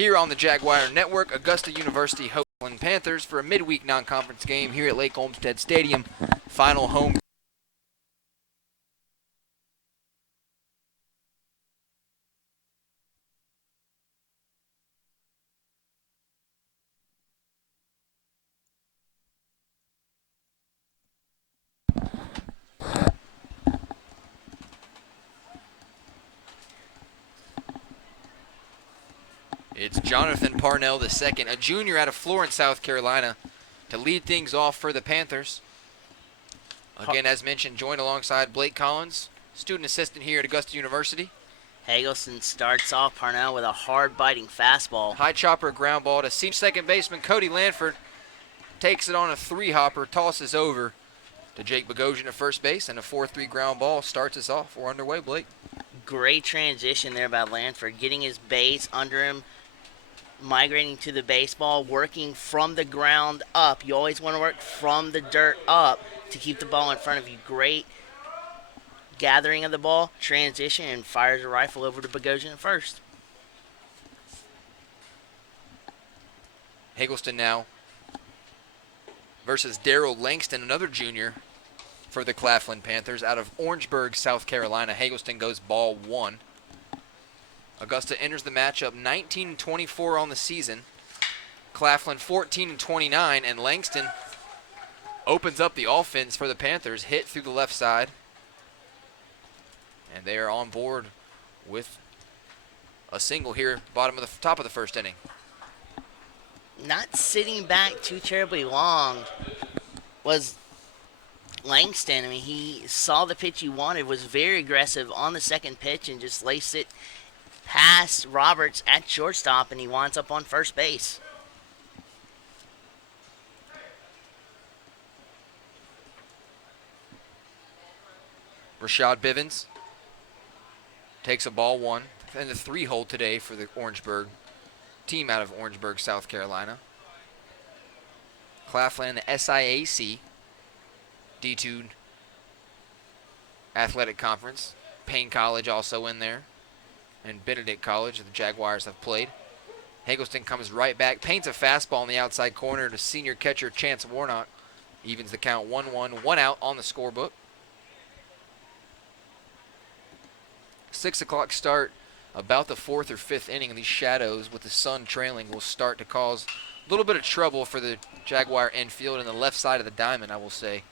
here on the Jaguar Network. Augusta University hosting Panthers for a midweek non-conference game here at Lake Olmstead Stadium. Final home. It's Jonathan Parnell II, a junior out of Florence, South Carolina, to lead things off for the Panthers. Again, as mentioned, joined alongside Blake Collins, student assistant here at Augusta University. Hagelston starts off Parnell with a hard-biting fastball. High chopper ground ball to senior second baseman Cody Lanford. Takes it on a three-hopper, tosses over to Jake Bogosian at first base, and a 4-3 ground ball starts us off. We're underway, Blake. Great transition there by Lanford, getting his base under him, migrating to the baseball, working from the ground up. You always want to work from the dirt up to keep the ball in front of you. Great gathering of the ball, transition, and fires a rifle over to Bogosian at first. Hagelston now versus Darrell Langston, another junior for the Claflin Panthers out of Orangeburg, South Carolina. Hagelston goes ball one. Augusta enters the matchup 19-24 on the season. Claflin 14-29, and Langston opens up the offense for the Panthers. Hit through the left side. And they are on board with a single here, top of the first inning. Not sitting back too terribly long was Langston. I mean, he saw the pitch he wanted, was very aggressive on the second pitch, and just laced it past Roberts at shortstop, and he winds up on first base. Rashad Bivens takes a ball one in the 3-hole today for the Orangeburg team out of Orangeburg, South Carolina. Claflin, the SIAC D2 Athletic Conference. Payne College also in there, and Benedict College the Jaguars have played. Hagelston comes right back, paints a fastball in the outside corner to senior catcher Chance Warnock. Evens the count 1-1, one out on the scorebook. 6 o'clock start, about the 4th or 5th inning. These shadows with the sun trailing will start to cause a little bit of trouble for the Jaguar infield and the left side of the diamond, I will say.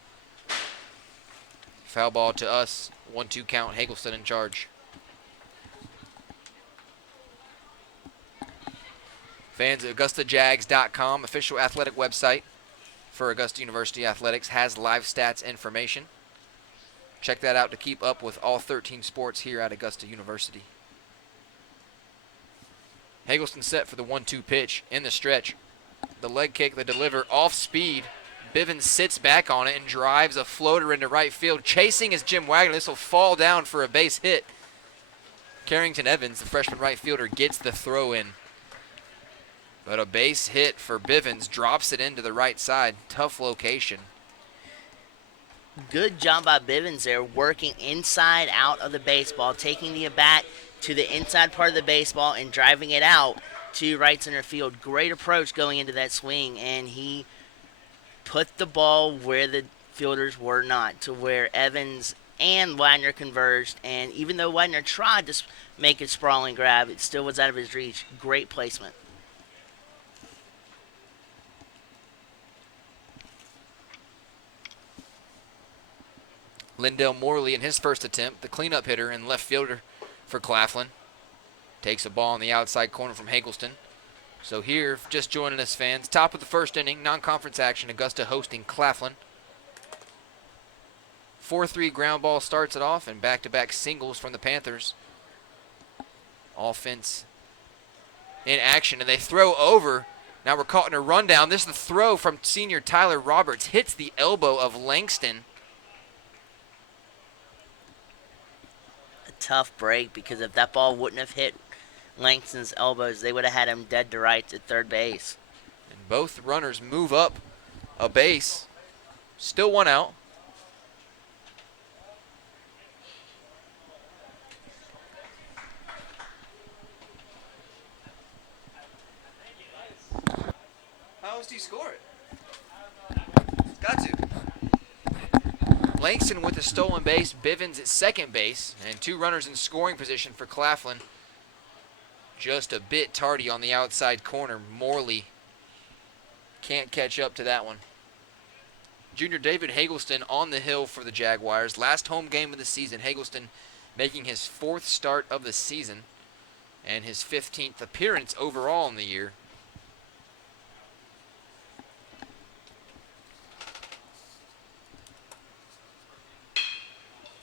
Foul ball to us, 1-2 count, Hagelston in charge. Fans at AugustaJags.com, official athletic website for Augusta University Athletics, has live stats information. Check that out to keep up with all 13 sports here at Augusta University. Hagelston set for the 1-2 pitch in the stretch. The leg kick, the deliver off speed. Bivens sits back on it and drives a floater into right field. Chasing is Jim Wagner. This will fall down for a base hit. Carrington Evans, the freshman right fielder, gets the throw in. But a base hit for Bivens, drops it into the right side. Tough location. Good job by Bivens there, working inside out of the baseball, taking the bat to the inside part of the baseball and driving it out to right center field. Great approach going into that swing, and he put the ball where the fielders were not, to where Evans and Wagner converged. And even though Wagner tried to make a sprawling grab, it still was out of his reach. Great placement. Lindell Morley in his first attempt, the cleanup hitter and left fielder for Claflin, takes a ball in the outside corner from Hagelston. So here, just joining us, fans, top of the first inning, non-conference action, Augusta hosting Claflin. 4-3 ground ball starts it off, and back-to-back singles from the Panthers. Offense in action, and they throw over. Now we're caught in a rundown. This is the throw from senior Tyler Roberts. Hits the elbow of Langston. Tough break, because if that ball wouldn't have hit Langston's elbows, they would have had him dead to rights at third base. And both runners move up a base. Still one out. you score it. Got to. Langston with the stolen base, Bivens at second base, and 2 runners in scoring position for Claflin. Just a bit tardy on the outside corner. Morley can't catch up to that one. Junior David Hagelston on the hill for the Jaguars. Last home game of the season. Hagelston making his 4th start of the season and his 15th appearance overall in the year.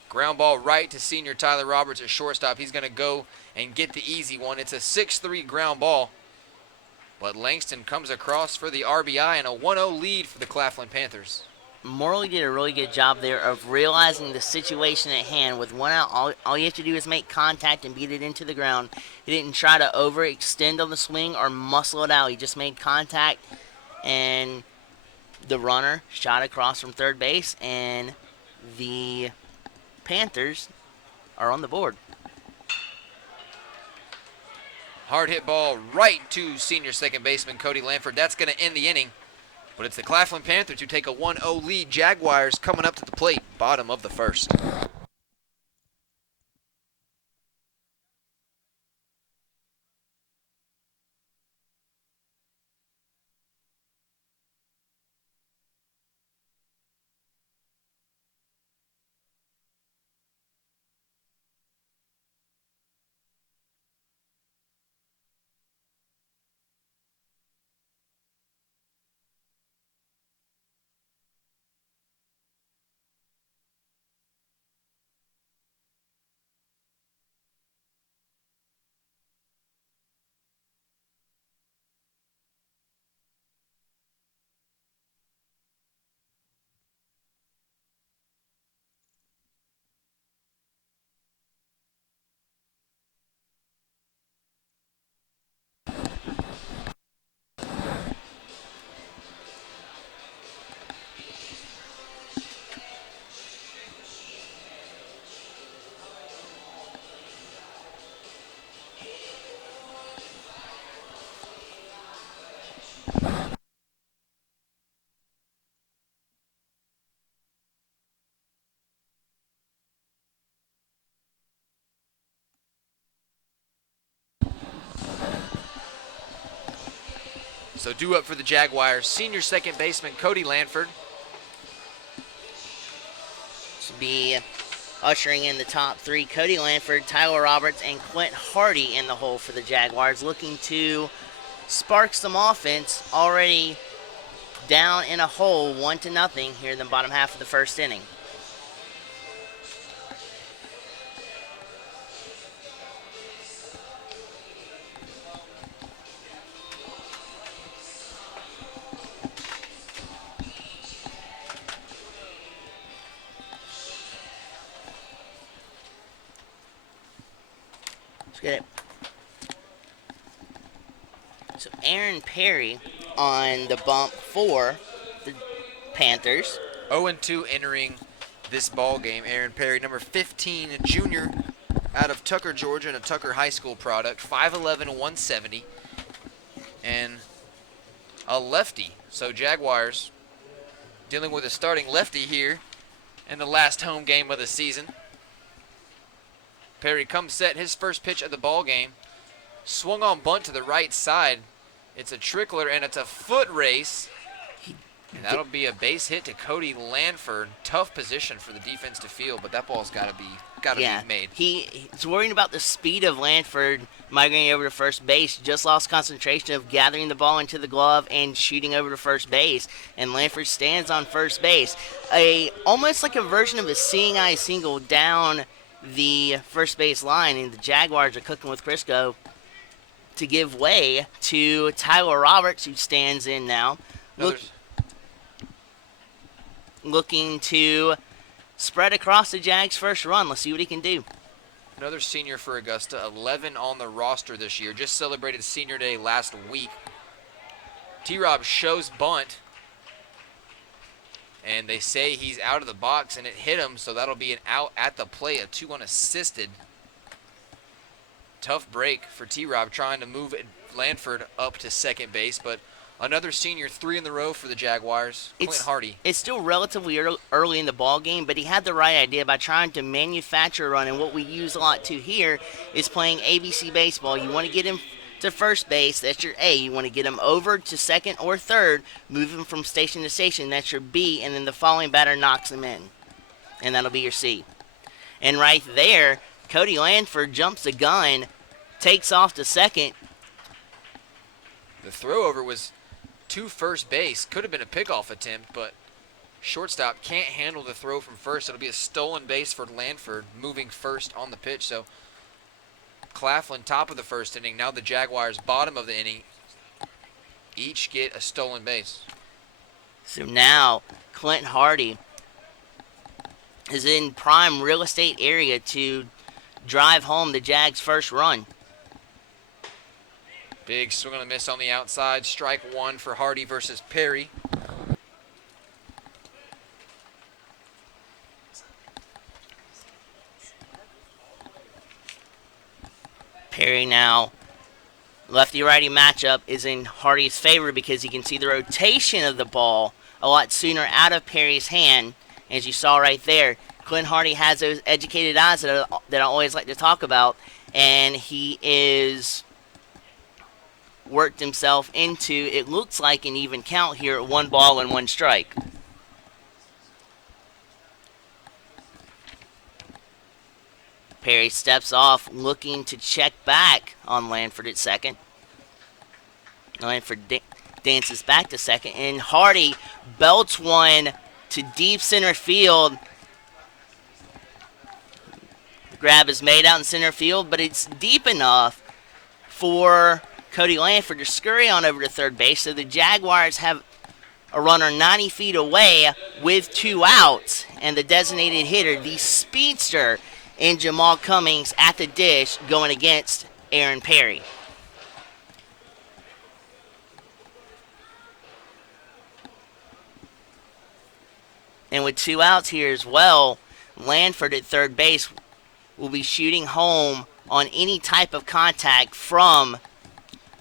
Ground ball right to senior Tyler Roberts at shortstop. He's going to go and get the easy one. It's a 6-3 ground ball. But Langston comes across for the RBI and a 1-0 lead for the Claflin Panthers. Morley did a really good job there of realizing the situation at hand. With 1 out, all you have to do is make contact and beat it into the ground. He didn't try to overextend on the swing or muscle it out. He just made contact, and the runner shot across from third base, and the Panthers are on the board. Hard hit ball right to senior second baseman Cody Lanford. That's going to end the inning. But it's the Claflin Panthers who take a 1-0 lead. Jaguars coming up to the plate, bottom of the first. So due up for the Jaguars, senior second baseman Cody Lanford. Should be ushering in the top 3. Cody Lanford, Tyler Roberts, and Quint Hardy in the hole for the Jaguars, looking to spark some offense. Already down in a hole, 1-0 here in the bottom half of the first inning. Let's get it. So Aaron Perry on the bump for the Panthers. 0-2 entering this ball game. Aaron Perry, number 15, a junior out of Tucker, Georgia, and a Tucker High School product. 5'11", 170, and a lefty. So Jaguars dealing with a starting lefty here in the last home game of the season. Perry comes set, his first pitch of the ball game. Swung on bunt to the right side. It's a trickler, and it's a foot race. And that'll be a base hit to Cody Lanford. Tough position for the defense to field, but that ball's got to be made. He's worrying about the speed of Lanford migrating over to first base. Just lost concentration of gathering the ball into the glove and shooting over to first base. And Lanford stands on first base. Almost like a version of a seeing eye single down the first base line, and the Jaguars are cooking with Crisco to give way to Tyler Roberts, who stands in now. Looking to spread across the Jags' first run. Let's see what he can do. Another senior for Augusta, 11 on the roster this year. Just celebrated Senior Day last week. T-Rob shows bunt, and they say he's out of the box, and it hit him, so that'll be an out at the plate, a 2 unassisted. Tough break for T-Rob trying to move Lanford up to second base, but Another senior 3 in a row for the Jaguars. Clint It's Hardy. it's still relatively early in the ball game, but he had the right idea by trying to manufacture a run. And what we use a lot too here is playing ABC baseball. You want to get him to first base, that's your A. You want to get him over to second or third, move him from station to station, that's your B. And then the following batter knocks him in, and that'll be your C. And right there, Cody Lanford jumps the gun, takes off to second. The throw over was to first base. Could have been a pickoff attempt, but shortstop can't handle the throw from first. It'll be a stolen base for Lanford, moving first on the pitch. So Claflin, top of the first inning. Now the Jaguars, bottom of the inning, each get a stolen base. So now Clint Hardy is in prime real estate area to drive home the Jags' first run. Big swing on a miss on the outside. Strike one for Hardy versus Perry. Perry now, lefty-righty matchup is in Hardy's favor because he can see the rotation of the ball a lot sooner out of Perry's hand. As you saw right there, Clint Hardy has those educated eyes that I always like to talk about, and he is worked himself into, it looks like, an even count here at 1 ball and 1 strike. Perry steps off, looking to check back on Lanford at second. Lanford dances back to second, and Hardy belts one to deep center field. The grab is made out in center field, but it's deep enough for Cody Lanford to scurry on over to third base. So the Jaguars have a runner 90 feet away with 2 outs, and the designated hitter, the speedster, in Jamal Cummings at the dish going against Aaron Perry. And with 2 outs here as well, Lanford at third base will be shooting home on any type of contact from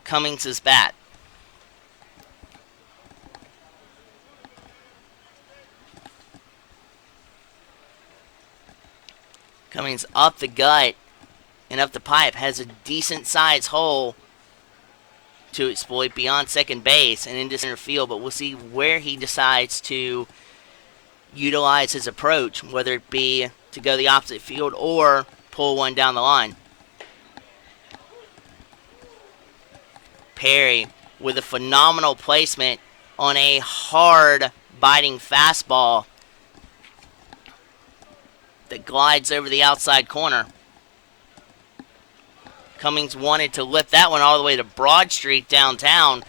Cummings' bat. Cummings up the gut and up the pipe, has a decent sized hole to exploit beyond second base and into center field, but we'll see where he decides to utilize his approach, whether it be to go the opposite field or pull one down the line. Perry with a phenomenal placement on a hard biting fastball that glides over the outside corner. Cummings wanted to lift that one all the way to Broad Street downtown,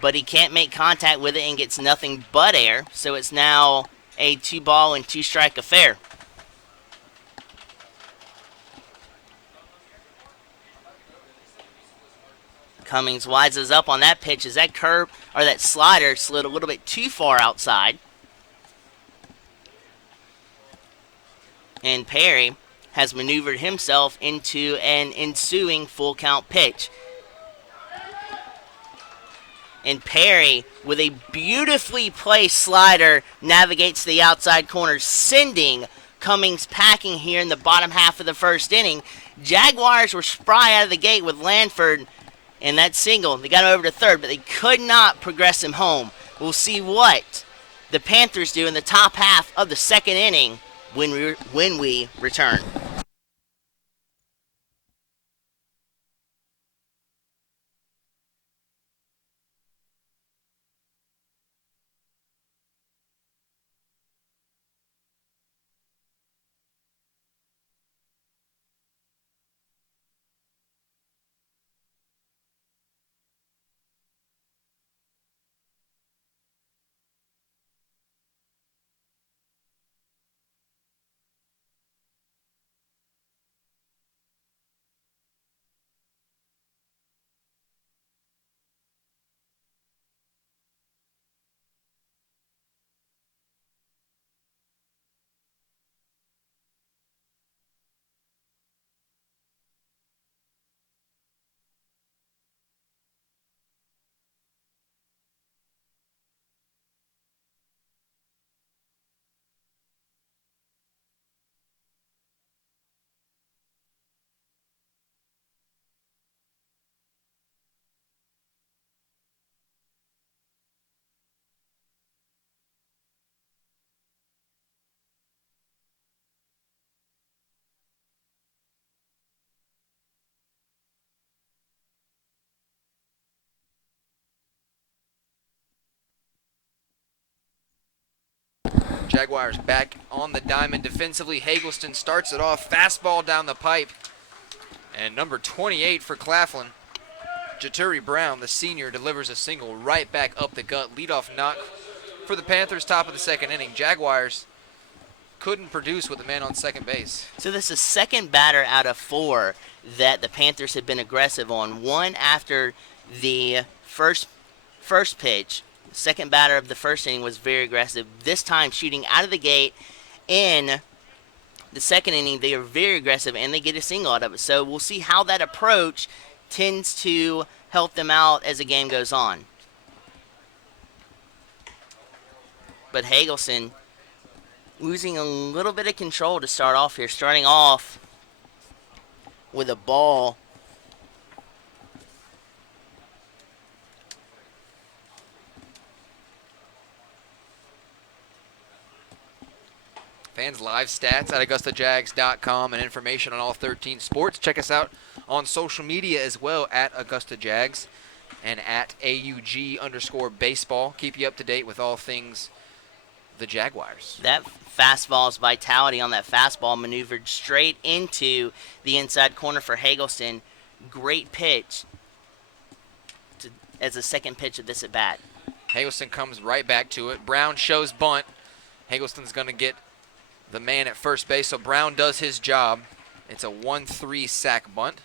but he can't make contact with it and gets nothing but air, so it's now a 2 ball and 2 strike affair. Cummings wises up on that pitch as that curve or that slider slid a little bit too far outside. And Perry has maneuvered himself into an ensuing full count pitch. And Perry, with a beautifully placed slider, navigates the outside corner, sending Cummings packing here in the bottom half of the first inning. Jaguars were spry out of the gate with Lanford and that single. They got him over to third, but they could not progress him home. We'll see what the Panthers do in the top half of the second inning when we return. Jaguars back on the diamond defensively. Hagelston starts it off. Fastball down the pipe. And number 28 for Claflin, Jaturi Brown, the senior, delivers a single right back up the gut. Leadoff knock for the Panthers, top of the second inning. Jaguars couldn't produce with the man on second base. So this is the second batter out of 4 that the Panthers have been aggressive on. One after the first pitch. Second batter of the first inning was very aggressive. This time shooting out of the gate in the second inning, they are very aggressive and they get a single out of it. So we'll see how that approach tends to help them out as the game goes on. But Hagelston losing a little bit of control to start off here. Starting off with a ball. Fans live stats at AugustaJags.com and information on all 13 sports. Check us out on social media as well at AugustaJags and at AUG_baseball. Keep you up to date with all things the Jaguars. That fastball's vitality on that fastball maneuvered straight into the inside corner for Hagelston. Great pitch as a second pitch of this at bat. Hagelston comes right back to it. Brown shows bunt. Hagelston's going to get the man at first base, so Brown does his job. It's a 1-3 sack bunt.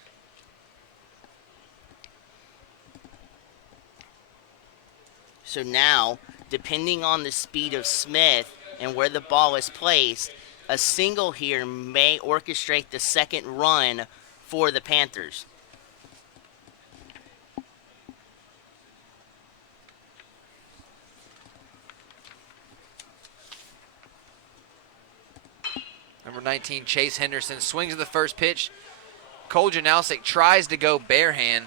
So now, depending on the speed of Smith and where the ball is placed, a single here may orchestrate the second run for the Panthers. Number 19, Chase Henderson, swings at the first pitch. Cole Janalsic tries to go bare hand.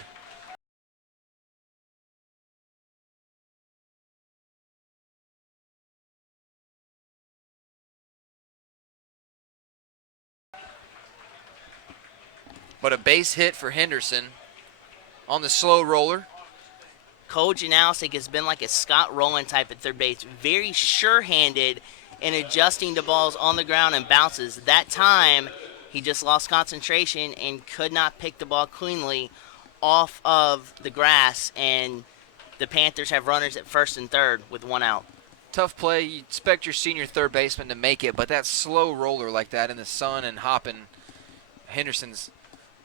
But a base hit for Henderson on the slow roller. Cole Janalsic has been like a Scott Rowland type at third base. Very sure-handed in adjusting the balls on the ground and bounces. That time, he just lost concentration and could not pick the ball cleanly off of the grass, and the Panthers have runners at first and third with one out. Tough play. You expect your senior third baseman to make it, but that slow roller like that in the sun and hopping, Henderson's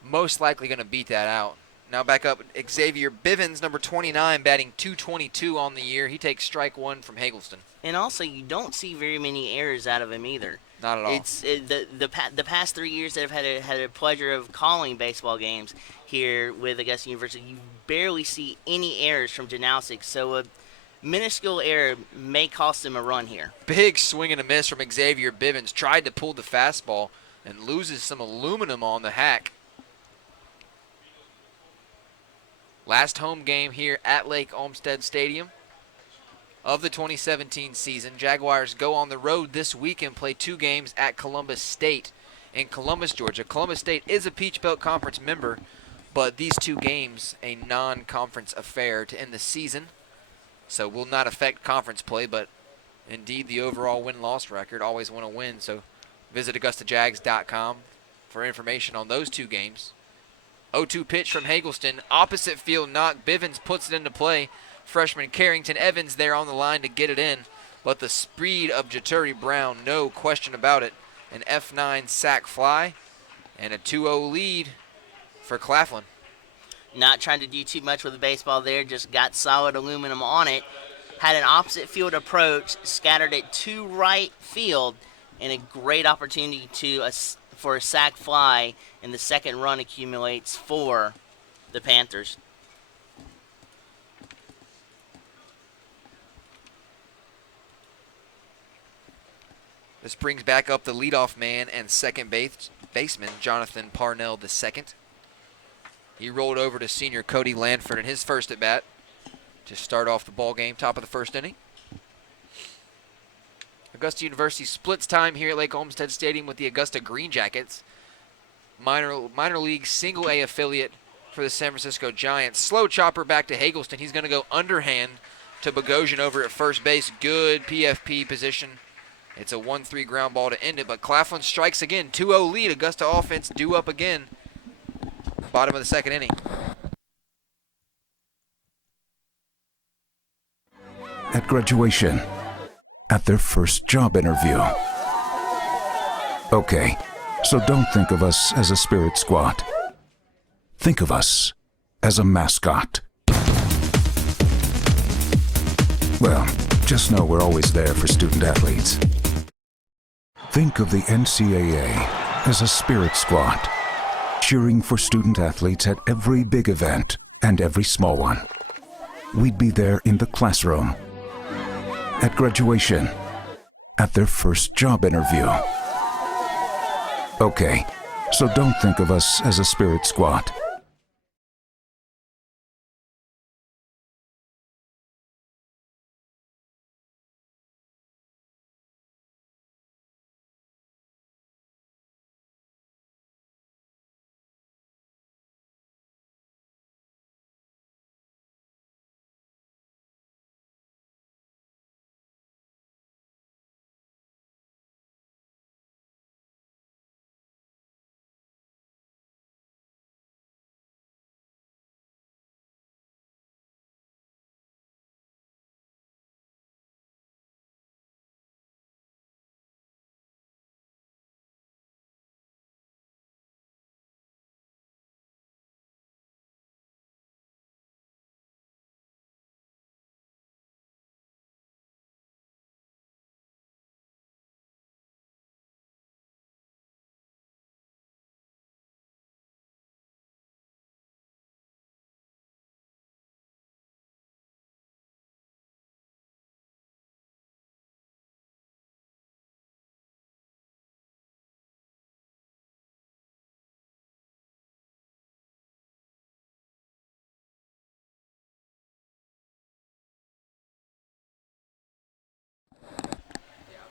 most likely going to beat that out. Now back up, Xavier Bivens, number 29, batting .222 on the year. He takes strike one from Hagelston. And also, you don't see very many errors out of him either. Not at all. It's the past 3 years that I've had a pleasure of calling baseball games here with Augusta University. You barely see any errors from Janalsic, so a minuscule error may cost him a run here. Big swing and a miss from Xavier Bivens. Tried to pull the fastball and loses some aluminum on the hack. Last home game here at Lake Olmstead Stadium of the 2017 season. Jaguars go on the road this week and play 2 games at Columbus State in Columbus, Georgia. Columbus State is a Peach Belt Conference member, but these 2 games a non-conference affair to end the season, so will not affect conference play, but indeed the overall win-loss record. Always want to win, so visit AugustaJags.com for information on those 2 games. 0-2 pitch from Hagelston. Opposite field knock. Bivens puts it into play. Freshman Carrington Evans there on the line to get it in. But the speed of Jaturi Brown, no question about it. An F9 sack fly and a 2-0 lead for Claflin. Not trying to do too much with the baseball there. Just got solid aluminum on it. Had an opposite field approach. Scattered it to right field. And a great opportunity for a sack fly, and the second run accumulates for the Panthers. This brings back up the leadoff man and second baseman, Jonathan Parnell II. He rolled over to senior Cody Lanford in his first at-bat to start off the ball game, top of the first inning. Augusta University splits time here at Lake Olmstead Stadium with the Augusta Green Jackets. Minor league single A affiliate for the San Francisco Giants. Slow chopper back to Hagelston. He's going to go underhand to Bogosian over at first base. Good PFP position It's a 1-3 ground ball to end it, but Claflin strikes again. 2-0 lead. Augusta offense due up again. Bottom of the second inning. At graduation, at their first job interview. Okay, so don't think of us as a spirit squad. Think of us as a mascot. Well, just know we're always there for student athletes. Think of the NCAA as a spirit squad, cheering for student athletes at every big event and every small one. We'd be there in the classroom, at graduation, at their first job interview. Okay, so don't think of us as a spirit squad.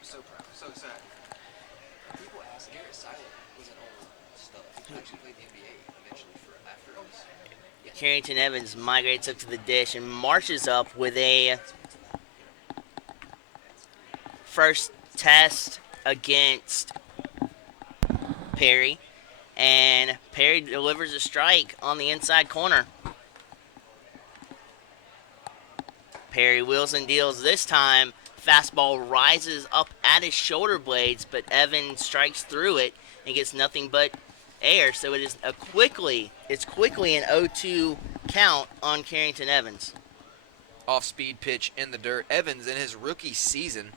So proud, so excited. People ask, Garrett Silent was an old stuff. He actually played the NBA eventually for after us. Carrington Evans migrates up to the dish and marches up with a first test against Perry. And Perry delivers a strike on the inside corner. Perry wheels and deals this time. Fastball rises up at his shoulder blades, but Evans strikes through it and gets nothing but air. So it is quickly an 0-2 count on Carrington Evans. Off-speed pitch in the dirt. Evans in his rookie season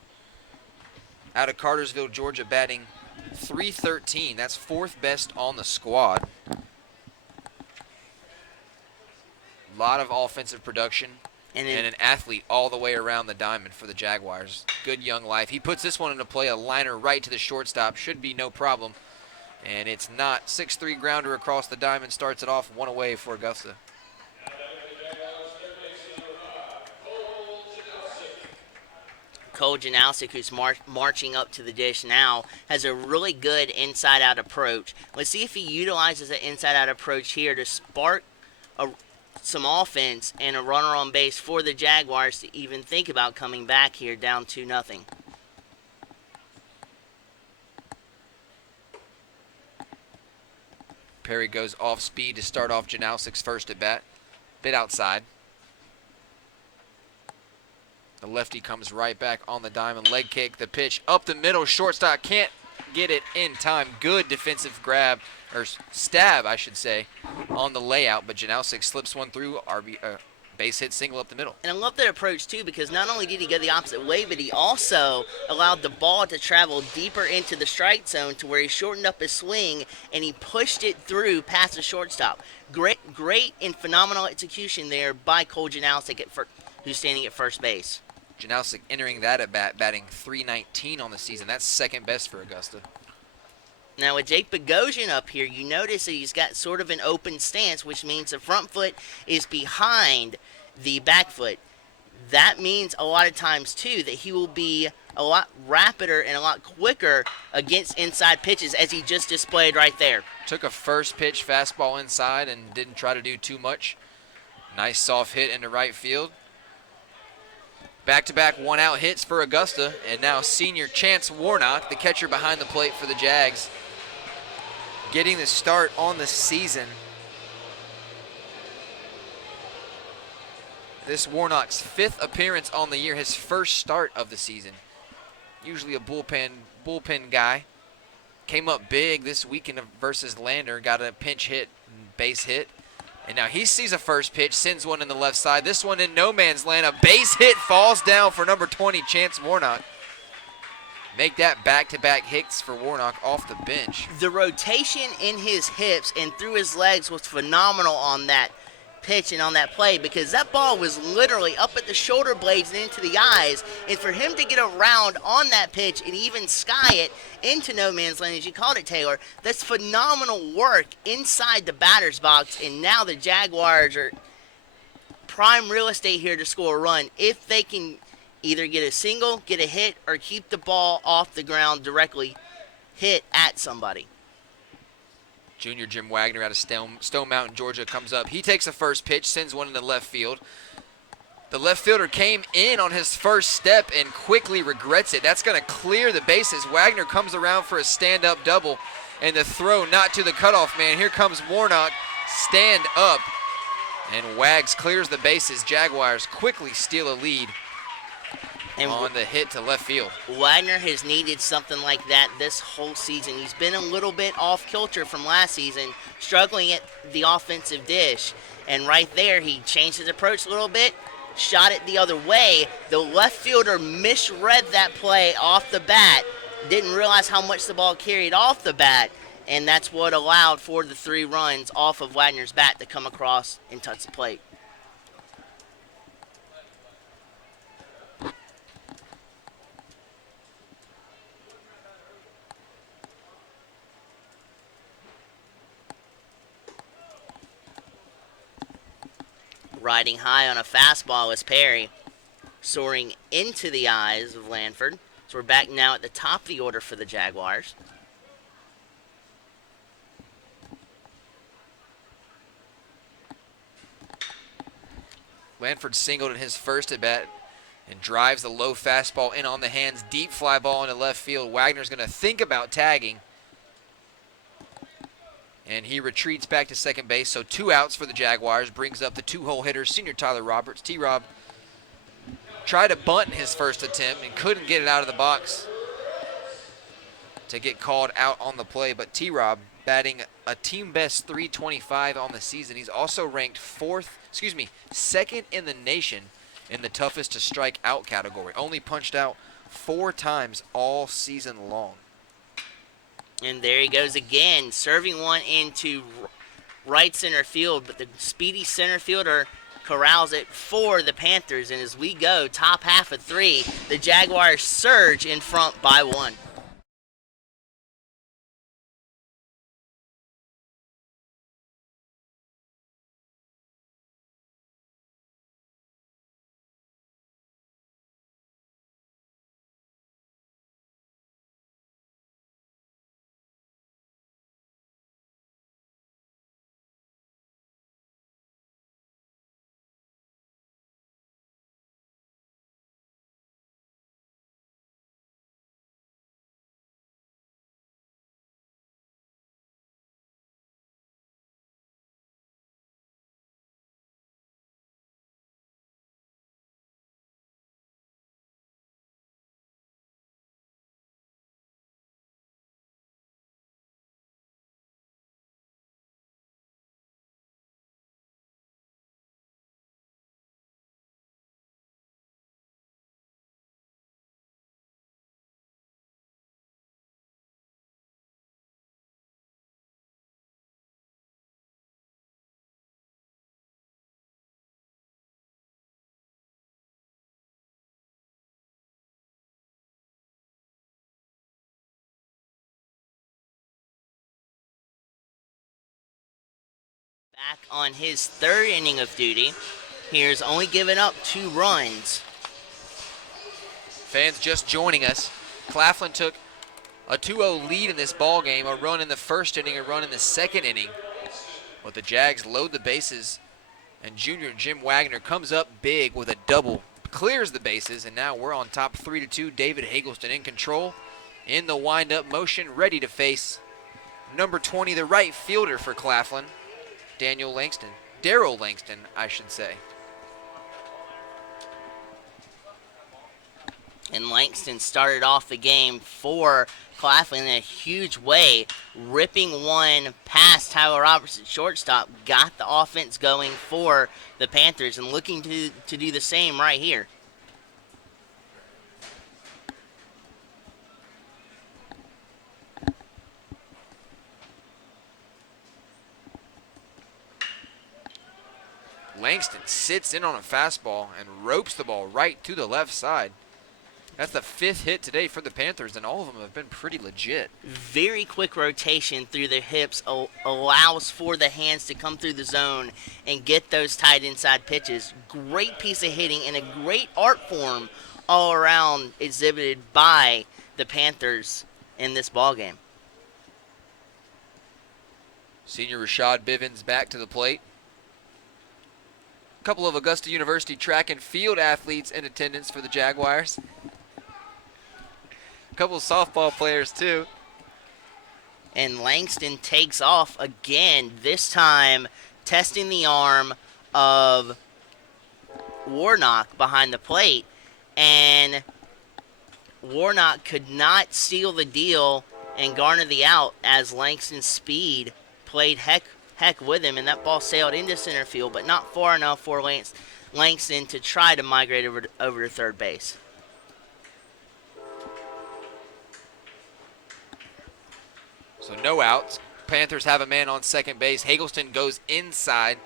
out of Cartersville, Georgia, batting .313. That's fourth best on the squad. A lot of offensive production. And an athlete all the way around the diamond for the Jaguars. Good young life. He puts this one into play, a liner right to the shortstop. Should be no problem. And it's not. 6-3 grounder across the diamond starts it off, one away for Augusta. Cole Janowski, who's marching up to the dish now, has a really good inside-out approach. Let's see if he utilizes that inside-out approach here to spark some offense and a runner on base for the Jaguars to even think about coming back here down 2-0. Perry goes off speed to start off Janowski's first at bat. Bit outside. The lefty comes right back on the diamond. Leg kick, the pitch up the middle. Shortstop can't get it in time. Good defensive grab, or stab, I should say, on the layout. But Janowski slips one through. Base hit single up the middle. And I love that approach, too, because not only did he go the opposite way, but he also allowed the ball to travel deeper into the strike zone to where he shortened up his swing, and he pushed it through past the shortstop. Great and phenomenal execution there by Cole Janowski, who's standing at first base. Janowski entering that at bat, batting .319 on the season. That's second best for Augusta. Now with Jake Bogosian up here, you notice that he's got sort of an open stance, which means the front foot is behind the back foot. That means a lot of times, too, that he will be a lot rapider and a lot quicker against inside pitches, as he just displayed right there. Took a first pitch fastball inside and didn't try to do too much. Nice soft hit into right field. Back-to-back one-out hits for Augusta, and now senior Chance Warnock, the catcher behind the plate for the Jags, getting the start on the season. This Warnock's 5th appearance on the year, his first start of the season. Usually a bullpen guy. Came up big this weekend versus Lander, got a pinch hit, base hit. And now he sees a first pitch, sends one in the left side. This one in no man's land, a base hit falls down for number 20, Chance Warnock. Make that back-to-back hits for Warnock off the bench. The rotation in his hips and through his legs was phenomenal on that pitch and on that play, because that ball was literally up at the shoulder blades and into the eyes, and for him to get around on that pitch and even sky it into no man's land, as you called it, Taylor, that's phenomenal work inside the batter's box. And now the Jaguars are prime real estate here to score a run if they can either get a single, get a hit, or keep the ball off the ground directly hit at somebody. Junior Jim Wagner out of Stone Mountain, Georgia, comes up. He takes a first pitch, sends one into left field. The left fielder came in on his first step and quickly regrets it. That's going to clear the bases. Wagner comes around for a stand-up double, and the throw not to the cutoff man. Here comes Warnock, stand up, and Wags clears the bases. Jaguars quickly steal a lead And on the hit to left field. Wagner has needed something like that this whole season. He's been a little bit off kilter from last season, struggling at the offensive dish. And right there, he changed his approach a little bit, shot it the other way. The left fielder misread that play off the bat, didn't realize how much the ball carried off the bat, and that's what allowed for the 3 runs off of Wagner's bat to come across and touch the plate. Riding high on a fastball is Perry, soaring into the eyes of Lanford. So we're back now at the top of the order for the Jaguars. Lanford singled in his first at bat and drives the low fastball in on the hands. Deep fly ball into left field. Wagner's going to think about tagging. And he retreats back to second base. So 2 outs for the Jaguars. Brings up the 2-hole hitter, senior Tyler Roberts. T-Rob tried to bunt in his first attempt and couldn't get it out of the box to get called out on the play. But T-Rob batting a team best .325 on the season. He's also ranked second in the nation in the toughest to strike out category. Only punched out 4 times all season long. And there he goes again, serving one into right center field, but the speedy center fielder corrals it for the Panthers. And as we go, top half of 3, the Jaguars surge in front by 1. Back on his 3rd inning of duty. Here's only given up 2 runs. Fans just joining us. Claflin took a 2-0 lead in this ball game, a run in the first inning, a run in the second inning. But the Jags load the bases, and junior Jim Wagner comes up big with a double, clears the bases, and now we're on top 3-2. David Hagelston in control in the wind-up motion, ready to face number 20, the right fielder for Claflin, Darrell Langston, I should say. And Langston started off the game for Claflin in a huge way, ripping one past Tyler Roberts at shortstop, got the offense going for the Panthers, and looking to do the same right here. Langston sits in on a fastball and ropes the ball right to the left side. That's the 5th hit today for the Panthers, and all of them have been pretty legit. Very quick rotation through the hips allows for the hands to come through the zone and get those tight inside pitches. Great piece of hitting and a great art form all around exhibited by the Panthers in this ballgame. Senior Rashad Bivens back to the plate. A couple of Augusta University track and field athletes in attendance for the Jaguars. A couple of softball players too. And Langston takes off again, this time testing the arm of Warnock behind the plate. And Warnock could not seal the deal and garner the out as Langston's speed played heck with him, and that ball sailed into center field, but not far enough for Langston to try to migrate over to third base. So no outs. Panthers have a man on second base. Hagelston goes inside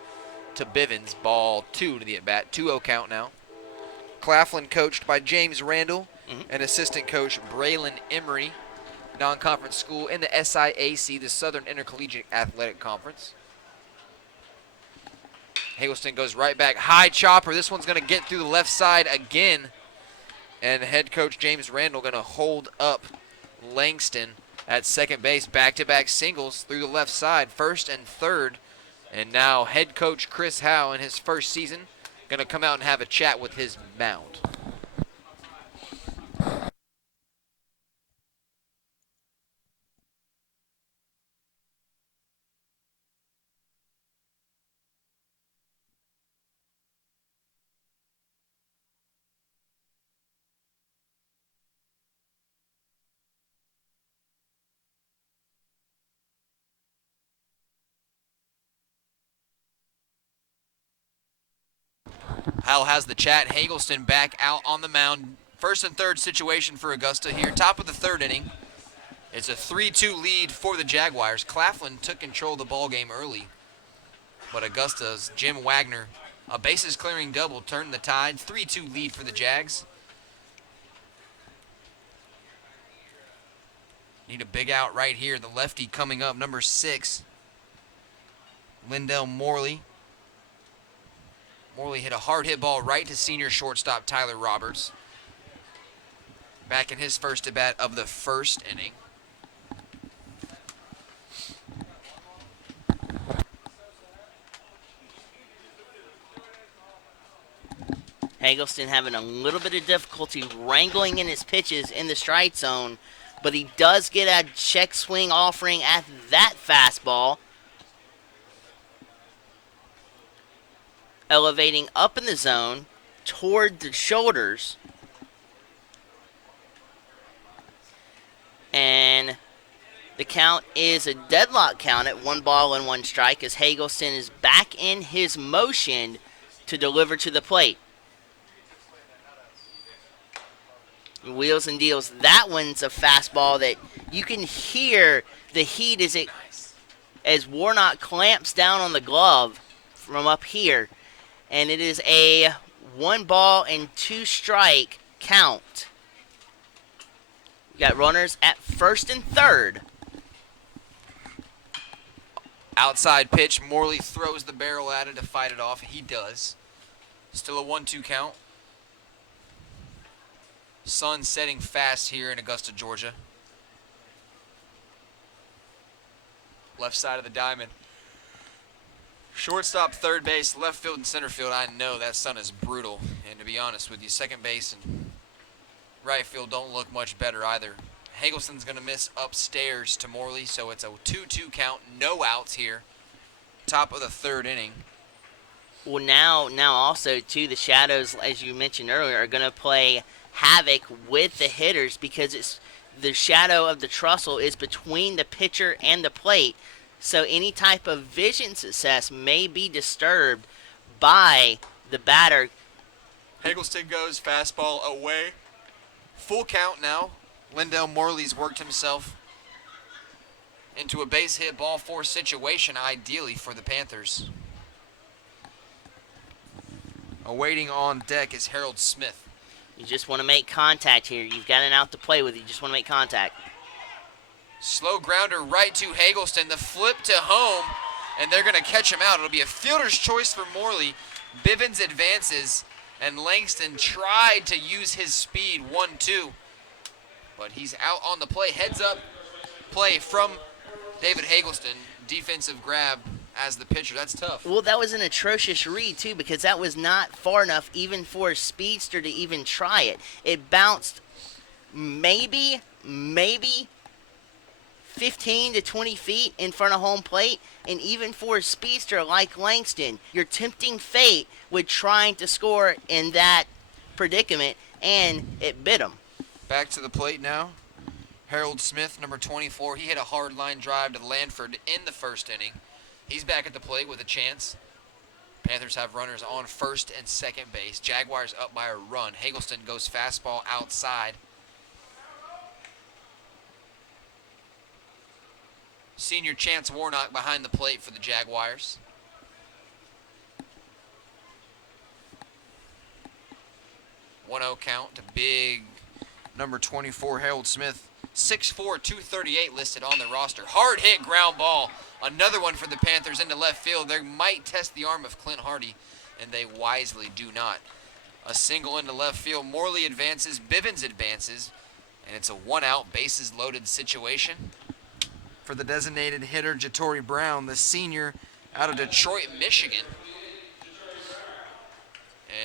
to Bivens. Ball 2 to the at-bat. 2-0 count now. Claflin coached by James Randall and assistant coach Braylon Emery. Non-conference school in the SIAC, the Southern Intercollegiate Athletic Conference. Hagelston goes right back. High chopper. This one's going to get through the left side again. And head coach James Randall going to hold up Langston at second base. Back-to-back singles through the left side, first and third. And now head coach Chris Howe in his first season going to come out and have a chat with his mound. Howell has the chat. Hagelston back out on the mound. First and third situation for Augusta here. Top of the third inning. It's a 3-2 lead for the Jaguars. Claflin took control of the ball game early, but Augusta's Jim Wagner, a bases clearing double, turned the tide. 3-2 lead for the Jags. Need a big out right here. The lefty coming up, number 6, Lindell Morley. Morley hit a hard hit ball right to senior shortstop Tyler Roberts. Back in his first at bat of the first inning. Hagelston having a little bit of difficulty wrangling in his pitches in the strike zone, but he does get a check swing offering at that fastball. Elevating up in the zone toward the shoulders. And the count is a deadlock count at 1-1 strike as Hagelston is back in his motion to deliver to the plate. Wheels and deals. That one's a fastball that you can hear the heat as Warnock clamps down on the glove from up here. And it is a 1-2 strike count. We got runners at first and third. Outside pitch. Morley throws the barrel at it to fight it off. He does. Still a 1-2 count. Sun setting fast here in Augusta, Georgia. Left side of the diamond. Shortstop, third base, left field, and center field. I know that sun is brutal. And to be honest with you, second base and right field don't look much better either. Hagelston's going to miss upstairs to Morley, so it's a 2-2 count. No outs here. Top of the third inning. Well, now also, too, the Shadows, as you mentioned earlier, are going to play havoc with the hitters because it's the shadow of the trestle is between the pitcher and the plate. So any type of vision success may be disturbed by the batter. Hagelston goes fastball away. Full count now. Lindell Morley's worked himself into a base hit ball four situation, ideally for the Panthers. Awaiting on deck is Harold Smith. You just want to make contact here. You've got an out to play with. You just want to make contact. Slow grounder right to Hagelston. The flip to home, and they're going to catch him out. It'll be a fielder's choice for Morley. Bivens advances, and Langston tried to use his speed, 1-2. But he's out on the play. Heads up play from David Hagelston. Defensive grab as the pitcher. That's tough. Well, that was an atrocious read, too, because that was not far enough even for a speedster to even try it. It bounced maybe 15 to 20 feet in front of home plate, and even for a speedster like Langston, you're tempting fate with trying to score in that predicament, and it bit him. Back to the plate now. Harold Smith, number 24. He hit a hard line drive to Lanford in the first inning. He's back at the plate with a chance. Panthers have runners on first and second base. Jaguars up by a run. Hagelston goes fastball outside. Senior Chance Warnock behind the plate for the Jaguars. One 1-0 count to big number 24, Harold Smith. 6'4", 238 listed on the roster. Hard hit ground ball. Another one for the Panthers into left field. They might test the arm of Clint Hardy, and they wisely do not. A single into left field. Morley advances. Bivens advances. And it's a one-out, bases loaded situation for the designated hitter, Jatori Brown, the senior out of Detroit, Michigan.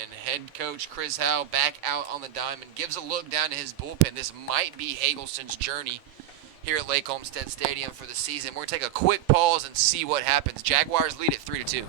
And head coach Chris Howe back out on the diamond. Gives a look down to his bullpen. This might be Hagelston's journey here at Lake Olmstead Stadium for the season. We're going to take a quick pause and see what happens. Jaguars lead at 3-2.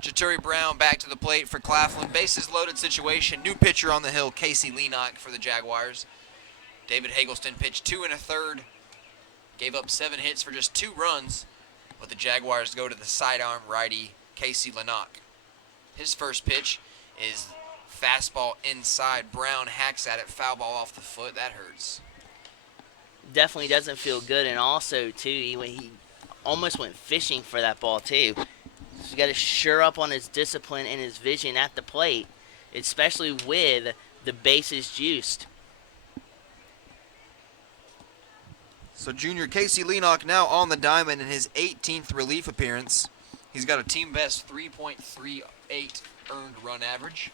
Jatori Brown back to the plate for Claflin. Bases loaded situation. New pitcher on the hill, Casey Leenock for the Jaguars. David Hagelston pitched 2 1/3 Gave up 7 hits for just 2 runs, but the Jaguars go to the sidearm righty Casey Lenock. His first pitch is fastball inside. Brown hacks at it, foul ball off the foot. That hurts. Definitely doesn't feel good, and also too, he almost went fishing for that ball too. So he's got to sure up on his discipline and his vision at the plate, especially with the bases juiced. So junior Casey Lenock now on the diamond in his 18th relief appearance. He's got a team best 3.38 earned run average.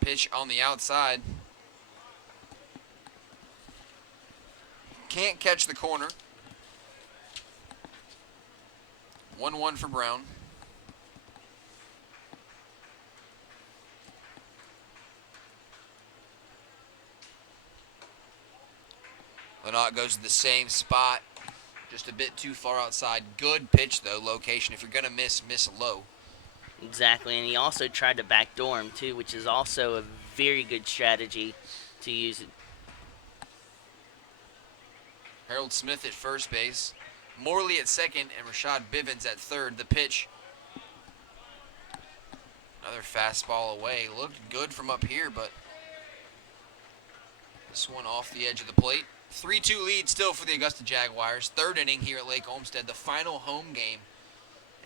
Pitch on the outside. Can't catch the corner. 1-1 for Brown. Lenock goes to the same spot, just a bit too far outside. Good pitch, though, location. If you're going to miss low. Exactly, and he also tried to backdoor him, too, which is also a very good strategy to use it. Harold Smith at first base. Morley at second and Rashad Bivens at third. The pitch. Another fastball away. Looked good from up here, but this one off the edge of the plate. 3-2 lead still for the Augusta Jaguars. Third inning here at Lake Olmstead, the final home game.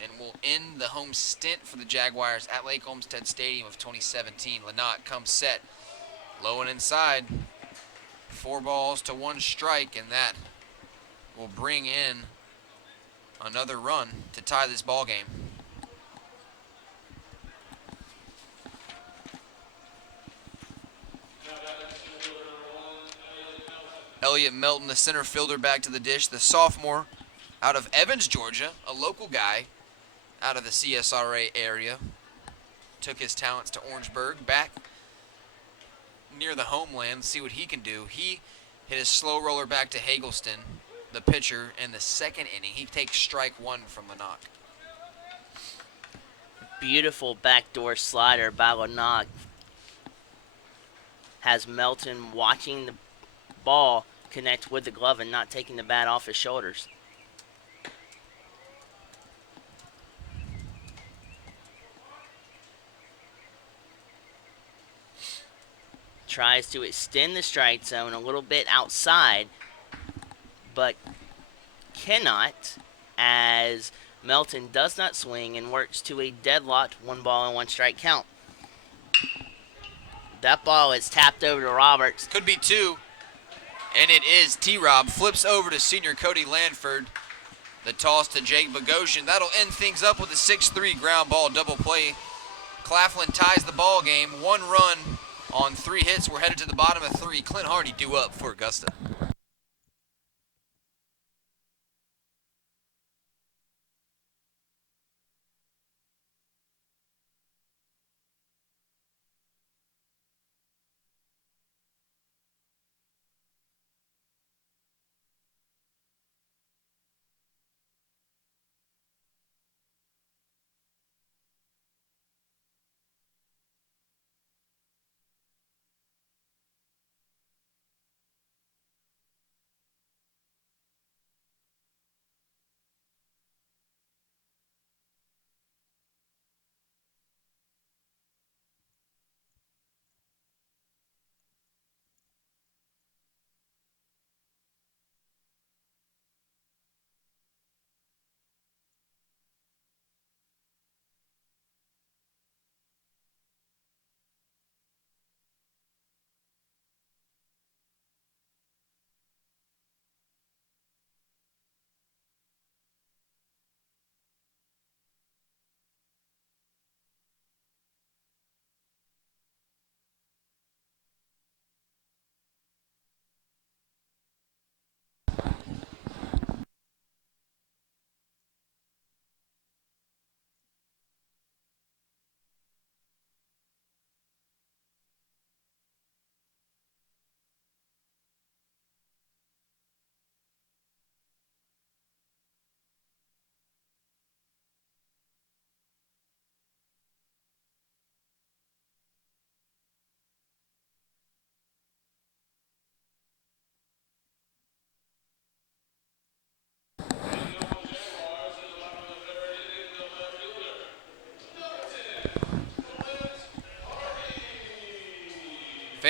And will end the home stint for the Jaguars at Lake Olmstead Stadium of 2017. Lenock comes set. Low and inside. 4 balls to 1 strike, and that will bring in another run to tie this ball game. Elliott Melton, the center fielder, back to the dish. The sophomore out of Evans, Georgia, a local guy out of the CSRA area. Took his talents to Orangeburg, back near the homeland, see what he can do. He hit his slow roller back to Hagelston, the pitcher, in the second inning. He takes strike 1 from Lenock. Beautiful backdoor slider by Lenock. Has Melton watching the ball connect with the glove and not taking the bat off his shoulders. Tries to extend the strike zone a little bit outside, but cannot, as Melton does not swing and works to a deadlocked 1 ball and 1 strike count. That ball is tapped over to Roberts. Could be 2, and it is. T-Rob flips over to senior Cody Lanford. The toss to Jake Bogosian. That'll end things up with a 6-3 ground ball double play. Claflin ties the ball game. 1 run on 3 hits. We're headed to the bottom of 3. Clint Hardy due up for Augusta.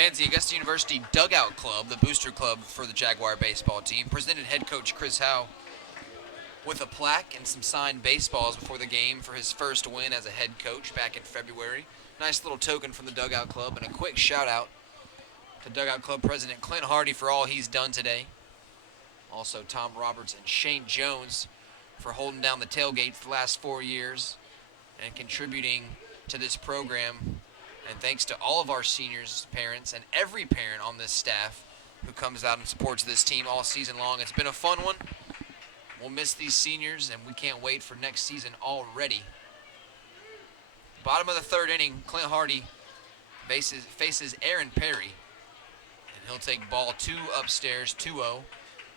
fans, the Augusta University Dugout Club, the booster club for the Jaguar baseball team, presented head coach Chris Howe with a plaque and some signed baseballs before the game for his first win as a head coach back in February. Nice little token from the Dugout Club, and a quick shout out to Dugout Club President Clint Hardy for all he's done today. Also Tom Roberts and Shane Jones for holding down the tailgate for the last 4 years and contributing to this program. And thanks to all of our seniors, parents, and every parent on this staff who comes out and supports this team all season long. It's been a fun one. We'll miss these seniors, and we can't wait for next season already. Bottom of the third inning, Clint Hardy faces Aaron Perry, and he'll take ball 2 upstairs, 2-0.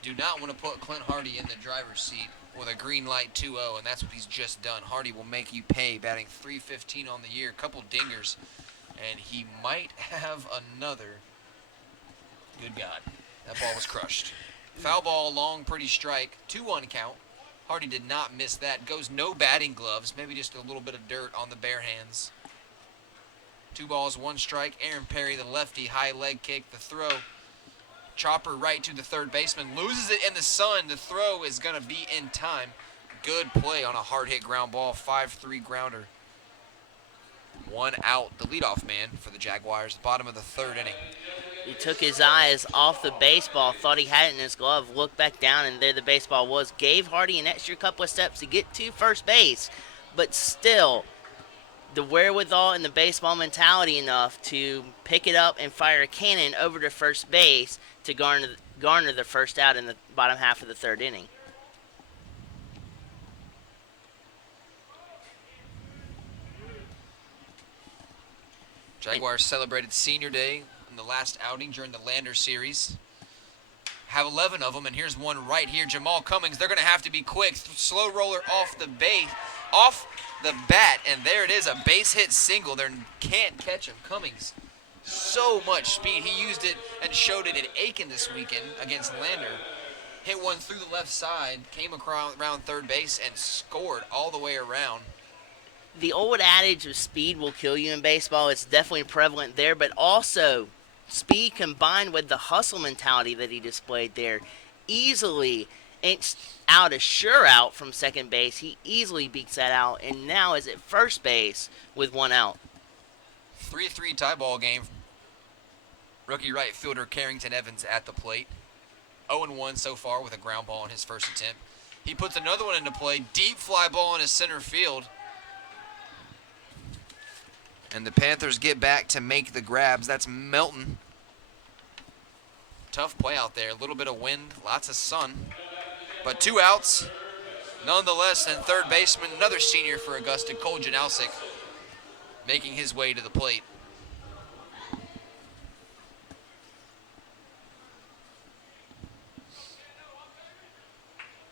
Do not want to put Clint Hardy in the driver's seat with a green light 2-0, and that's what he's just done. Hardy will make you pay, batting .315 on the year, a couple dingers, and he might have another. Good God, that ball was crushed. Foul ball, long, pretty strike, 2-1 count. Hardy did not miss that. Goes no batting gloves, maybe just a little bit of dirt on the bare hands. 2 balls, 1 strike. Aaron Perry, the lefty, high leg kick, the throw. Chopper right to the third baseman, loses it in the sun. The throw is going to be in time. Good play on a hard hit ground ball, 5-3 grounder. 1 out, the leadoff man for the Jaguars, bottom of the third inning. He took his eyes off the baseball, thought he had it in his glove, looked back down, and there the baseball was. Gave Hardy an extra couple of steps to get to first base, but still, the wherewithal and the baseball mentality enough to pick it up and fire a cannon over to first base to garner the first out in the bottom half of the third inning. Jaguars celebrated Senior Day in the last outing during the Lander series. Have 11 of them, and here's one right here. Jamal Cummings, they're going to have to be quick. Slow roller off the bat, and there it is, a base hit single. They can't catch him. Cummings, so much speed. He used it and showed it at Aiken this weekend against Lander. Hit one through the left side, came around third base, and scored all the way around. The old adage of speed will kill you in baseball is definitely prevalent there, but also speed combined with the hustle mentality that he displayed there. Easily inched out a sure out from second base. He easily beats that out, and now is at first base with 1 out. 3-3 tie ball game. Rookie right fielder Carrington Evans at the plate. 0-1 so far with a ground ball in his first attempt. He puts another one into play. Deep fly ball in his center field. And the Panthers get back to make the grabs. That's Melton. Tough play out there. A little bit of wind, lots of sun. But 2 outs. Nonetheless, and third baseman, another senior for Augusta, Cole Janalsic, making his way to the plate.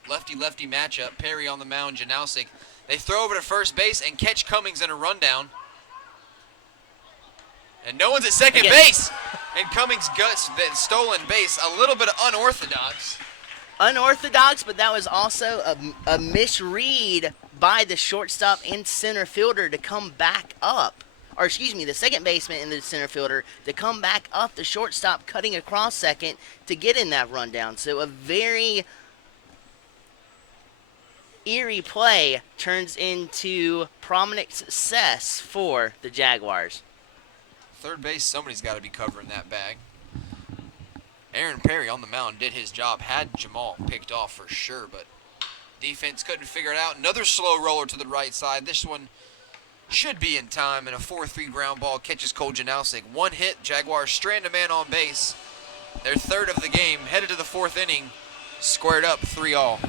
Lefty-lefty matchup. Perry on the mound, Janalsic. They throw over to first base and catch Cummings in a rundown. And no one's at second base. And Cummings guts that stolen base. A little bit of unorthodox. Unorthodox, but that was also a misread by the shortstop and center fielder to come back up. Or excuse me, the second baseman and the center fielder to come back up the shortstop, cutting across second to get in that rundown. So a very eerie play turns into prominent success for the Jaguars. Third base, somebody's got to be covering that bag. Aaron Perry on the mound did his job, had Jamal picked off for sure, but defense couldn't figure it out. Another slow roller to the right side. This one should be in time, and a 4-3 ground ball catches Cole Janalsic. 1 hit, Jaguars strand a man on base. Their third of the game, headed to the 4th inning, squared up 3-all.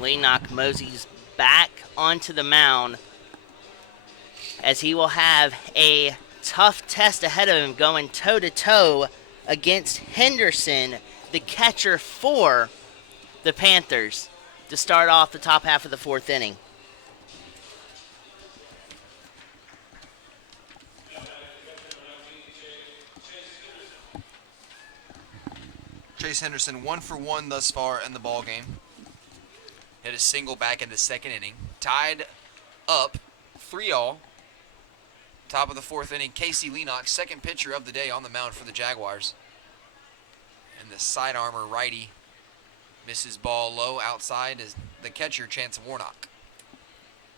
Leenock moseys back onto the mound as he will have a tough test ahead of him going toe-to-toe against Henderson, the catcher for the Panthers, to start off the top half of the fourth inning. Chase Henderson 1 for 1 thus far in the ball game. Hit a single back in the second inning. Tied up 3-all. Top of the fourth inning, Casey Leenock, second pitcher of the day on the mound for the Jaguars. And the side armor righty misses ball low outside is the catcher, Chance Warnock.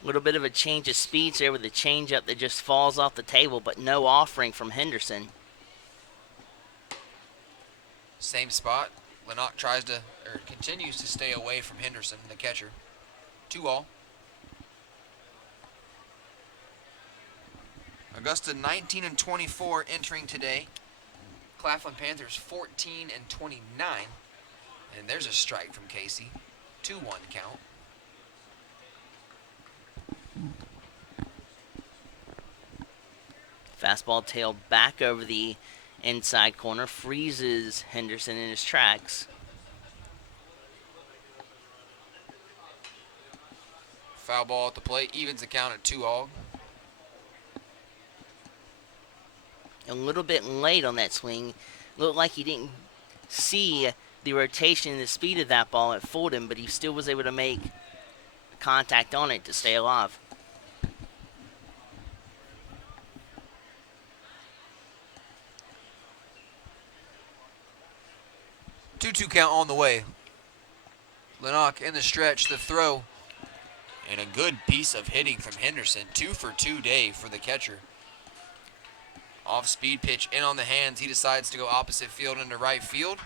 A little bit of a change of speeds there with the changeup that just falls off the table, but no offering from Henderson. Same spot. Leenock continues to stay away from Henderson, the catcher. 2-all. Augusta 19-24 entering today. Claflin Panthers 14-29. And there's a strike from Casey. 2-1 count. Fastball tailed back over the inside corner, freezes Henderson in his tracks. Foul ball at the plate, evens the count at 2-all. A little bit late on that swing. Looked like he didn't see the rotation and the speed of that ball. It fooled him, but he still was able to make contact on it to stay alive. Two count on the way. Leenock in the stretch, the throw. And a good piece of hitting from Henderson. 2 for 2 day for the catcher. Off-speed pitch in on the hands. He decides to go opposite field into right field.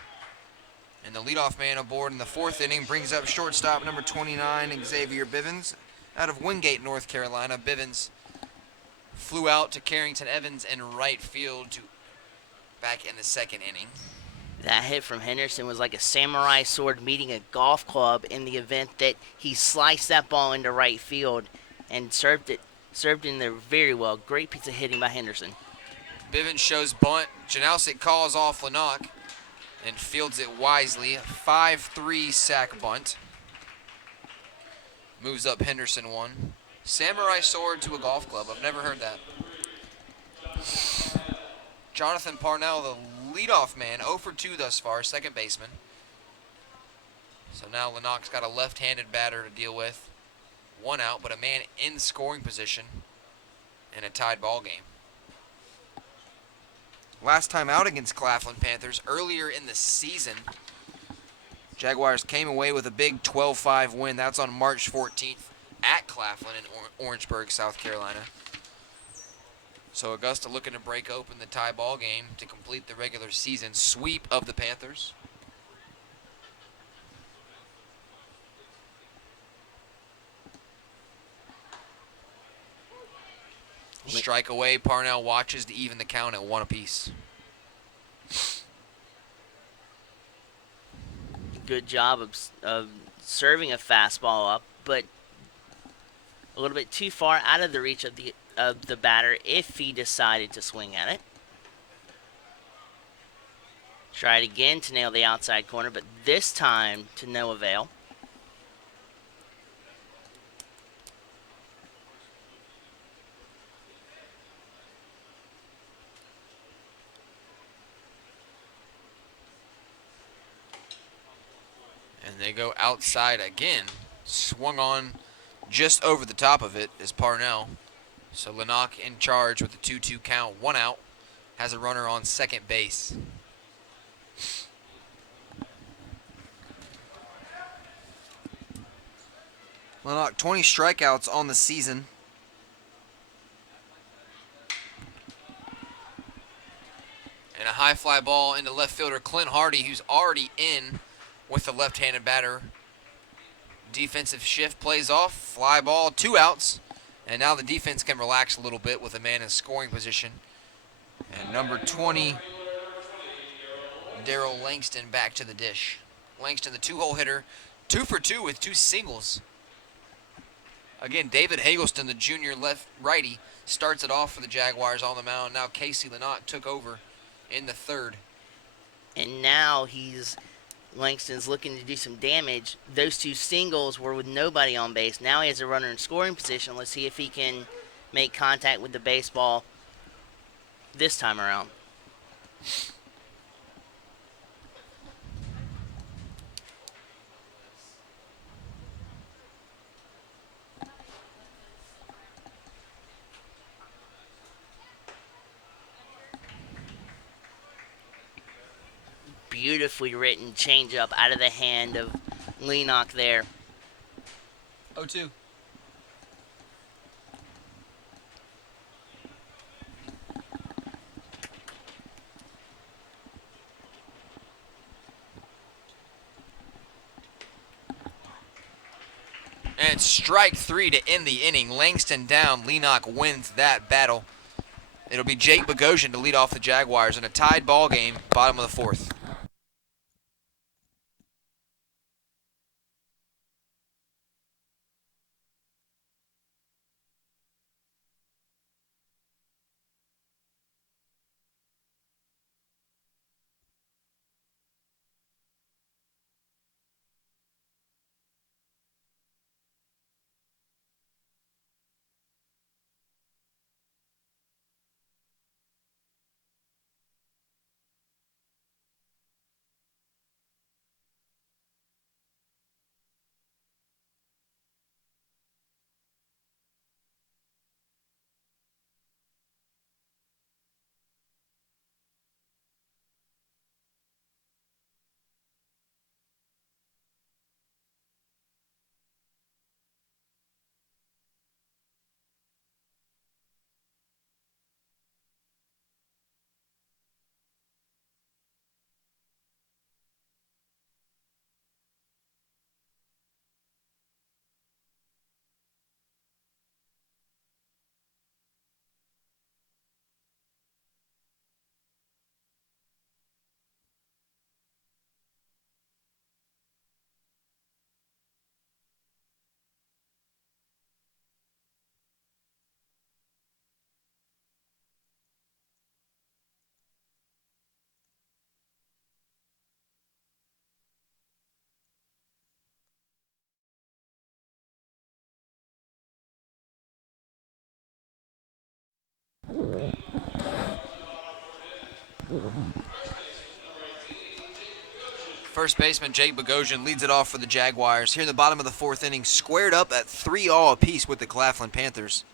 And the leadoff man aboard in the fourth inning brings up shortstop number 29, Xavier Bivens, out of Wingate, North Carolina. Bivens flew out to Carrington Evans in right field back in the second inning. That hit from Henderson was like a samurai sword meeting a golf club in the event that he sliced that ball into right field and served in there very well. Great piece of hitting by Henderson. Bivens shows bunt. Janowski calls off Leenock and fields it wisely. 5-3 sack bunt. Moves up Henderson 1. Samurai sword to a golf club. I've never heard that. Jonathan Parnell, the leadoff man, 0 for 2 thus far, second baseman. So now Leenock's got a left-handed batter to deal with. 1 out, but a man in scoring position in a tied ball game. Last time out against Claflin Panthers, earlier in the season, Jaguars came away with a big 12-5 win. That's on March 14th at Claflin in Orangeburg, South Carolina. So Augusta looking to break open the tie ball game to complete the regular season sweep of the Panthers. Strike away. Parnell watches to even the count at 1 apiece. Good job of serving a fastball up, but a little bit too far out of the reach of the batter if he decided to swing at it. Tried again to nail the outside corner, but this time to no avail. And they go outside again. Swung on just over the top of it is Parnell. So Leenock in charge with the 2-2 count. 1 out. Has a runner on second base. Leenock 20 strikeouts on the season. And a high fly ball into left fielder Clint Hardy, who's already in with the left-handed batter. Defensive shift plays off. Fly ball, 2 outs. And now the defense can relax a little bit with a man in scoring position. And number 20, Daryl Langston back to the dish. Langston, the 2-hole hitter, 2 for 2 with 2 singles. Again, David Hagelston, the junior righty, starts it off for the Jaguars on the mound. Now Casey Lynott took over in the third. And now Langston's looking to do some damage. Those 2 singles were with nobody on base. Now he has a runner in scoring position. Let's see if he can make contact with the baseball this time around. Beautifully written changeup out of the hand of Leenock there. 0-2. And strike 3 to end the inning. Langston down. Leenock wins that battle. It'll be Jake Bogosian to lead off the Jaguars in a tied ball game, bottom of the fourth. First baseman Jake Bogosian leads it off for the Jaguars. Here in the bottom of the fourth inning, squared up at 3-all apiece with the Claflin Panthers.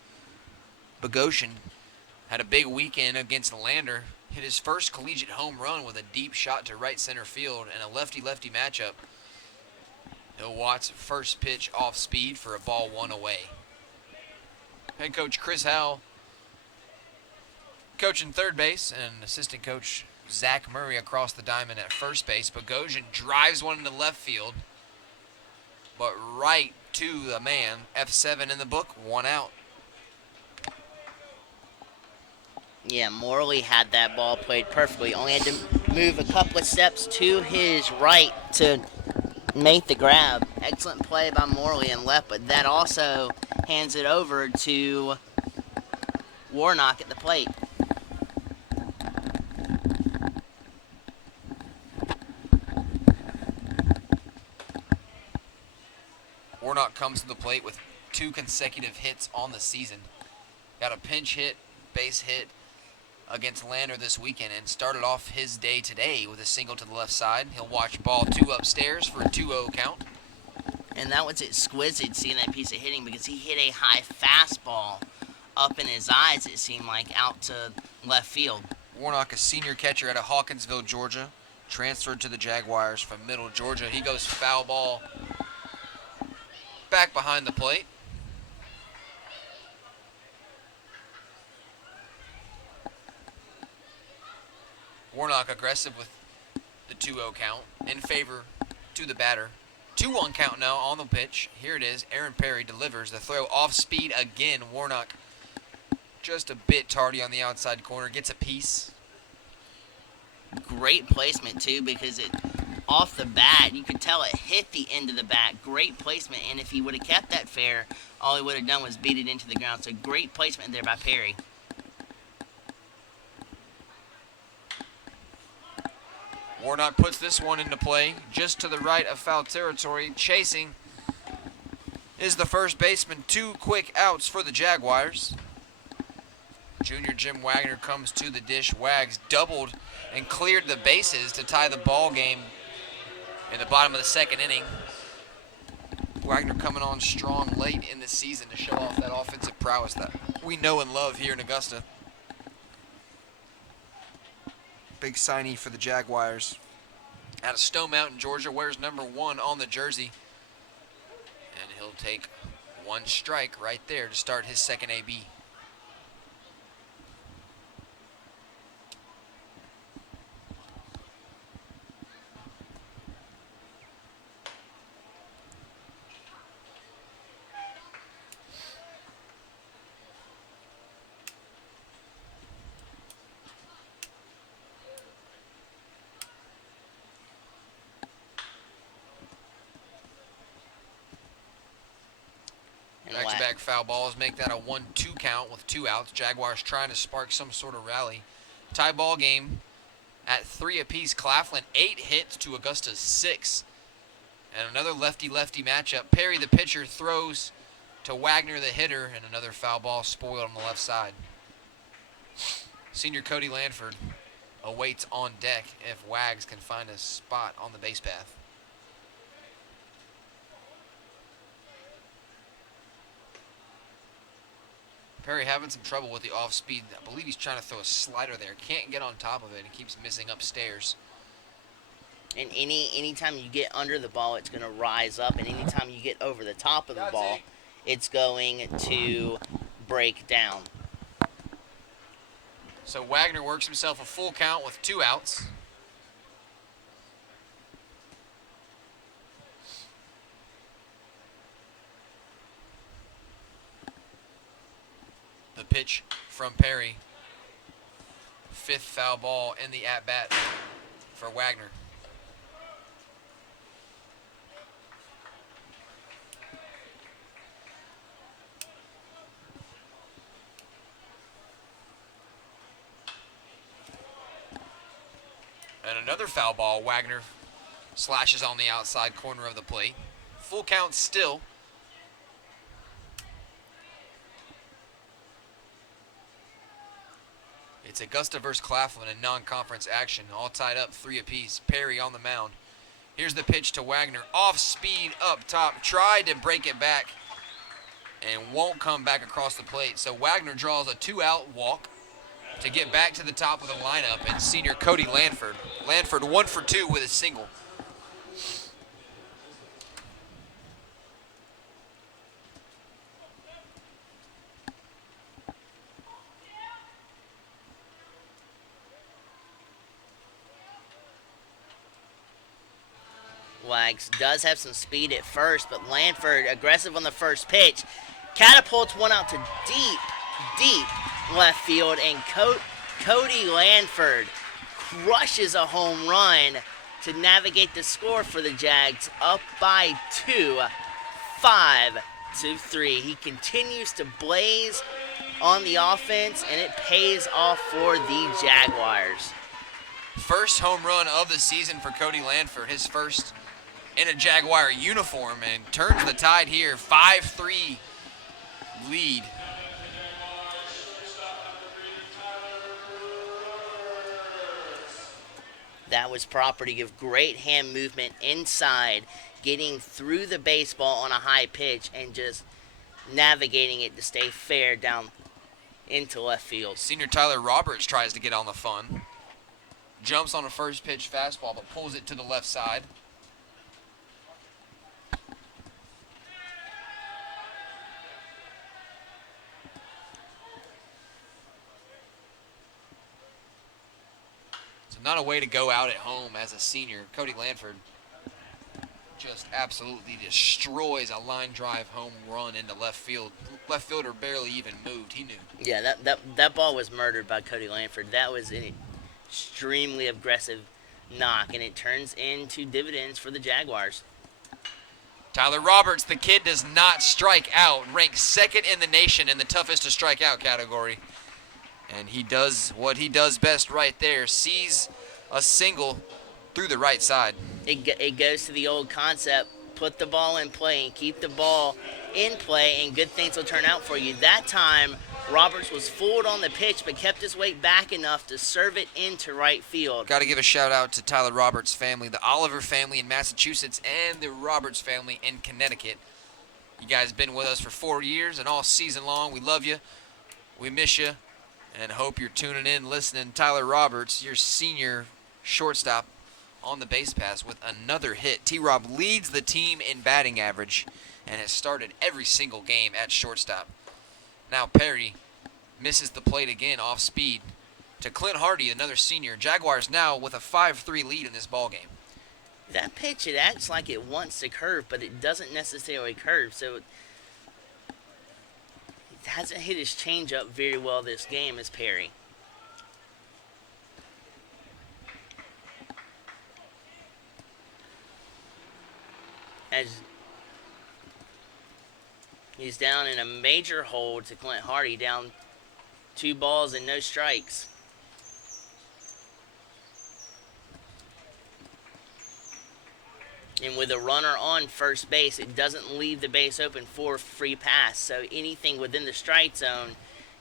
Bogosian had a big weekend against Lander. Hit his first collegiate home run with a deep shot to right center field in a lefty-lefty matchup. He'll watch first pitch off speed for a ball 1 away. Head coach Chris Howell coaching third base, and assistant coach Zach Murray across the diamond at first base. Bogosian drives one into left field, but right to the man. F7 in the book, 1 out. Yeah, Morley had that ball played perfectly. Only had to move a couple of steps to his right to make the grab. Excellent play by Morley and left, but that also hands it over to Warnock at the plate. Warnock comes to the plate with 2 consecutive hits on the season. Got a pinch hit, base hit against Lander this weekend, and started off his day today with a single to the left side. He'll watch ball 2 upstairs for a 2-0 count. And that was exquisite seeing that piece of hitting, because he hit a high fastball up in his eyes, it seemed like, out to left field. Warnock, a senior catcher out of Hawkinsville, Georgia, transferred to the Jaguars from Middle Georgia. He goes foul ball back behind the plate. Warnock aggressive with the 2-0 count in favor to the batter. 2-1 count now on the pitch. Here it is. Aaron Perry delivers the throw off speed again. Warnock just a bit tardy on the outside corner. Gets a piece. Great placement, too, because it off the bat. You could tell it hit the end of the bat. Great placement, and if he would have kept that fair, all he would have done was beat it into the ground. So great placement there by Perry. Warnock puts this one into play just to the right of foul territory. Chasing is the first baseman. 2 quick outs for the Jaguars. Junior Jim Wagner comes to the dish. Wags doubled and cleared the bases to tie the ball game in the bottom of the second inning. Wagner coming on strong late in the season to show off that offensive prowess that we know and love here in Augusta. Big signee for the Jaguars. Out of Stone Mountain, Georgia, wears number 1 on the jersey. And he'll take 1 strike right there to start his second AB. Back-to-back foul balls make that a 1-2 count with 2 outs. Jaguars trying to spark some sort of rally. Tie ball game at 3 apiece. Claflin 8 hits to Augusta's 6. And another lefty-lefty matchup. Perry, the pitcher, throws to Wagner, the hitter, and another foul ball spoiled on the left side. Senior Cody Lanford awaits on deck if Wags can find a spot on the base path. Perry having some trouble with the off-speed. I believe he's trying to throw a slider there. Can't get on top of it and keeps missing upstairs. And anytime you get under the ball, it's going to rise up. And anytime you get over the top of the ball, it's going to break down. So Wagner works himself a full count with 2 outs. The pitch from Perry. 5th foul ball in the at-bat for Wagner. And another foul ball. Wagner slashes on the outside corner of the plate. Full count still. It's Augusta versus Claflin in non-conference action, all tied up 3 apiece. Perry on the mound. Here's the pitch to Wagner. Off speed up top. Tried to break it back and won't come back across the plate. So Wagner draws a 2-out walk to get back to the top of the lineup. And senior Cody Lanford. Lanford 1 for 2 with a single. Wags does have some speed at first, but Lanford, aggressive on the first pitch, catapults one out to deep left field, and Cody Lanford crushes a home run to navigate the score for the Jags, up by 2, 5-3. He continues to blaze on the offense, and it pays off for the Jaguars. First home run of the season for Cody Lanford, his first in a Jaguar uniform, and turns the tide here. 5-3 lead. That was property of great hand movement inside, getting through the baseball on a high pitch and just navigating it to stay fair down into left field. Senior Tyler Roberts tries to get on the fun. Jumps on a first pitch fastball, but pulls it to the left side. So not a way to go out at home as a senior. Cody Lanford just absolutely destroys a line drive home run into left field. Left fielder barely even moved. He knew. Yeah, that ball was murdered by Cody Lanford. That was an extremely aggressive knock, and it turns into dividends for the Jaguars. Tyler Roberts, the kid, does not strike out, ranked second in the nation in the toughest to strike out category. And he does what he does best right there, sees a single through the right side. It goes to the old concept, put the ball in play and keep the ball in play, and good things will turn out for you. That time, Roberts was fooled on the pitch, but kept his weight back enough to serve it into right field. Got to give a shout out to Tyler Roberts' family, the Oliver family in Massachusetts and the Roberts family in Connecticut. You guys have been with us for 4 years and all season long. We love you. We miss you. And hope you're tuning in, listening. Tyler Roberts, your senior shortstop, on the base pass with another hit. T-Rob leads the team in batting average and has started every single game at shortstop. Now Perry misses the plate again off speed to Clint Hardy, another senior. Jaguars now with a 5-3 lead in this ballgame. That pitch, it acts like it wants to curve, but it doesn't necessarily curve. So it hasn't hit his changeup very well this game as Perry. As he's down in a major hole to Clint Hardy, down 2 balls and no strikes. And with a runner on first base, it doesn't leave the base open for a free pass. So anything within the strike zone,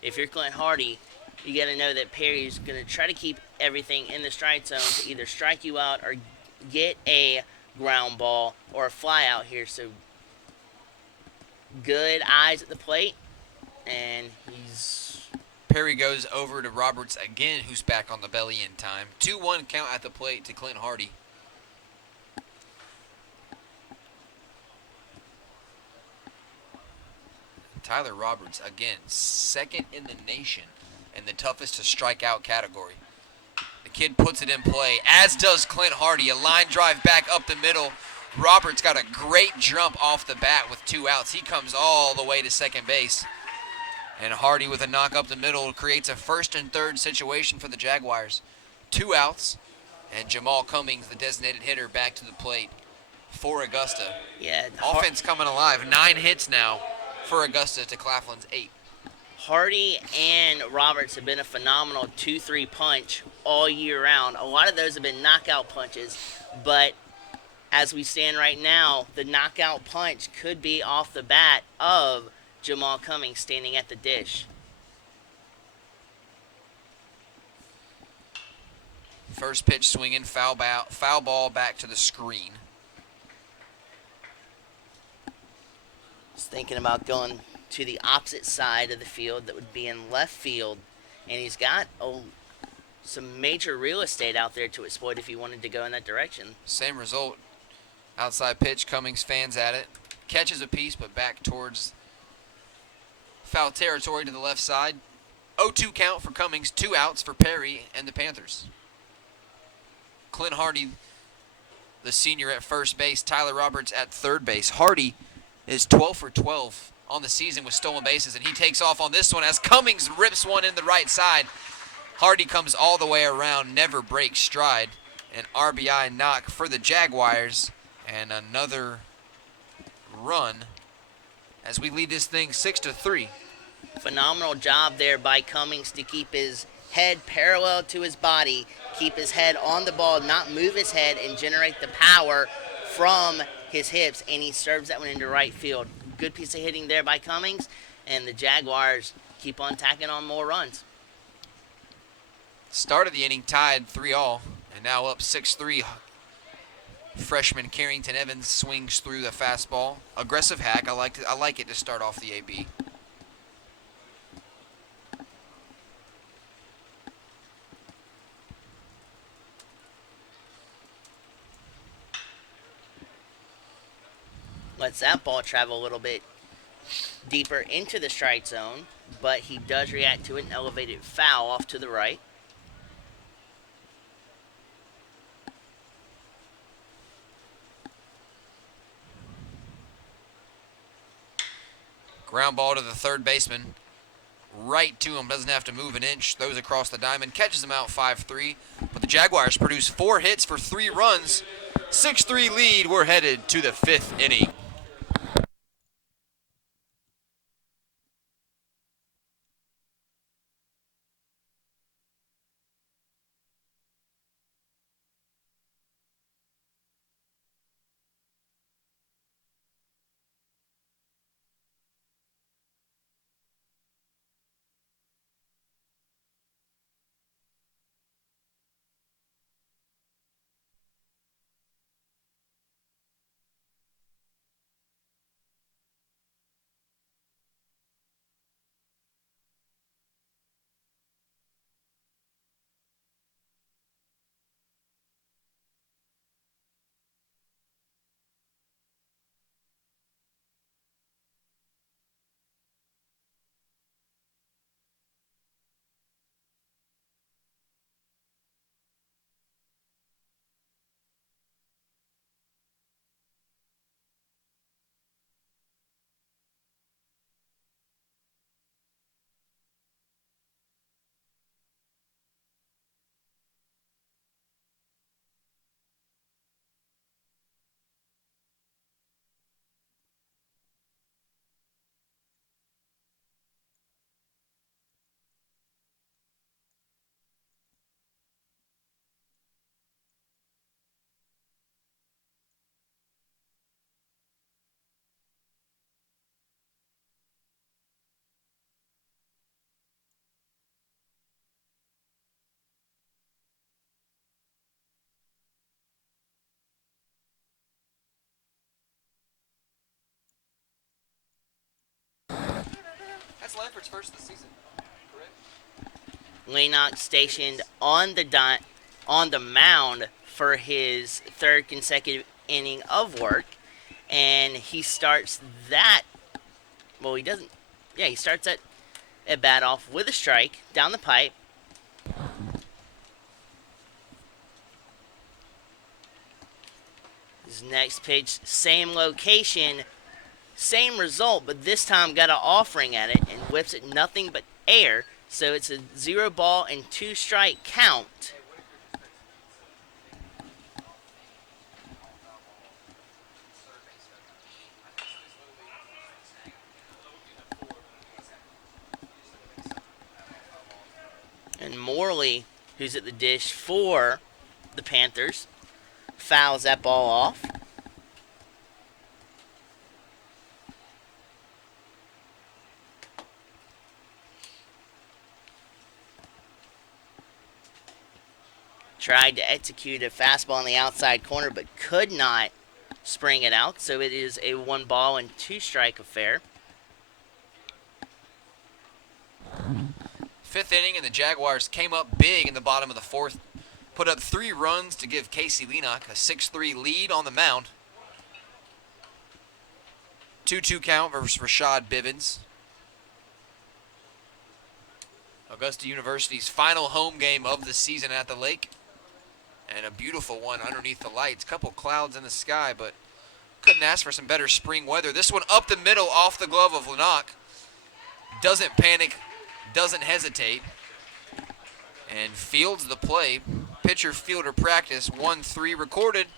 if you're Clint Hardy, you got to know that Perry's going to try to keep everything in the strike zone to either strike you out or get a ground ball or a fly out here. So good eyes at the plate, and Perry goes over to Roberts again, who's back on the belly in time. 2-1 count at the plate to Clint Hardy. Tyler Roberts, again, second in the nation in the toughest to strike out category. The kid puts it in play, as does Clint Hardy. A line drive back up the middle. Roberts got a great jump off the bat with 2 outs. He comes all the way to second base. And Hardy with a knock up the middle creates a first and third situation for the Jaguars. 2 outs, and Jamal Cummings, the designated hitter, back to the plate for Augusta. Yeah, offense coming alive. 9 hits now for Augusta to Claflin's 8. Hardy and Roberts have been a phenomenal 2-3 punch all year round. A lot of those have been knockout punches, but as we stand right now, the knockout punch could be off the bat of Jamal Cummings standing at the dish. First pitch swinging, foul ball back to the screen. Just thinking about going to the opposite side of the field, that would be in left field, and he's got some major real estate out there to exploit if he wanted to go in that direction. Same result. Outside pitch, Cummings fans at it. Catches a piece, but back towards foul territory to the left side. 0-2 count for Cummings, 2 outs for Perry and the Panthers. Clint Hardy, the senior, at first base. Tyler Roberts at third base. Hardy is 12 for 12 on the season with stolen bases, and he takes off on this one as Cummings rips one in the right side. Hardy comes all the way around, never breaks stride. An RBI knock for the Jaguars, and another run as we lead this thing 6-3. Phenomenal job there by Cummings to keep his head parallel to his body, keep his head on the ball, not move his head, and generate the power from his hips, and he serves that one into right field. Good piece of hitting there by Cummings, and the Jaguars keep on tacking on more runs. Start of the inning tied 3-3, and now up 6-3. Freshman Carrington Evans swings through the fastball. Aggressive hack. I like it to start off the AB. Lets that ball travel a little bit deeper into the strike zone, but he does react to an elevated foul off to the right. Ground ball to the third baseman. right to him, doesn't have to move an inch, throws across the diamond, catches him out 5-3. But the Jaguars produce 4 hits for 3 runs. 6-3 lead. We're headed to the 5th inning. That's Lanford's first of the season, correct? Lennox stationed on the mound for his 3rd consecutive inning of work, and he starts that. Well, he doesn't. Yeah, he starts that at bat off with a strike down the pipe. His next pitch, same location, same result, but this time got an offering at it and whips it nothing but air. So it's a 0 ball and 2 strike count. And Morley, who's at the dish for the Panthers, fouls that ball off. Tried to execute a fastball on the outside corner, but could not spring it out. So it is a 1 ball and 2 strike affair. 5th inning, and the Jaguars came up big in the bottom of the 4th. Put up 3 runs to give Casey Lennox a 6-3 lead on the mound. 2-2 count versus Rashad Bivens. Augusta University's final home game of the season at the lake. And a beautiful one underneath the lights. Couple clouds in the sky, but couldn't ask for some better spring weather. This one up the middle off the glove of Lennox. Doesn't panic, doesn't hesitate, and fields the play. Pitcher-fielder practice, 1-3 recorded,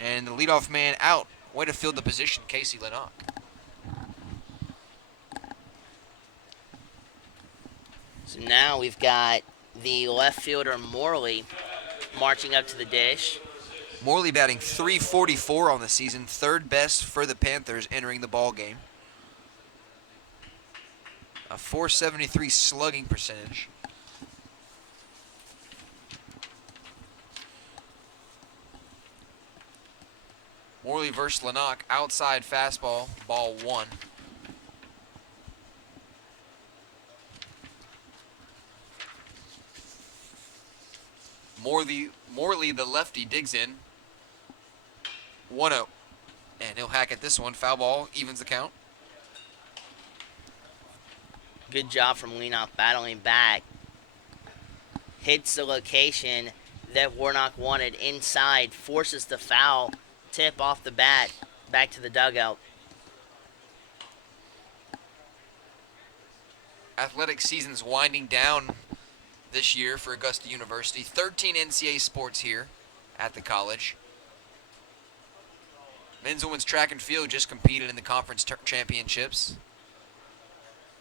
and the leadoff man out. Way to field the position, Casey Lennox. So now we've got the left fielder Morley marching up to the dish. Morley batting .344 on the season, 3rd best for the Panthers entering the ball game. A .473 slugging percentage. Morley versus Lennox, outside fastball, ball 1. Morley, the lefty, digs in. 1-0. And he'll hack at this one. Foul ball, evens the count. Good job from Lennox battling back. Hits the location that Warnock wanted inside. Forces the foul. Tip off the bat. Back to the dugout. athletic season's winding down this year for Augusta University. 13 NCAA sports here at the college. Men's and women's track and field just competed in the conference championships.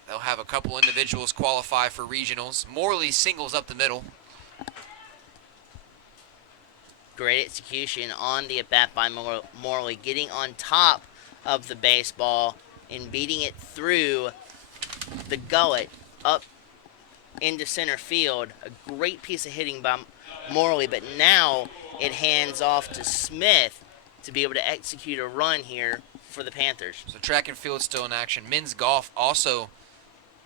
They'll have a couple individuals qualify for regionals. Morley singles up the middle. Great execution on the at-bat by Morley, getting on top of the baseball and beating it through the gullet up into center field. A great piece of hitting by Morley, but now it hands off to Smith to be able to execute a run here for the Panthers. So track and field still in action. Men's golf also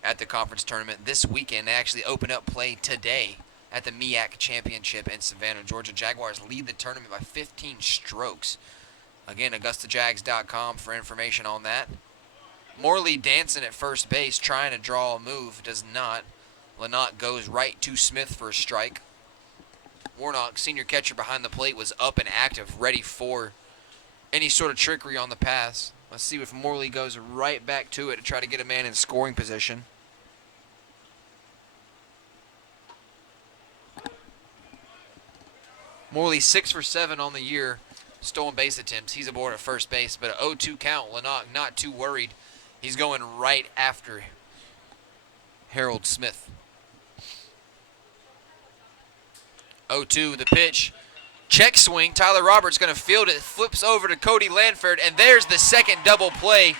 at the conference tournament this weekend. They actually open up play today at the MEAC Championship in Savannah, Georgia. Jaguars lead the tournament by 15 strokes. Again, AugustaJags.com for information on that. Morley dancing at first base, trying to draw a move, does not. Lynott goes right to Smith for a strike. Warnock, senior catcher behind the plate, was up and active, ready for any sort of trickery on the pass. Let's see if Morley goes right back to it to try to get a man in scoring position. Morley 6 for 7 on the year. Stolen base attempts. He's aboard at first base, but an 0-2 count. Lynott not too worried. He's going right after Harold Smith. 0-2 the pitch. Check swing. Tyler Roberts going to field it. Flips over to Cody Lanford, and there's the second double play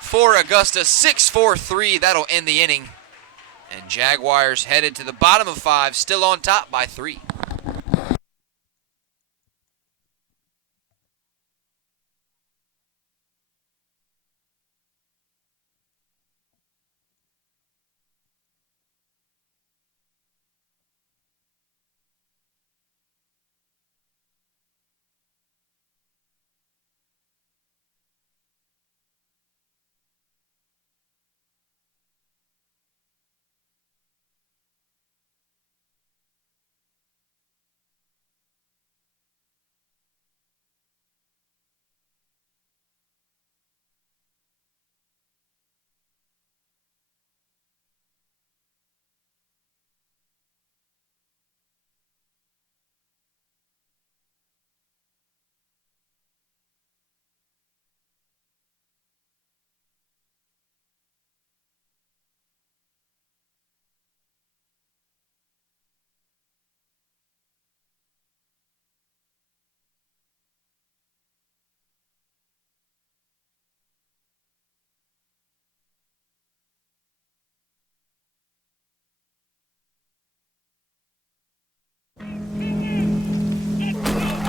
for Augusta. 6-4-3. That'll end the inning. And Jaguars headed to the bottom of 5, still on top by 3.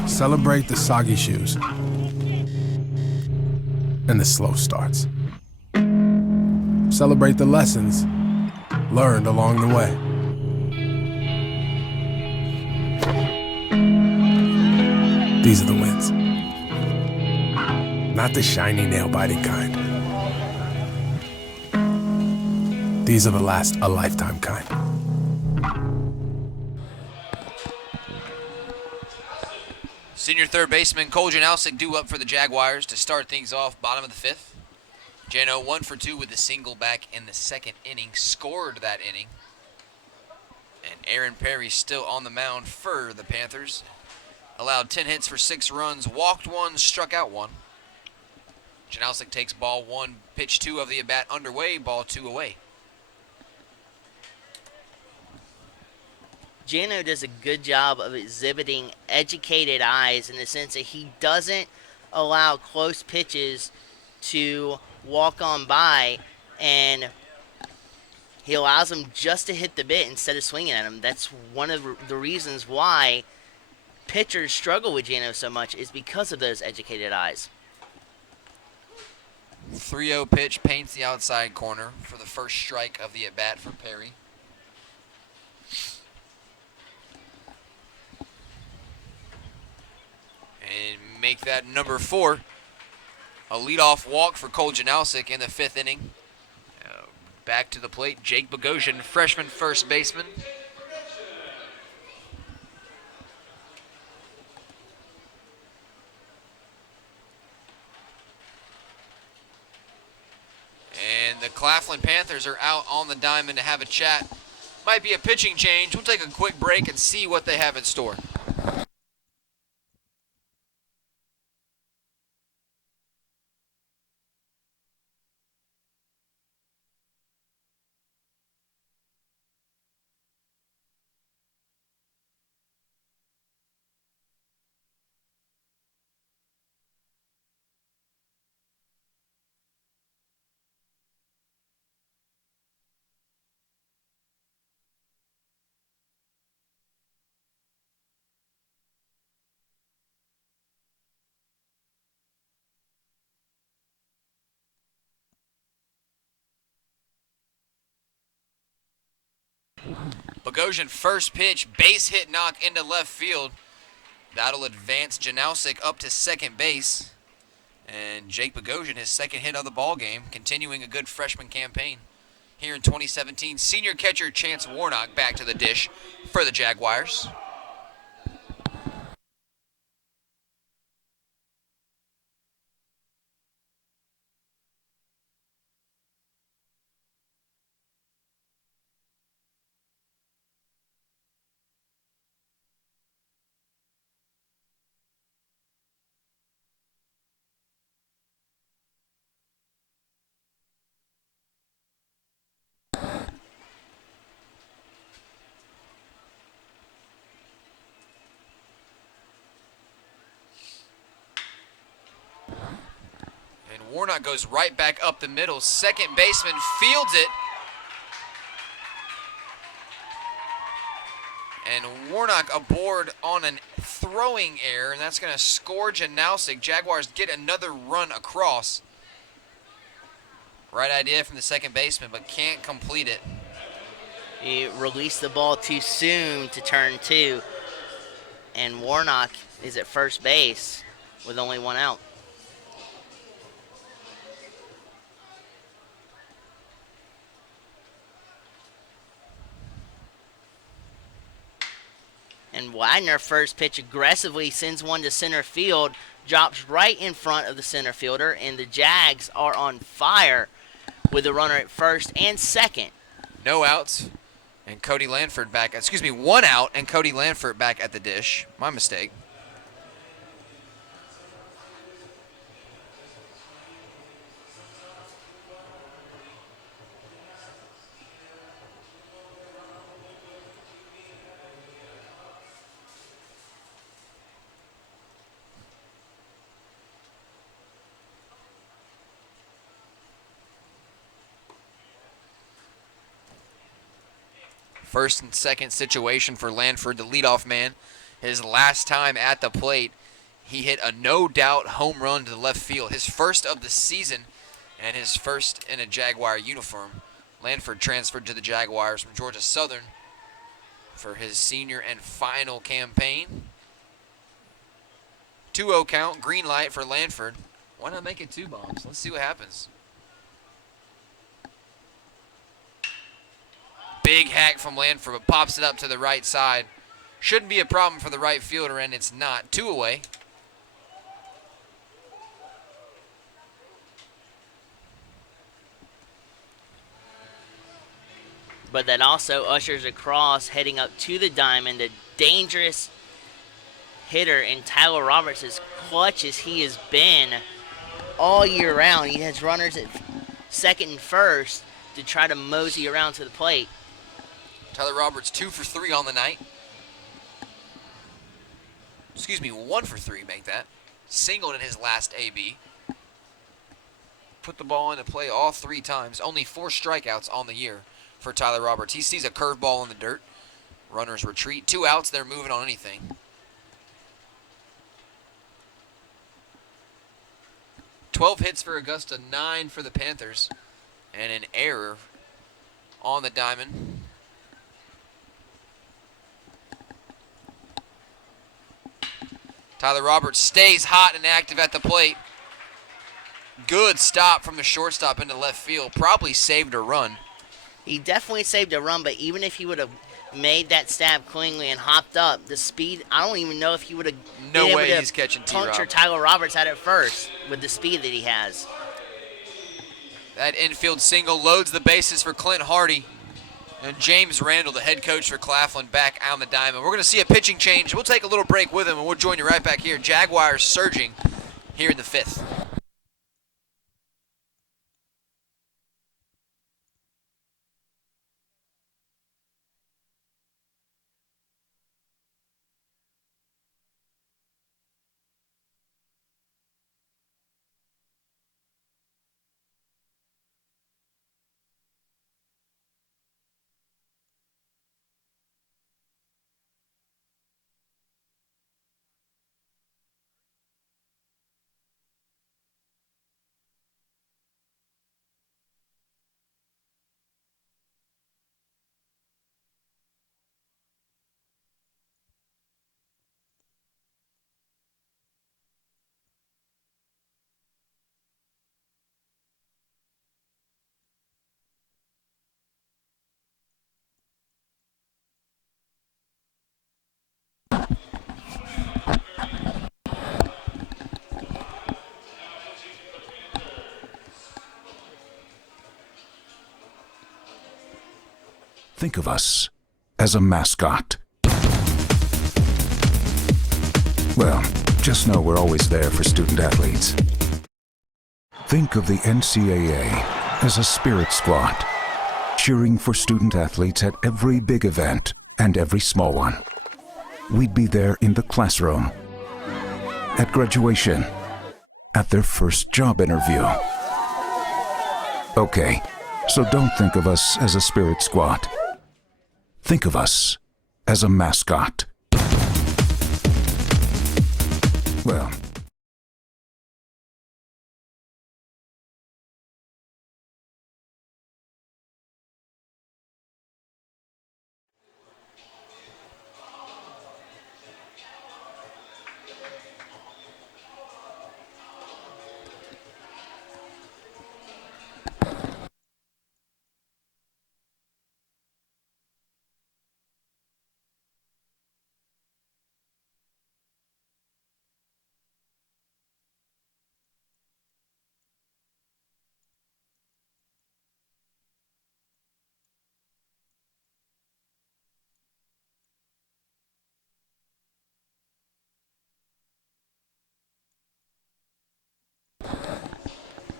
Celebrate the soggy shoes and the slow starts. Celebrate the lessons learned along the way. These are the wins. Not the shiny, nail-biting kind. These are the last a lifetime kind. Senior third baseman Cole Janowsik due up for the Jaguars to start things off, bottom of the 5th. Jano 1 for 2 with a single back in the second inning, scored that inning. And Aaron Perry still on the mound for the Panthers. Allowed 10 hits for 6 runs, walked 1, struck out 1. Janowsik takes ball 1, pitch 2 of the at-bat underway, ball 2 away. Jano does a good job of exhibiting educated eyes in the sense that he doesn't allow close pitches to walk on by, and he allows them just to hit the bit instead of swinging at them. That's one of the reasons why pitchers struggle with Jano so much, is because of those educated eyes. 3-0 pitch paints the outside corner for the first strike of the at-bat for Perry. And make that number 4. A leadoff walk for Cole Janowsik in the 5th inning. Back to the plate, Jake Bogosian, freshman first baseman. And the Claflin Panthers are out on the diamond to have a chat. Might be a pitching change. We'll take a quick break and see what they have in store. Bogosian first pitch, base hit knock into left field. That'll advance Janowski up to second base. And Jake Bogosian, his second hit of the ball game, continuing a good freshman campaign here in 2017. Senior catcher Chance Warnock back to the dish for the Jaguars. Warnock goes right back up the middle. Second baseman fields it. And Warnock aboard on a throwing error, and that's going to score Janowski. Jaguars get another run across. Right idea from the second baseman, but can't complete it. He released the ball too soon to turn two, and Warnock is at first base with only one out. And Wagner, first pitch aggressively sends one to center field, drops right in front of the center fielder, and the Jags are on fire with a runner at first and second. No outs, and Cody Lanford back. Excuse me, one out, and Cody Lanford back at the dish. My mistake. First and second situation for Lanford, the leadoff man. His last time at the plate, he hit a no-doubt home run to the left field. His first of the season and his first in a Jaguar uniform. Lanford transferred to the Jaguars from Georgia Southern for his senior and final campaign. 2-0 count, green light for Lanford. Why not make it 2 bombs? Let's see what happens. Big hack from Lanford, but pops it up to the right side. Shouldn't be a problem for the right fielder, and it's not. 2 away. But that also ushers across, heading up to the diamond, a dangerous hitter in Tyler Roberts, as clutch as he has been all year round. He has runners at second and first to try to mosey around to the plate. Tyler Roberts 2 for 3 on the night. Excuse me, 1 for 3, make that. Singled in his last AB. Put the ball into play all 3 times. Only 4 strikeouts on the year for Tyler Roberts. He sees a curveball in the dirt. Runners retreat. 2 outs, they're moving on anything. 12 hits for Augusta, 9 for the Panthers. And an error on the diamond. Tyler Roberts stays hot and active at the plate. Good stop from the shortstop into left field. Probably saved a run. He definitely saved a run, but even if he would have made that stab cleanly and hopped up, the speed, I don't even know if he would have No been way able he's catching to puncture T-Rob. Tyler Roberts out at first with the speed that he has. That infield single loads the bases for Clint Hardy. And James Randall, the head coach for Claflin, back on the diamond. We're going to see a pitching change. We'll take a little break with him, and we'll join you right back here. Jaguars surging here in the 5th. Think of us as a mascot. Well, just know we're always there for student athletes. Think of the NCAA as a spirit squad, cheering for student athletes at every big event and every small one. We'd be there in the classroom, at graduation, at their first job interview. Okay, so don't think of us as a spirit squad. Think of us as a mascot. Well,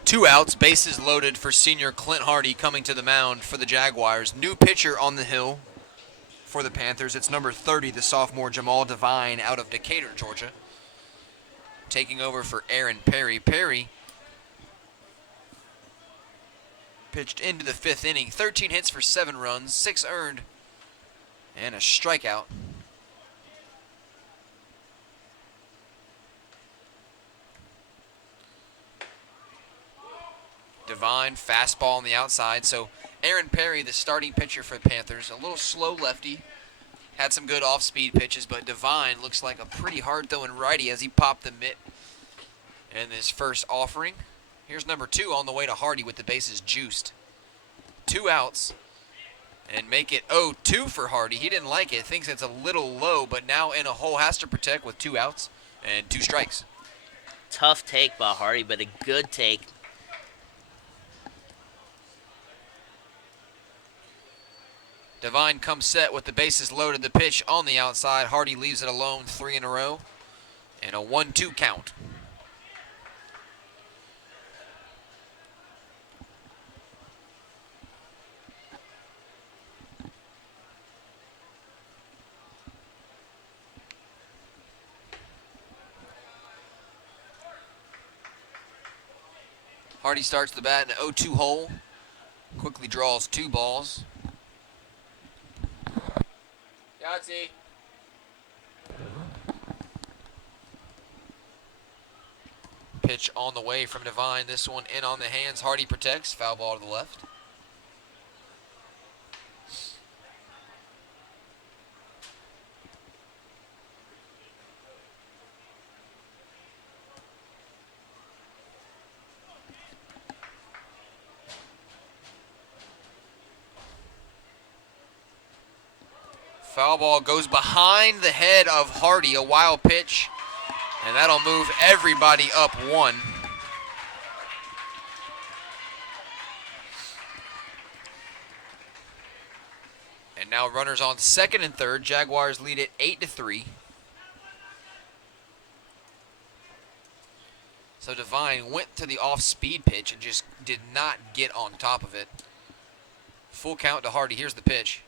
Two outs, bases loaded for senior Clint Hardy coming to the mound for the Jaguars. New pitcher on the hill for the Panthers. It's number 30, the sophomore Jamal Devine out of Decatur, Georgia. Taking over for Aaron Perry. Perry pitched into the 5th inning. 13 hits for 7 runs, 6 earned, and a strikeout. Devine, fastball on the outside. So Aaron Perry, the starting pitcher for the Panthers, a little slow lefty. Had some good off-speed pitches, but Devine looks like a pretty hard-throwing righty as he popped the mitt in this first offering. Here's number 2 on the way to Hardy with the bases juiced. 2 outs and make it 0-2 for Hardy. He didn't like it, thinks it's a little low, but now in a hole has to protect with 2 outs and 2 strikes. Tough take by Hardy, but a good take. Devine comes set with the bases loaded. The pitch on the outside. Hardy leaves it alone 3 in a row. And a 1-2 count. Hardy starts the bat in an 0-2 hole. Quickly draws 2 balls. Yahtzee. Pitch on the way from Devine. This one in on the hands. Hardy protects. Foul ball to the left. Foul ball goes behind the head of Hardy, a wild pitch, and that'll move everybody up 1. Now runners on second and third. Jaguars lead it 8-3. So Devine went to the off-speed pitch and just did not get on top of it. Full count to Hardy. Here's the pitch.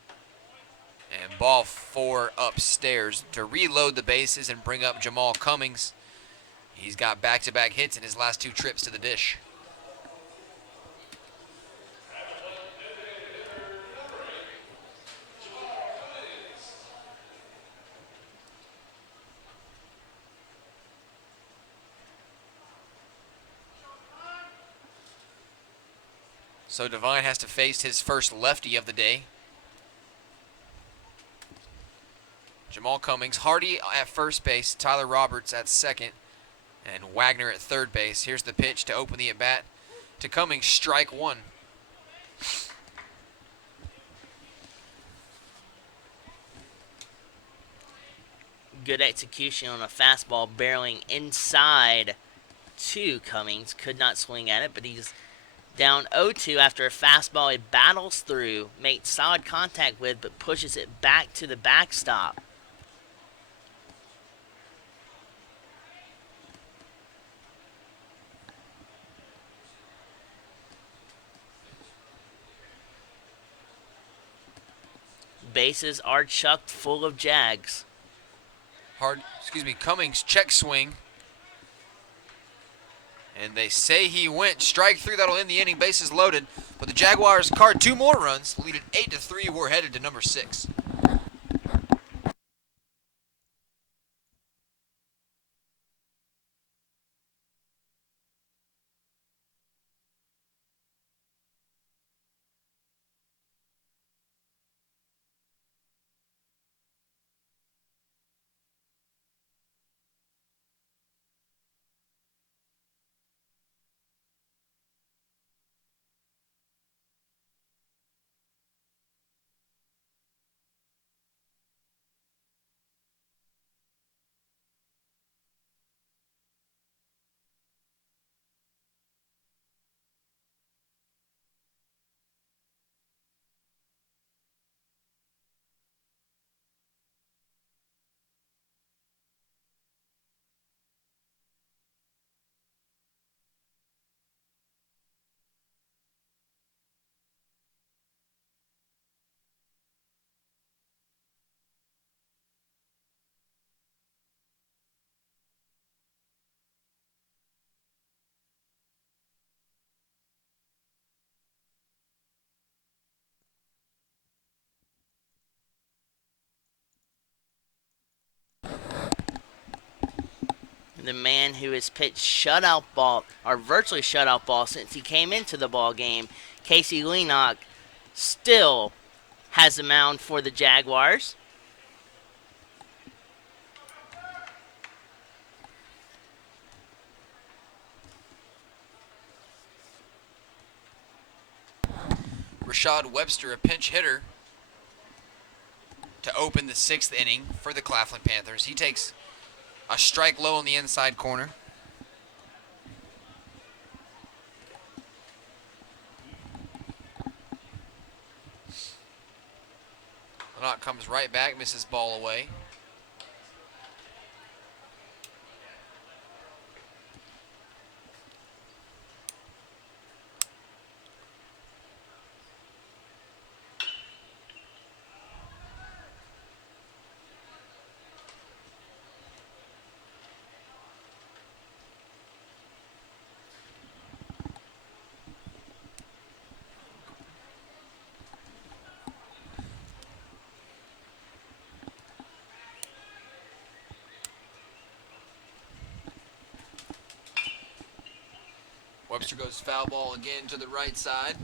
And ball 4 upstairs to reload the bases and bring up Jamal Cummings. He's got back-to-back hits in his last 2 trips to the dish. So Devine has to face his first lefty of the day. Jamal Cummings, Hardy at first base, Tyler Roberts at second, and Wagner at third base. Here's the pitch to open the at-bat to Cummings, strike 1. Good execution on a fastball barreling inside to Cummings. Could not swing at it, but he's down 0-2 after a fastball he battles through, makes solid contact with, but pushes it back to the backstop. Bases are chucked full of Jags. Cummings check swing. And they say he went. Strike 3, that'll end the inning, bases loaded. But the Jaguars card 2 more runs, lead it 8-3. We're headed to number 6. The man who has pitched shutout ball, or virtually shutout ball, since he came into the ball game, Casey Leenock, still has the mound for the Jaguars. Rashad Webster, a pinch hitter, to open the 6th inning for the Claflin Panthers. He takes a strike low on the inside corner. Lennox comes right back, misses ball away. Webster goes foul ball again to the right side.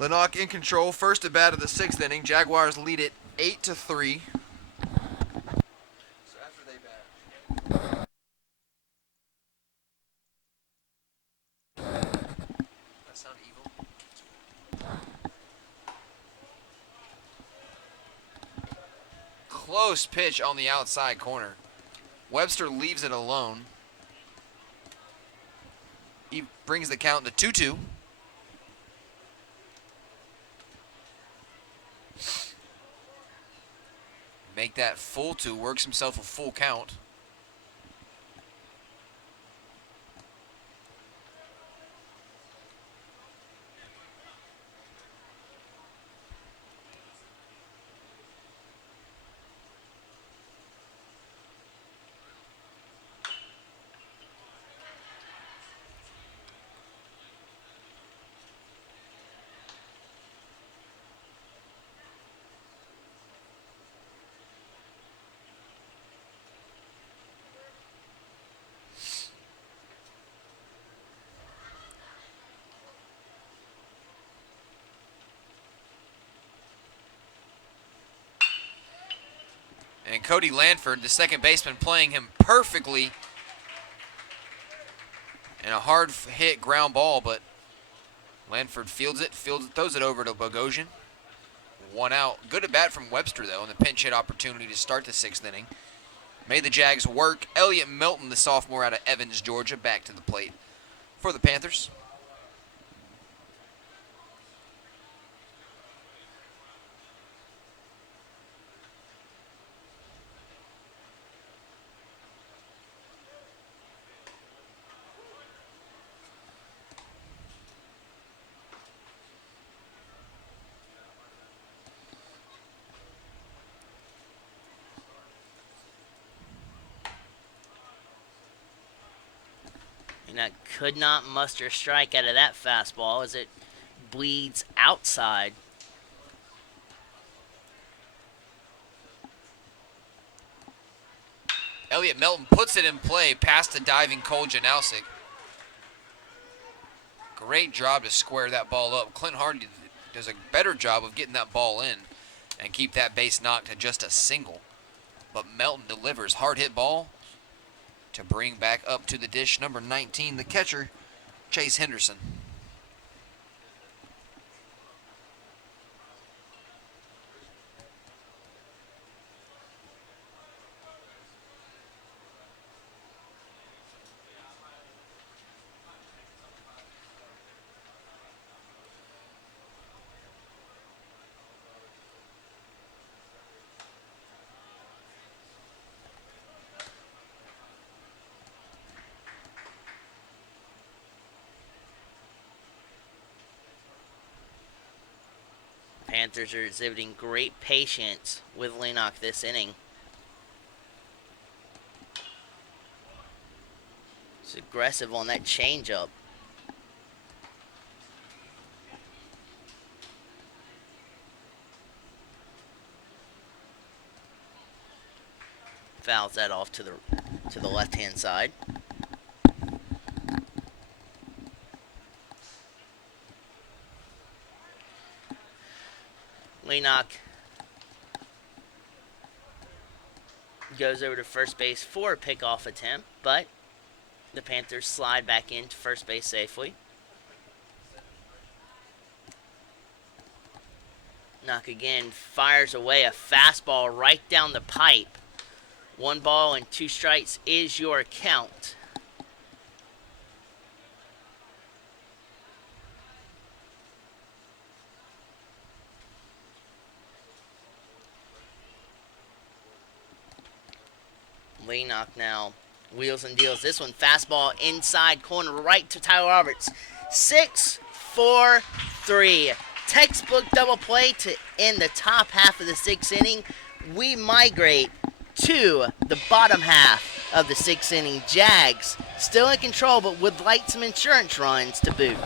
Lennox in control. First at bat of the 6th inning. Jaguars lead it 8-3. So after they bat. That sound evil? Close pitch on the outside corner. Webster leaves it alone. He brings the count to 2-2. make that full 2, works himself a full count. And Cody Lanford, the second baseman, playing him perfectly. And a hard hit ground ball, but Lanford fields it, throws it over to Bogosian. 1 out. Good at bat from Webster, though, in the pinch hit opportunity to start the 6th inning. Made the Jags work. Elliott Milton, the sophomore out of Evans, Georgia, back to the plate for the Panthers. And that could not muster a strike out of that fastball as it bleeds outside. Elliott Milton puts it in play past the diving Cole Janowski. Great job to square that ball up. Clint Hardy does a better job of getting that ball in and keep that base knocked to just a single. But Melton delivers hard hit ball to bring back up to the dish number 19, the catcher, Chase Henderson. Panthers are exhibiting great patience with Leanock this inning. It's aggressive on that changeup. Fouls that off to the left-hand side. Leanock goes over to first base for a pickoff attempt, but the Panthers slide back into first base safely. Knock again fires away a fastball right down the pipe. 1 ball and 2 strikes is your count. Leanock now wheels and deals this one. Fastball inside corner right to Tyler Roberts. 6-4-3. Textbook double play to end the top half of the 6th inning. We migrate to the bottom half of the 6th inning. Jags still in control, but would like some insurance runs to boot.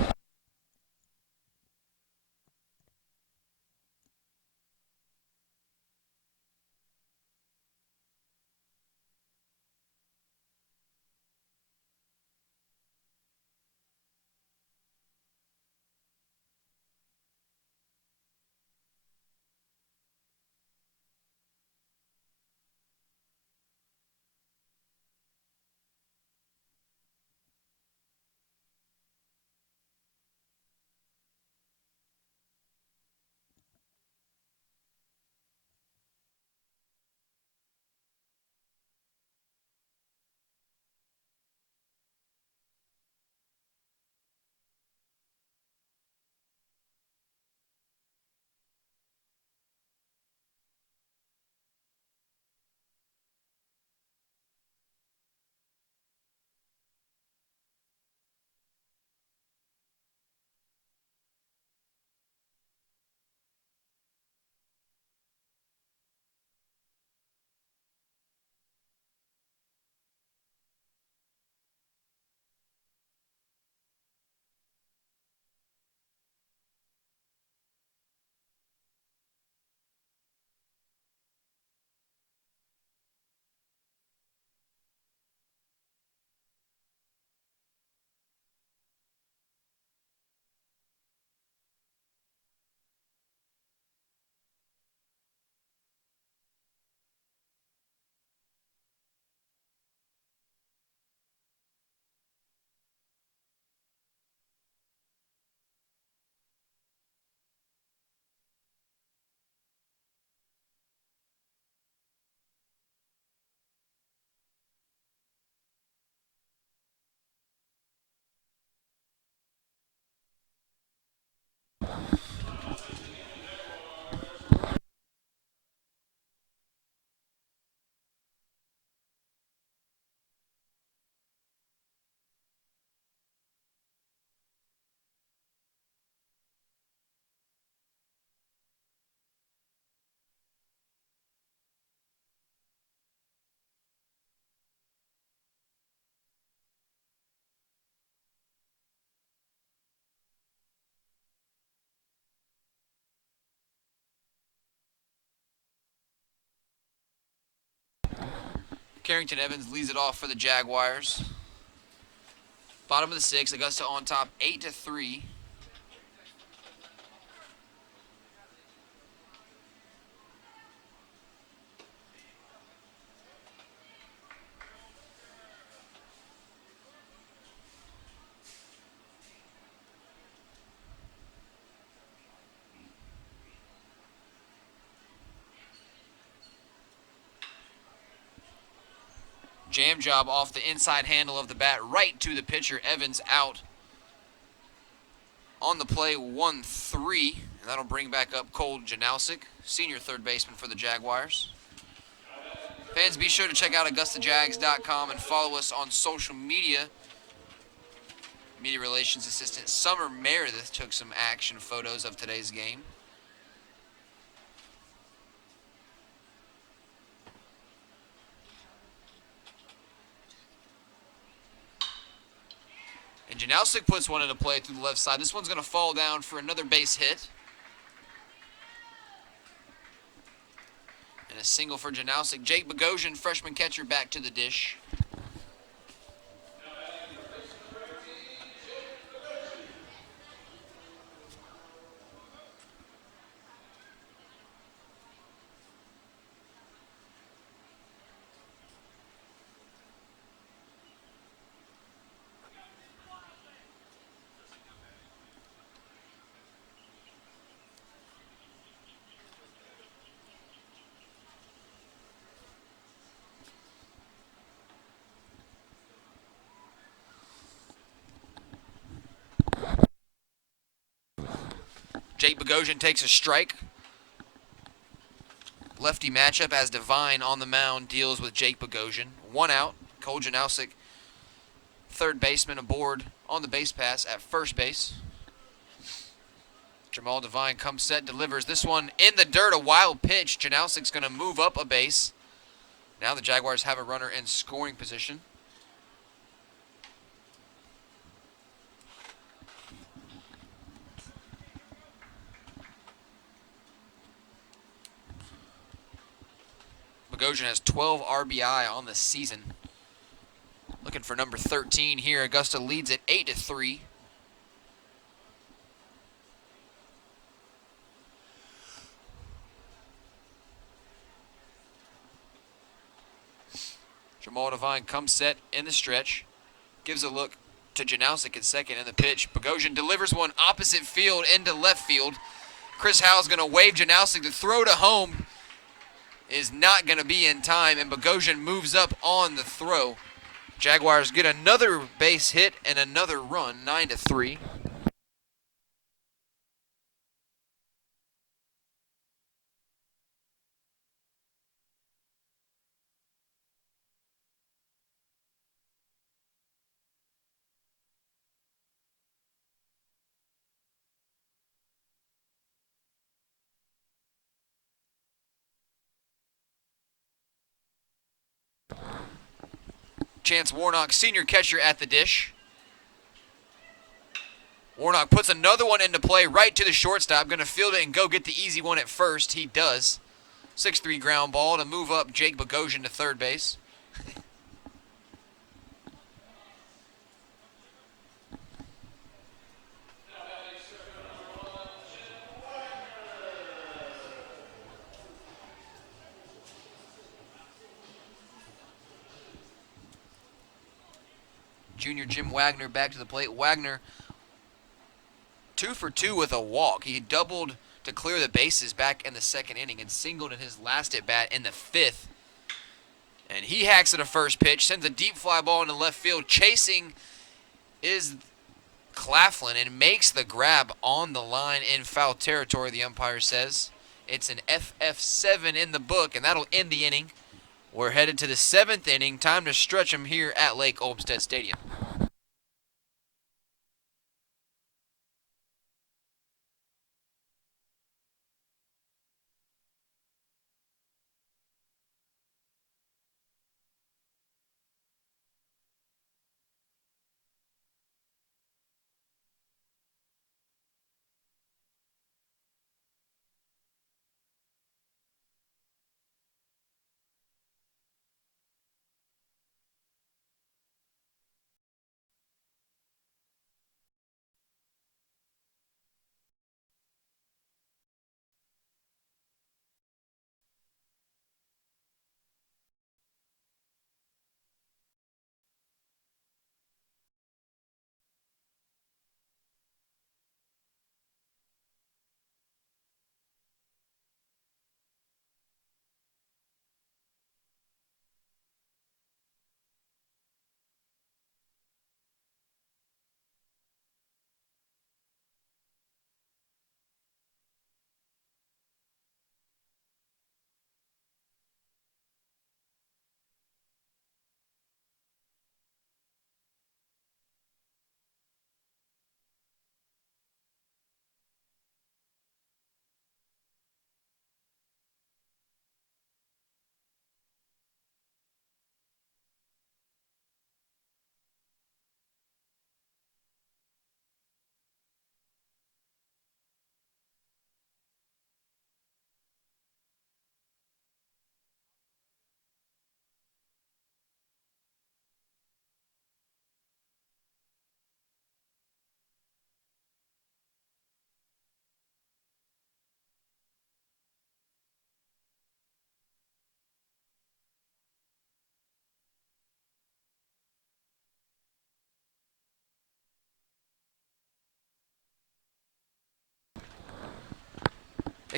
Carrington Evans leads it off for the Jaguars. Bottom of the 6th, Augusta on top 8-3. Jam job off the inside handle of the bat right to the pitcher. Evans out. On the play, 1-3. And that'll bring back up Cole Janowsic, senior third baseman for the Jaguars. Fans, be sure to check out AugustaJags.com and follow us on social media. Media Relations Assistant Summer Meredith took some action photos of today's game. And Janowsic puts one into play through the left side. This one's going to fall down for another base hit. And a single for Janowsic. Jake Bogosian, freshman catcher, back to the dish. Jake Bogosian takes a strike. Lefty matchup as Devine on the mound deals with Jake Bogosian. 1 out. Cole Janowsic, third baseman, aboard on the base pass at first base. Jamal Devine comes set, delivers this one in the dirt, a wild pitch. Janowsic's going to move up a base. Now the Jaguars have a runner in scoring position. Bogosian has 12 RBI on the season. Looking for number 13 here. Augusta leads it 8-3. Jamal Devine comes set in the stretch. Gives a look to Janowsic in second in the pitch. Bogosian delivers one opposite field into left field. Chris Howell's going to wave Janowsic. The throw to home is not going to be in time, and Bogosian moves up on the throw. Jaguars get another base hit and another run, 9-3. Chance Warnock, senior catcher, at the dish. Warnock puts another one into play right to the shortstop. Going to field it and go get the easy one at first. He does. 6-3 ground ball to move up Jake Bogosian to third base. Junior Jim Wagner back to the plate. Wagner 2 for 2 with a walk. He doubled to clear the bases back in the second inning and singled in his last at bat in the fifth. And he hacks at a first pitch, sends a deep fly ball into left field. Chasing is Claflin and makes the grab on the line in foul territory, the umpire says. It's an FF7 in the book, and that'll end the inning. We're headed to the 7th inning. Time to stretch them here at Lake Olmstead Stadium.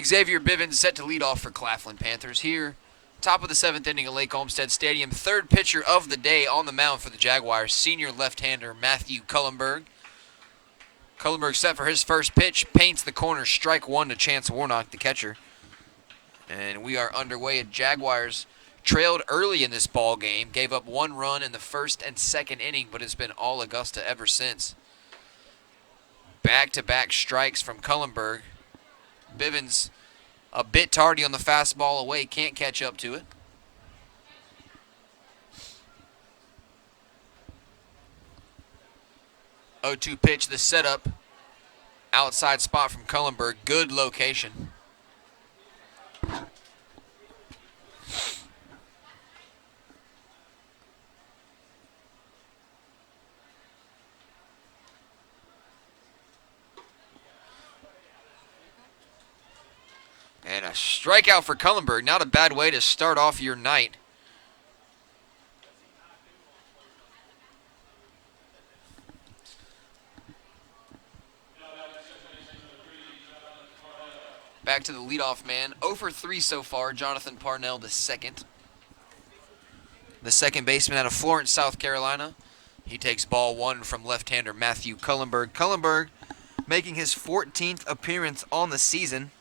Xavier Bivens set to lead off for Claflin Panthers here. Top of the 7th inning at Lake Olmstead Stadium. Third pitcher of the day on the mound for the Jaguars, senior left-hander Matthew Cullenberg. Cullenberg set for his first pitch, paints the corner, strike one to Chance Warnock, the catcher. And we are underway at Jaguars. Trailed early in this ball game, gave up 1 run in the first and second inning, but it's been all Augusta ever since. Back-to-back strikes from Cullenberg. Bivens a bit tardy on the fastball away, can't catch up to it. Oh-2 pitch, the setup. Outside spot from Cullenberg, good location. And a strikeout for Cullenberg. Not a bad way to start off your night. Back to the leadoff man. 0 for 3 so far. Jonathan Parnell, the second. The second baseman out of Florence, South Carolina. He takes ball 1 from left-hander Matthew Cullenberg. Cullenberg making his 14th appearance on the season.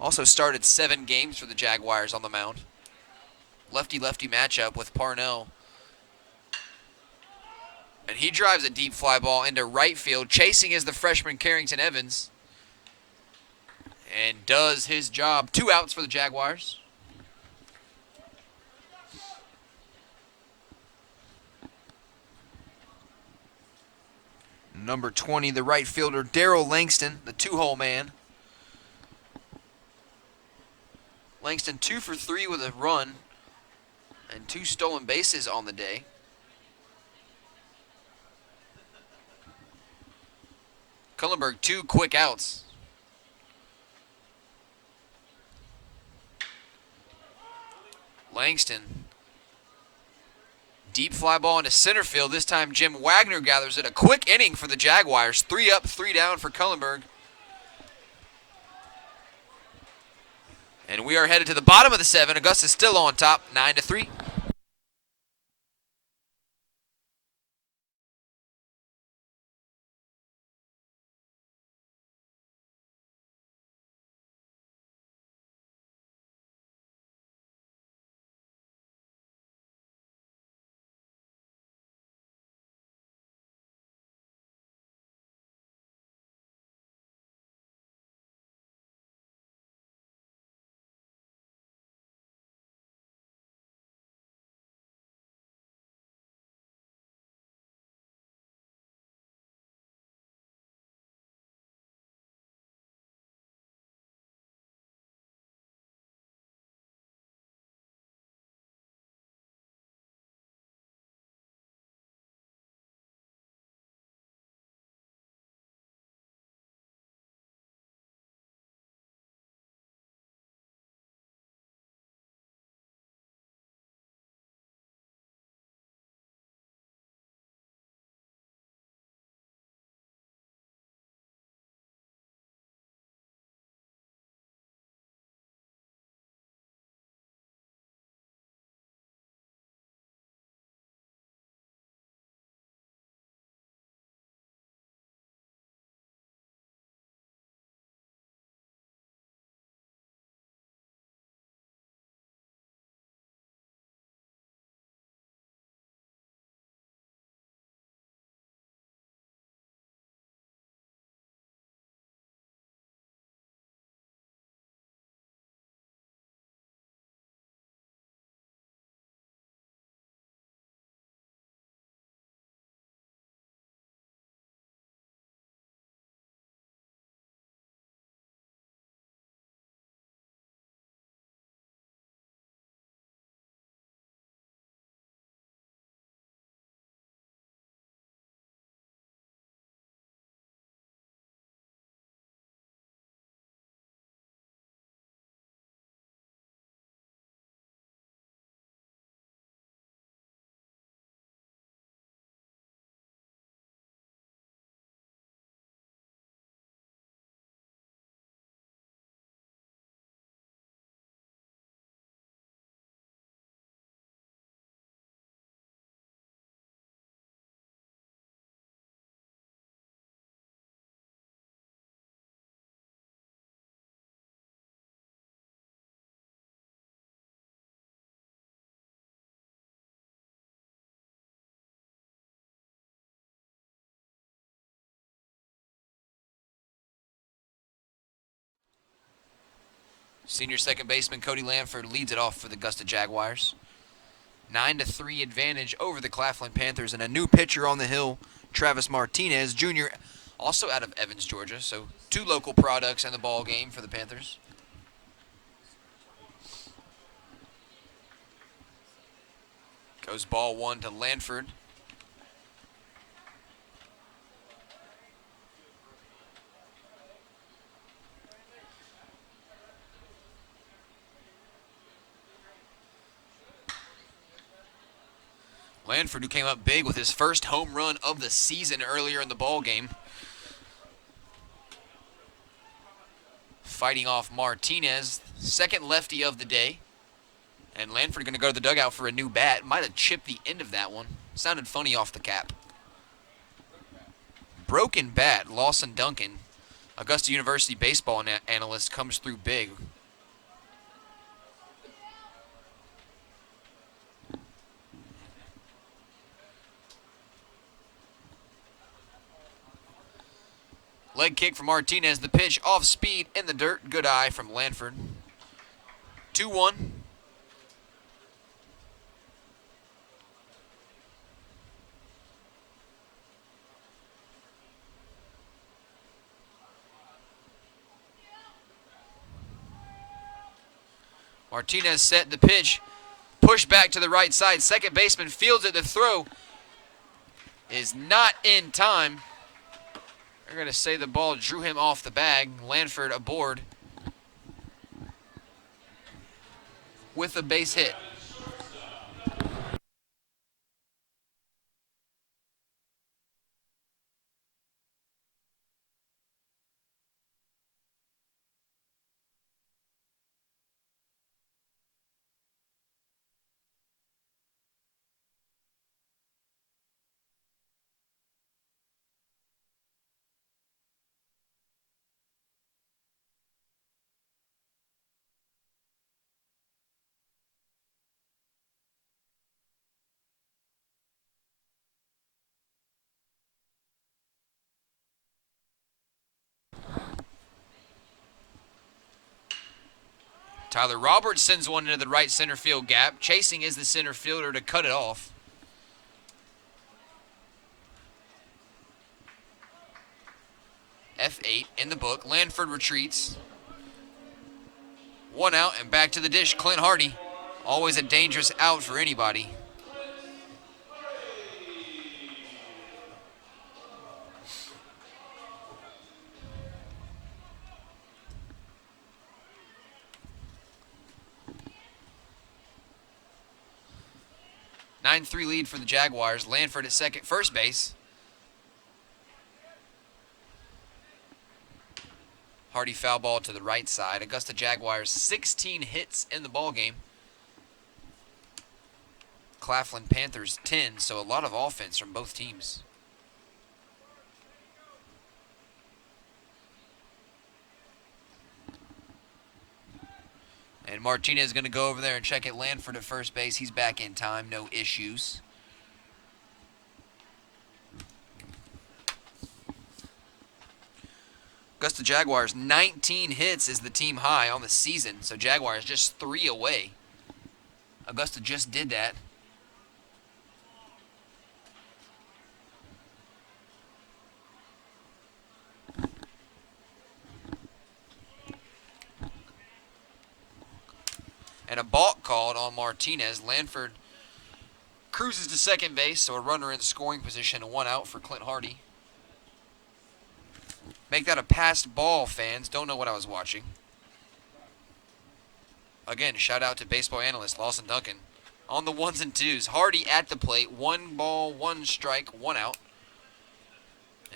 Also started 7 games for the Jaguars on the mound. Lefty-lefty matchup with Parnell. And he drives a deep fly ball into right field. Chasing is the freshman Carrington Evans. And does his job. 2 outs for the Jaguars. Number 20, the right fielder, Darrell Langston, the 2-hole man. Langston 2 for 3 with a run and 2 stolen bases on the day. Cullenberg 2 quick outs. Langston. Deep fly ball into center field. This time Jim Wagner gathers it. A quick inning for the Jaguars. 3 up, 3 down for Cullenberg. And we are headed to the bottom of the 7. Augusta still on top, 9-3. Senior second baseman Cody Lanford leads it off for the Augusta Jaguars. 9-3 advantage over the Claflin Panthers, and a new pitcher on the hill, Travis Martinez Jr., also out of Evans, Georgia. So 2 local products in the ball game for the Panthers. Goes ball 1 to Lanford. Lanford, who came up big with his first home run of the season earlier in the ball game, fighting off Martinez, second lefty of the day. And Lanford going to go to the dugout for a new bat. Might have chipped the end of that one. Sounded funny off the cap. Broken bat, Lawson Duncan, Augusta University baseball analyst, comes through big. Leg kick from Martinez. The pitch off speed in the dirt. Good eye from Lanford. 2-1. Martinez set the pitch. Push back to the right side. Second baseman fields it. The throw is not in time. They're going to say the ball drew him off the bag. Lanford aboard with a base hit. Tyler Roberts sends one into the right center field gap. Chasing is the center fielder to cut it off. F8 in the book. Lanford retreats. 1 out and back to the dish. Clint Hardy. Always a dangerous out for anybody. A 9-3 lead for the Jaguars. Lanford at first base. Hardy foul ball to the right side. Augusta Jaguars 16 hits in the ball game. Claflin Panthers 10, so a lot of offense from both teams. And Martinez is going to go over there and check at Lanford at first base. He's back in time, no issues. Augusta Jaguars, 19 hits is the team high on the season. So Jaguars just 3 away. Augusta just did that. And a balk called on Martinez. Lanford cruises to second base, so a runner in scoring position and 1 out for Clint Hardy. Make that a passed ball, fans. Don't know what I was watching. Again, shout out to baseball analyst Lawson Duncan. On the 1s and 2s. Hardy at the plate. 1 ball, 1 strike, 1 out.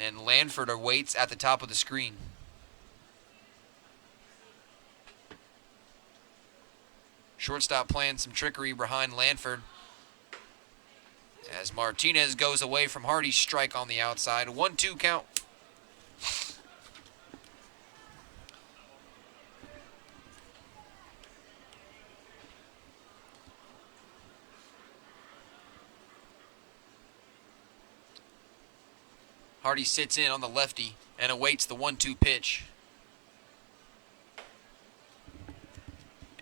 And Lanford awaits at the top of the screen. Shortstop playing some trickery behind Lanford. As Martinez goes away from Hardy's strike on the outside. 1-2 count. Hardy sits in on the lefty and awaits the 1-2 pitch.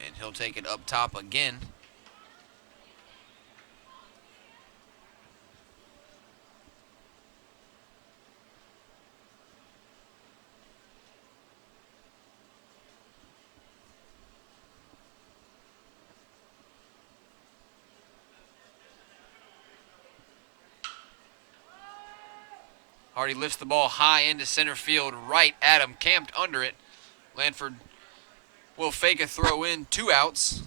And he'll take it up top again. Hardy lifts the ball high into center field, right at him, camped under it. Lanford will fake a throw in, 2 outs.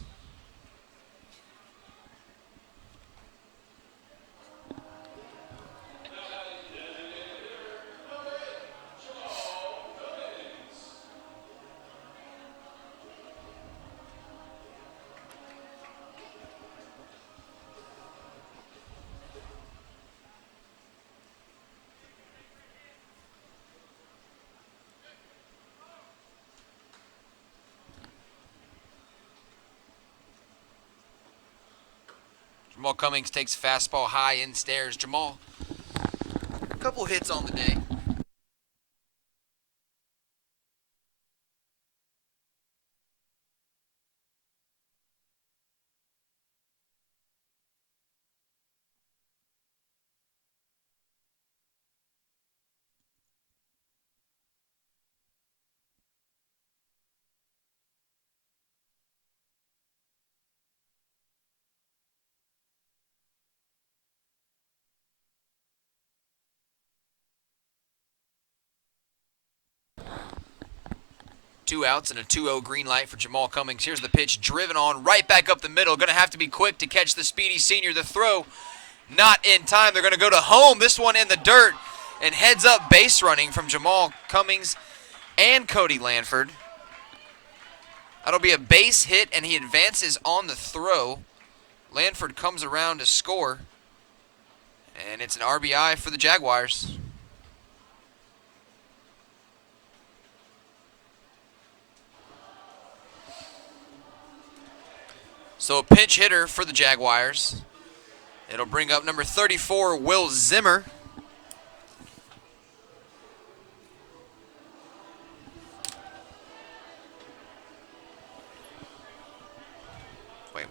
Jamal Cummings takes fastball high in stairs. Jamal, a couple hits on the day. Two outs and a 2-0 green light for Jamal Cummings. Here's the pitch, driven on right back up the middle. Going to have to be quick to catch the speedy senior. The throw not in time. They're going to go to home. This one in the dirt. And heads up base running from Jamal Cummings and Cody Lanford. That'll be a base hit, and he advances on the throw. Lanford comes around to score. And it's an RBI for the Jaguars. So a pinch hitter for the Jaguars. It'll bring up number 34, Will Zimmer. Wait.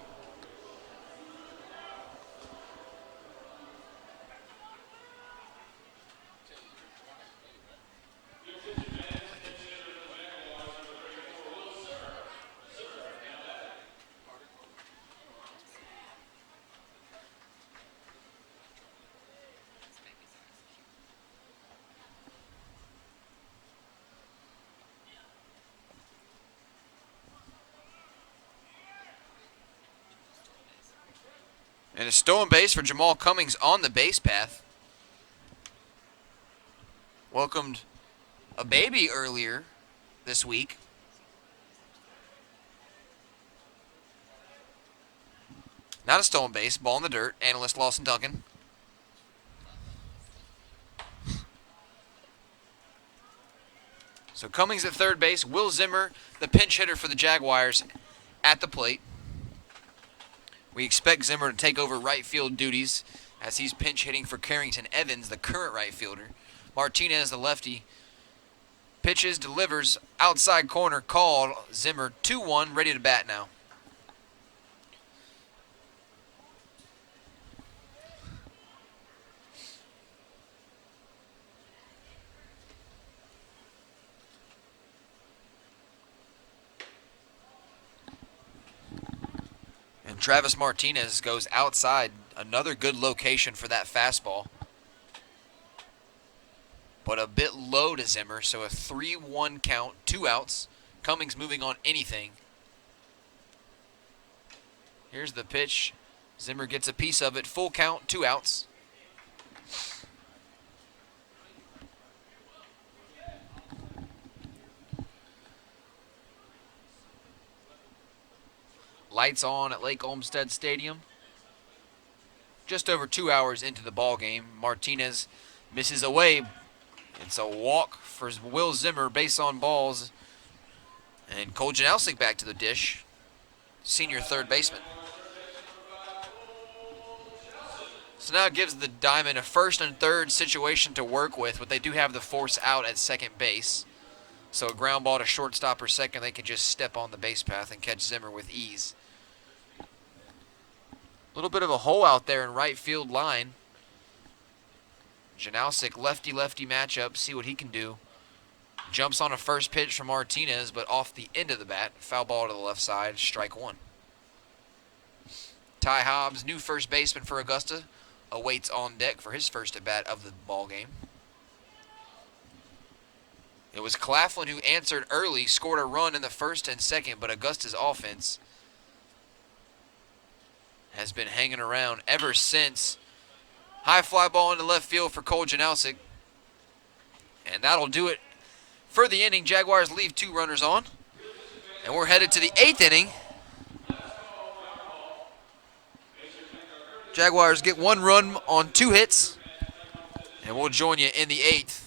And a stolen base for Jamal Cummings on the base path. Welcomed a baby earlier this week. Not a stolen base, ball in the dirt. Analyst Lawson Duncan. So Cummings at third base. Will Zimmer, the pinch hitter for the Jaguars, at the plate. We expect Zimmer to take over right field duties as he's pinch hitting for Carrington Evans, the current right fielder. Martinez, the lefty, pitches, delivers, outside corner, called. Zimmer 2-1, ready to bat now. And Travis Martinez goes outside, another good location for that fastball. But a bit low to Zimmer, so a 3-1 count, 2 outs. Cummings moving on anything. Here's the pitch. Zimmer gets a piece of it, full count, 2 outs. Lights on at Lake Olmstead Stadium. Just over 2 hours into the ball game, Martinez misses away. It's a walk for Will Zimmer, base on balls. And Cole Janelsic back to the dish, senior third baseman. So now it gives the Diamond a first and third situation to work with, but they do have the force out at second base. So a ground ball to shortstop or second, they can just step on the base path and catch Zimmer with ease. A little bit of a hole out there in right field line. Janausic, lefty-lefty matchup, see what he can do. Jumps on a first pitch from Martinez, but off the end of the bat. Foul ball to the left side, strike one. Ty Hobbs, new first baseman for Augusta, awaits on deck for his first at-bat of the ball game. It was Claflin who answered early, scored a run in the first and second, but Augusta's offense has been hanging around ever since. High fly ball into left field for Cole Janausic. And that'll do it for the inning. Jaguars leave 2 runners on. And we're headed to the 8th inning. Jaguars get 1 run on 2 hits. And we'll join you in the 8th.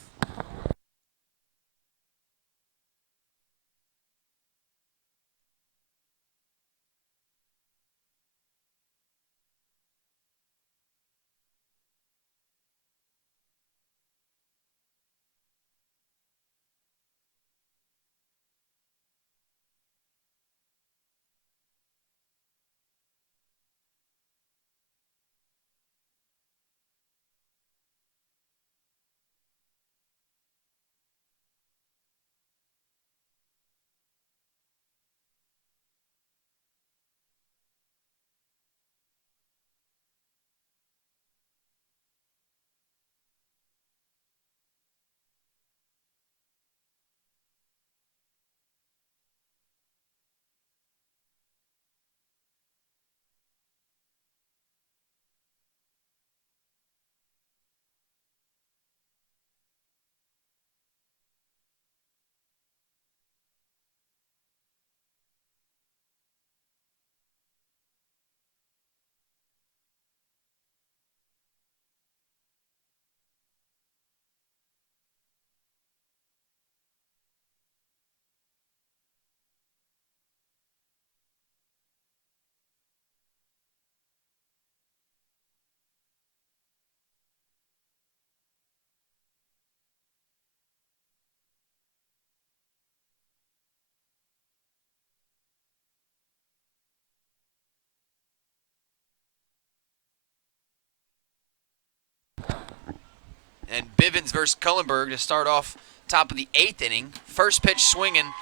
And Bivens versus Cullenberg to start off top of the 8th inning. First pitch swinging.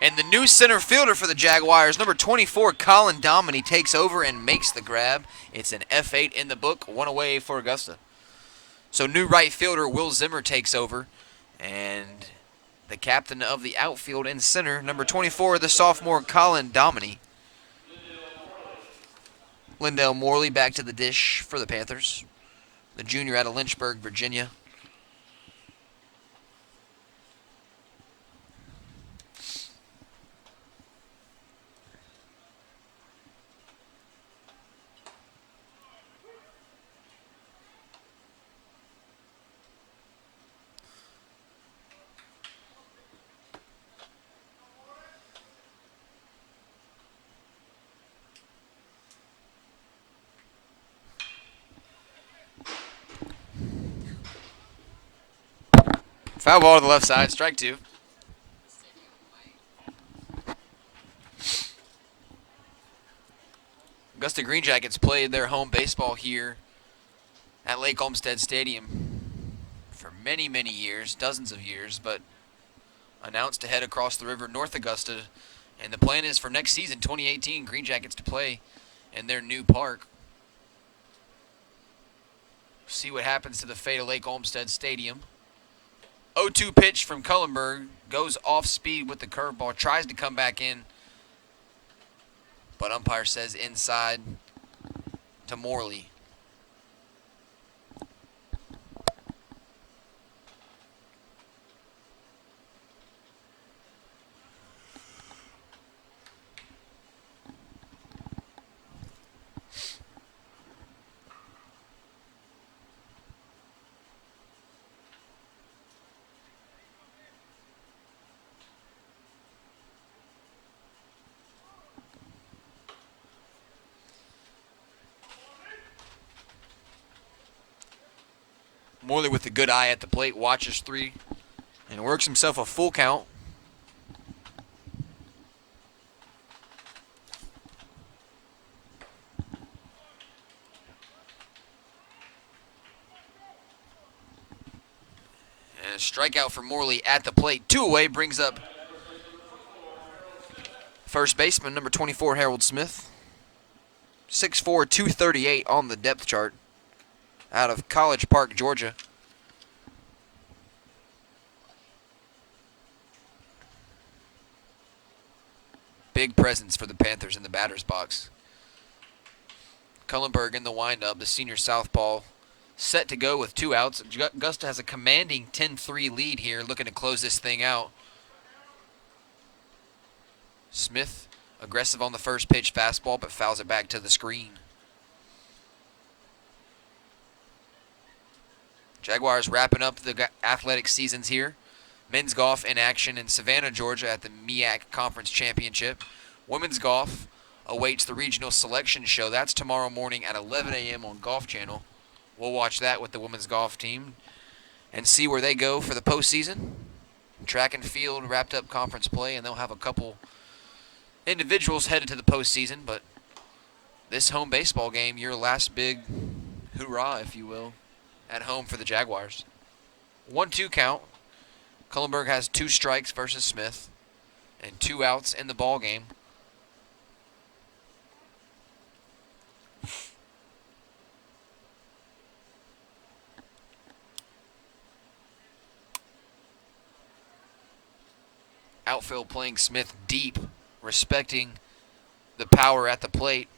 And the new center fielder for the Jaguars, number 24, Colin Dominy, takes over and makes the grab. It's an F8 in the book, 1 away for Augusta. So new right fielder Will Zimmer takes over. And the captain of the outfield in center, number 24, the sophomore Colin Dominy. Lindell Morley back to the dish for the Panthers. The junior out of Lynchburg, Virginia. Foul ball to the left side, strike 2. Augusta Green Jackets played their home baseball here at Lake Olmstead Stadium for many, many years, dozens of years, but announced to head across the river north Augusta, and the plan is for next season, 2018, Green Jackets to play in their new park. See what happens to the fate of Lake Olmstead Stadium. 0-2 pitch from Cullenberg, goes off speed with the curveball, tries to come back in, but umpire says inside to Morley. Morley with a good eye at the plate, watches 3, and works himself a full count. strikeout for Morley at the plate. 2 away brings up first baseman, number 24, Harold Smith. 6'4", 238 on the depth chart out of College Park, Georgia. Big presence for the Panthers in the batter's box. Cullenberg in the windup, the senior southpaw, set to go with 2 outs. Augusta has a commanding 10-3 lead here, looking to close this thing out. Smith, aggressive on the first pitch fastball, but fouls it back to the screen. Jaguars wrapping up the athletic seasons here. Men's golf in action in Savannah, Georgia at the MEAC Conference Championship. Women's golf awaits the regional selection show. That's tomorrow morning at 11 a.m. on Golf Channel. We'll watch that with the women's golf team and see where they go for the postseason. Track and field wrapped up conference play, and they'll have a couple individuals headed to the postseason, but this home baseball game, your last big hoorah, if you will, at home for the Jaguars. 1-2 count. Cullenberg has 2 strikes versus Smith and 2 outs in the ball game. Outfield playing Smith deep, respecting the power at the plate.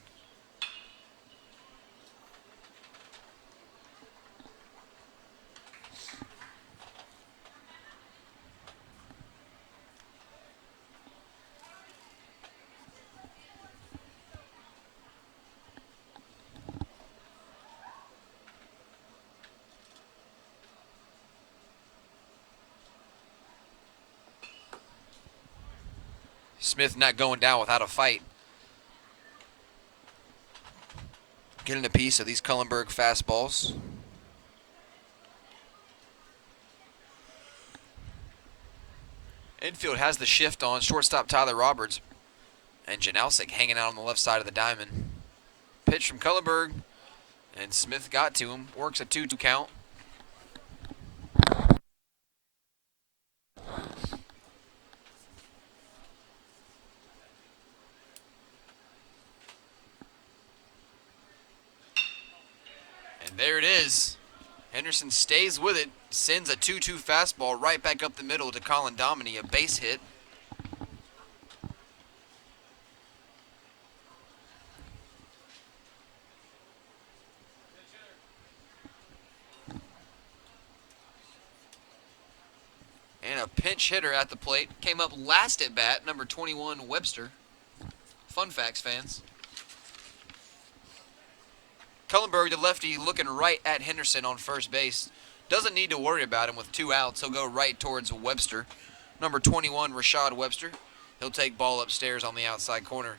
Smith not going down without a fight. Getting a piece of these Cullenberg fastballs. Infield has the shift on. Shortstop Tyler Roberts. And Janalsic hanging out on the left side of the diamond. Pitch from Cullenberg. And Smith got to him. Works a 2-2 count. There it is. Henderson stays with it, sends a 2-2 fastball right back up the middle to Colin Dominy, a base hit. And a pinch hitter at the plate. Came up last at bat, number 21, Webster. Fun facts, fans. Cullenberg, the lefty, looking right at Henderson on first base. Doesn't need to worry about him with 2 outs. He'll go right towards Webster. Number 21, Rashad Webster. He'll take ball upstairs on the outside corner.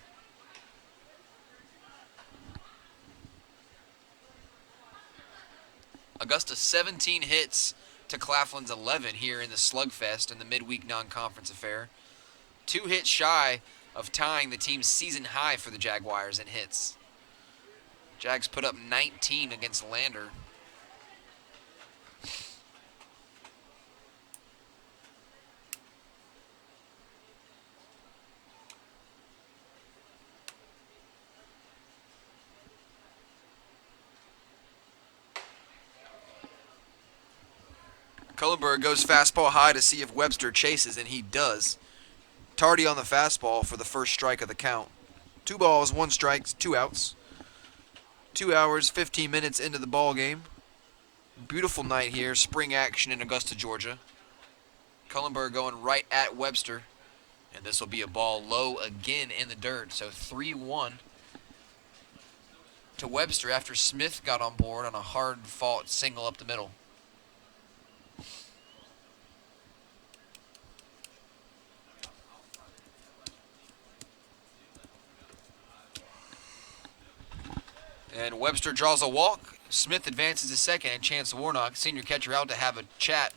Augusta 17 hits to Claflin's 11 here in the slugfest in the midweek non-conference affair. 2 hits shy of tying the team's season high for the Jaguars in hits. Jags put up 19 against Lander. Cullenberg goes fastball high to see if Webster chases, and he does. Tardy on the fastball for the first strike of the count. 2 balls, 1 strike, 2 outs. 2 hours, 15 minutes into the ball game. Beautiful night here, spring action in Augusta, Georgia. Cullenberg going right at Webster, and this will be a ball low again in the dirt. So 3-1 to Webster after Smith got on board on a hard-fought single up the middle. And Webster draws a walk. Smith advances to second, and Chance Warnock, senior catcher, out to have a chat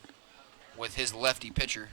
with his lefty pitcher.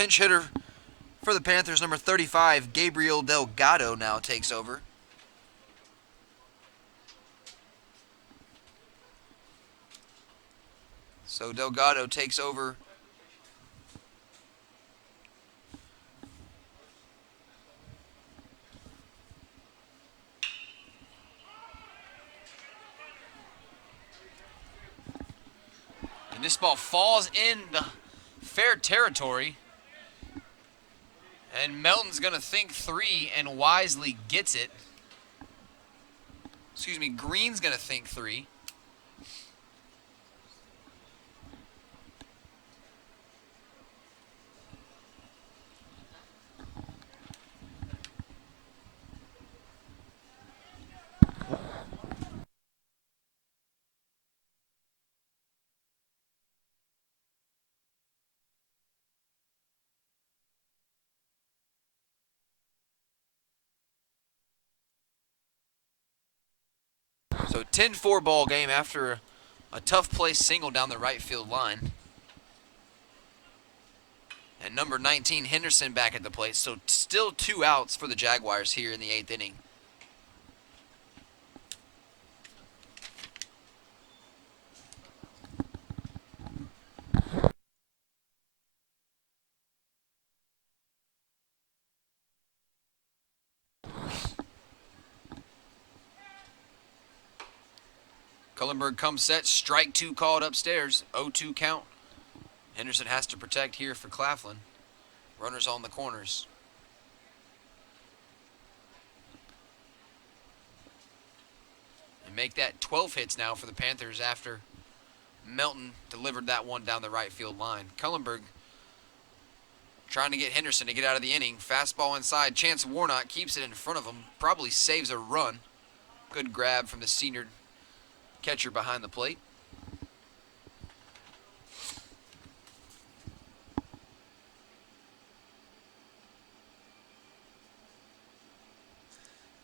pinch hitter for the Panthers, number 35, Gabriel Delgado, now takes over. So Delgado takes over. And this ball falls in the fair territory. And Melton's going to think 3 and wisely gets it. Excuse me, Green's going to think 3. So 10-4 ball game after a tough play single down the right field line. And number 19, Henderson, back at the plate. So still 2 outs for the Jaguars here in the 8th inning. Cullenberg comes set, strike 2 called upstairs, 0-2 count. Henderson has to protect here for Claflin. Runners on the corners. And make that 12 hits now for the Panthers after Melton delivered that one down the right field line. Cullenberg trying to get Henderson to get out of the inning. Fastball inside. Chance Warnock keeps it in front of him. Probably saves a run. Good grab from the senior catcher behind the plate.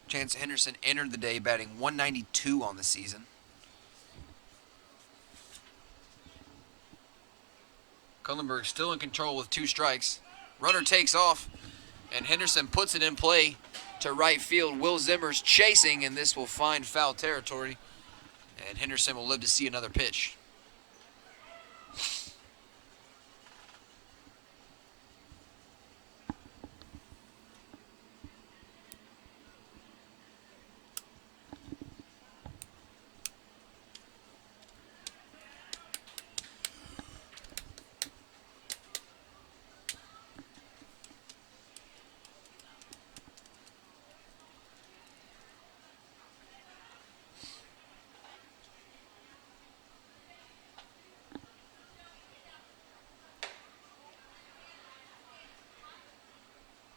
Chance Henderson entered the day batting .192 on the season. Cullenberg still in control with 2 strikes. Runner takes off, and Henderson puts it in play to right field. Will Zimmer's chasing, and this will find foul territory. And Henderson will live to see another pitch.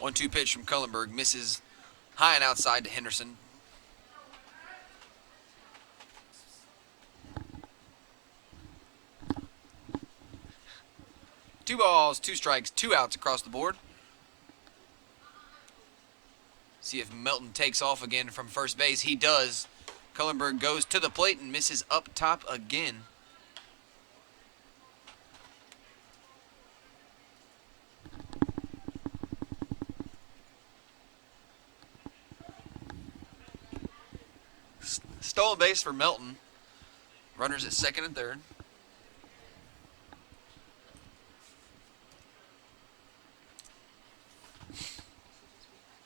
One-two pitch from Cullenberg, misses high and outside to Henderson. Two balls, 2 strikes, 2 outs across the board. See if Melton takes off again from first base. He does. Cullenberg goes to the plate and misses up top again. Stolen base for Melton. Runners at second and third.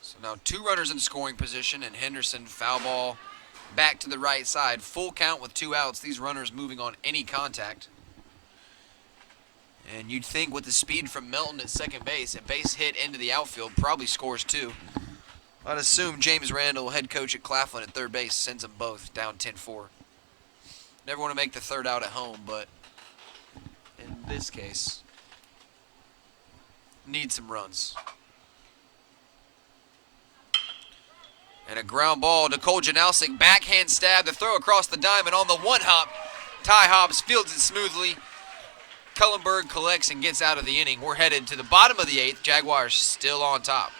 So now 2 runners in scoring position, and Henderson foul ball back to the right side. Full count with 2 outs. These runners moving on any contact. And you'd think with the speed from Melton at second base, a base hit into the outfield probably scores 2. I'd assume James Randall, head coach at Claflin at third base, sends them both down 10-4. Never want to make the third out at home, but in this case, need some runs. And a ground ball to Cole Janalsik. Backhand stab, the throw across the diamond on the 1-hop. Ty Hobbs fields it smoothly. Cullenberg collects and gets out of the inning. We're headed to the bottom of the 8th. Jaguars still on top.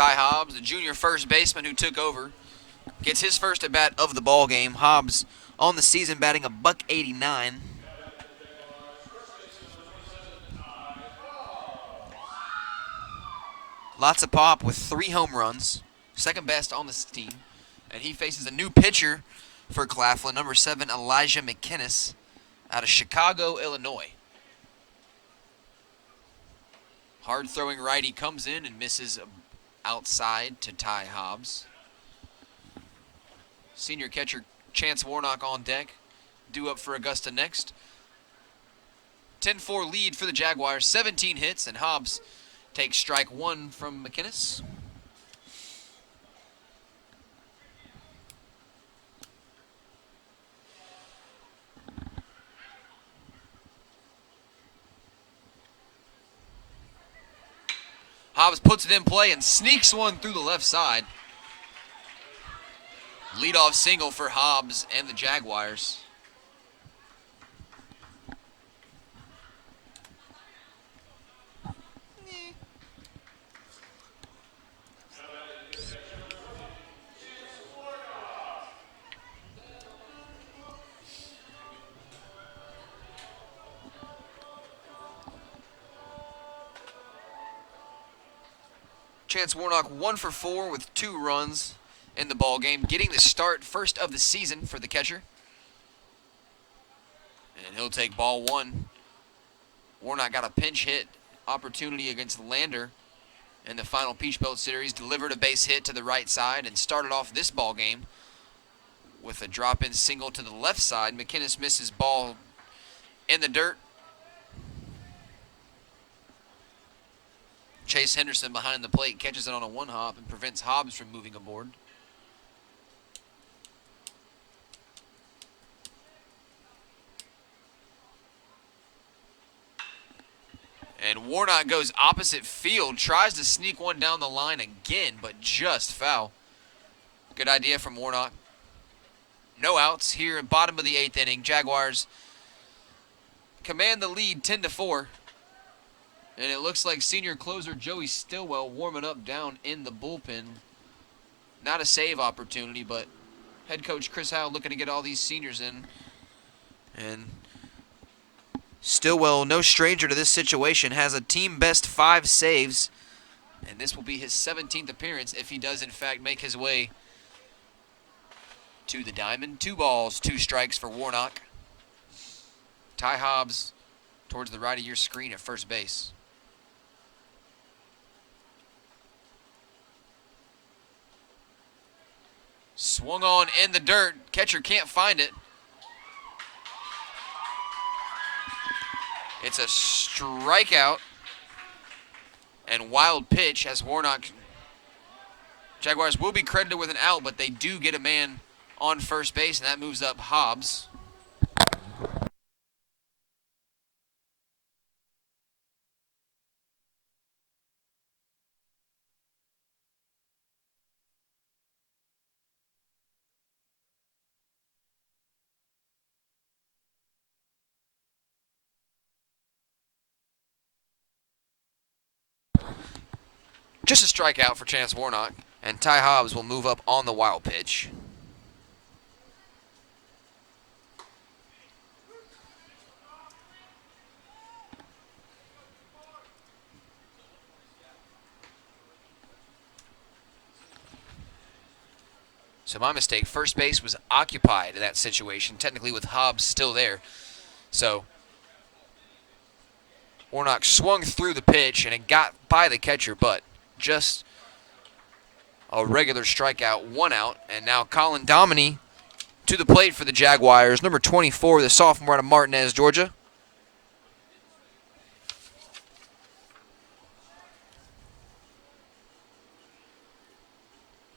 Ty Hobbs, the junior first baseman who took over, gets his first at bat of the ball game. Hobbs on the season batting a .189. Lots of pop with 3 home runs, second best on this team. And he faces a new pitcher for Claflin, number 7, Elijah McInnes, out of Chicago, Illinois. Hard-throwing righty comes in and misses outside to Ty Hobbs. Senior catcher Chance Warnock on deck, due up for Augusta next. 10-4 lead for the Jaguars, 17 hits, and Hobbs takes strike 1 from McInnes. Hobbs puts it in play and sneaks one through the left side. Leadoff single for Hobbs and the Jaguars. Chance Warnock 1 for 4 with 2 runs in the ball game, getting the start first of the season for the catcher. And he'll take ball 1. Warnock got a pinch hit opportunity against Lander in the final Peach Belt Series, delivered a base hit to the right side, and started off this ball game with a drop-in single to the left side. McInnes misses ball in the dirt. Chase Henderson behind the plate catches it on a 1-hop and prevents Hobbs from moving aboard. And Warnock goes opposite field, tries to sneak one down the line again, but just foul. Good idea from Warnock. No outs here at bottom of the 8th inning. Jaguars command the lead 10-4. And it looks like senior closer Joey Stillwell warming up down in the bullpen. Not a save opportunity, but head coach Chris Howe looking to get all these seniors in. And Stillwell, no stranger to this situation, has a team best 5 saves. And this will be his 17th appearance if he does in fact make his way to the diamond. 2 balls, 2 strikes for Warnock. Ty Hobbs towards the right of your screen at first base. Swung on in the dirt. Catcher can't find it. It's a strikeout and wild pitch as Warnock. Jaguars will be credited with an out, but they do get a man on first base, and that moves up Hobbs. Just a strikeout for Chance Warnock, and Ty Hobbs will move up on the wild pitch. So my mistake, first base was occupied in that situation, technically with Hobbs still there. So Warnock swung through the pitch, and it got by the catcher, but just a regular strikeout, 1 out. And now Colin Dominy to the plate for the Jaguars. Number 24, the sophomore out of Martinez, Georgia.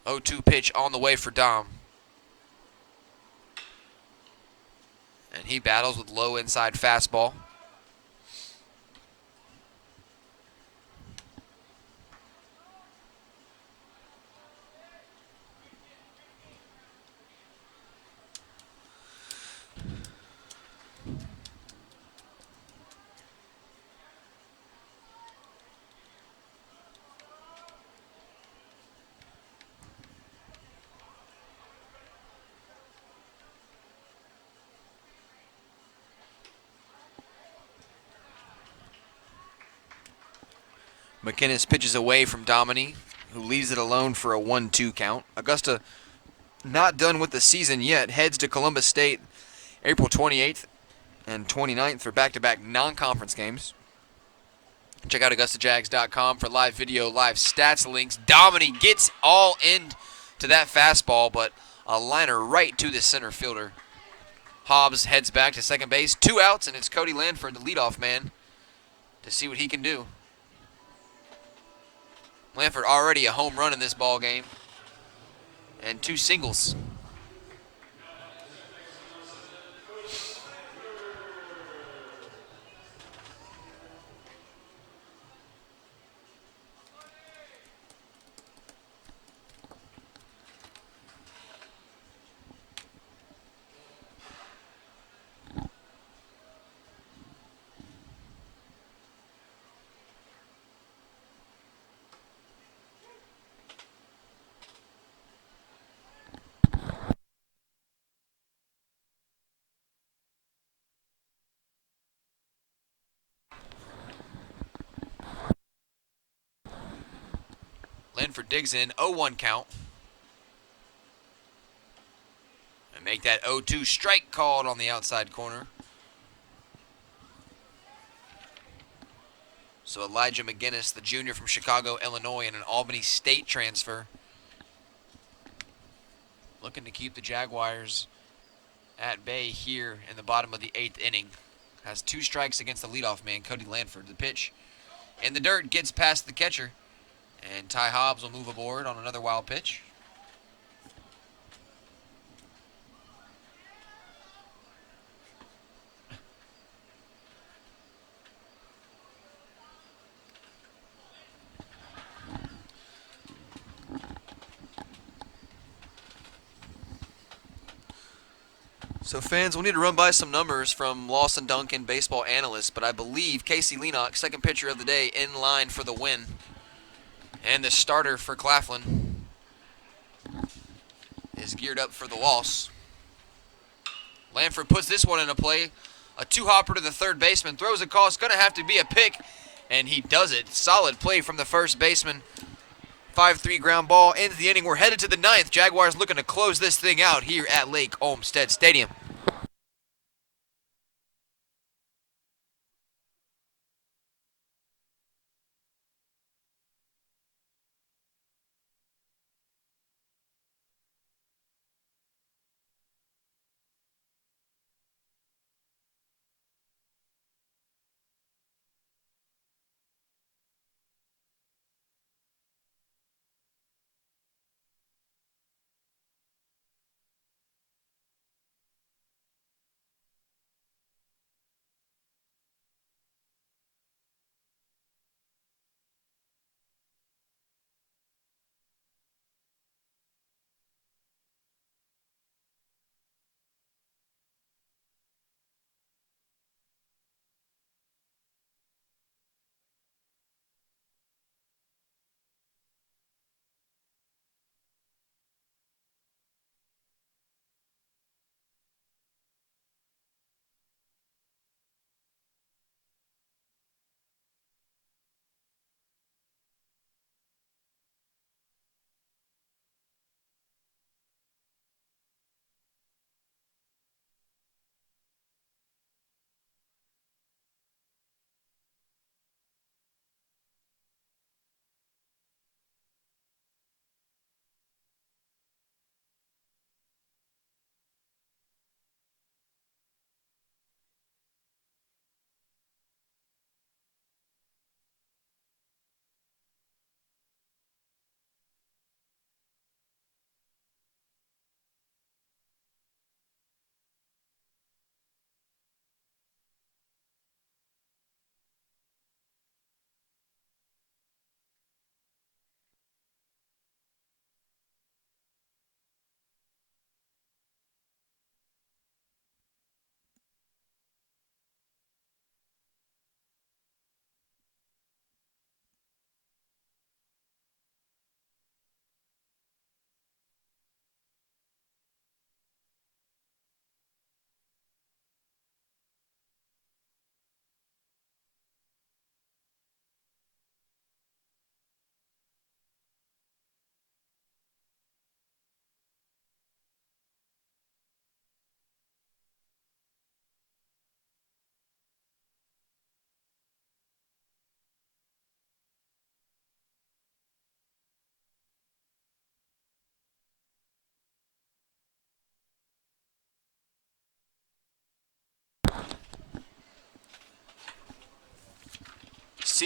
Oh-2 pitch on the way for Dom. And he battles with low inside fastball. McInnes pitches away from Domini, who leaves it alone for a 1-2 count. Augusta not done with the season yet, heads to Columbus State April 28th and 29th for back-to-back non-conference games. Check out AugustaJags.com for live video, live stats links. Domini gets all into that fastball, but a liner right to the center fielder. Hobbs heads back to second base. 2 outs, and it's Cody Lanford, the leadoff man, to see what he can do. Lanford already a home run in this ball game, and 2 singles. Lanford digs in, 0-1 count. And make that 0-2 strike called on the outside corner. So Elijah McInnes, the junior from Chicago, Illinois, and an Albany State transfer, looking to keep the Jaguars at bay here in the bottom of the 8th inning. Has 2 strikes against the leadoff man, Cody Lanford. The pitch in the dirt gets past the catcher, and Ty Hobbs will move aboard on another wild pitch. So fans, we'll need to run by some numbers from Lawson Duncan, baseball analyst, but I believe Casey Leenock, second pitcher of the day, in line for the win. And the starter for Claflin is geared up for the loss. Lanford puts this one into play. A 2-hopper to the third baseman, throws a call. It's going to have to be a pick, and he does it. Solid play from the first baseman. 5-3 ground ball, ends the inning. We're headed to the 9th. Jaguars looking to close this thing out here at Lake Olmstead Stadium.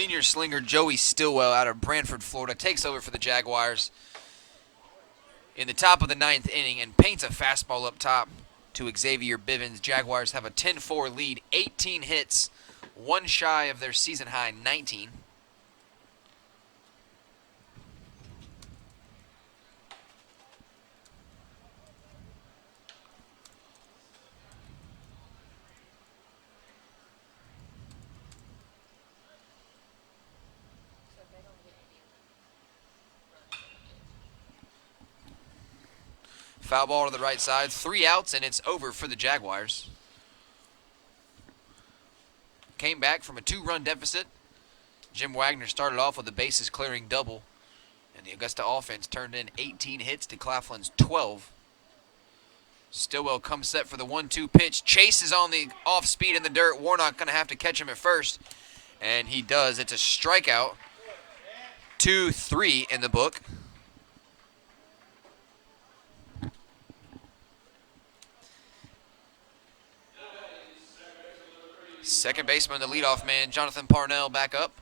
Senior slinger Joey Stillwell out of Brantford, Florida, takes over for the Jaguars in the top of the 9th inning and paints a fastball up top to Xavier Bivens. Jaguars have a 10-4 lead, 18 hits, one shy of their season high 19. Foul ball to the right side, 3 outs, and it's over for the Jaguars. Came back from a 2-run deficit. Jim Wagner started off with a bases clearing double, and the Augusta offense turned in 18 hits to Claflin's 12. Stillwell comes set for the 1-2 pitch. Chase is on the off speed in the dirt. Warnock going to have to catch him at first, and he does. It's a strikeout. 2-3 in the book. Second baseman, the leadoff man, Jonathan Parnell, back up.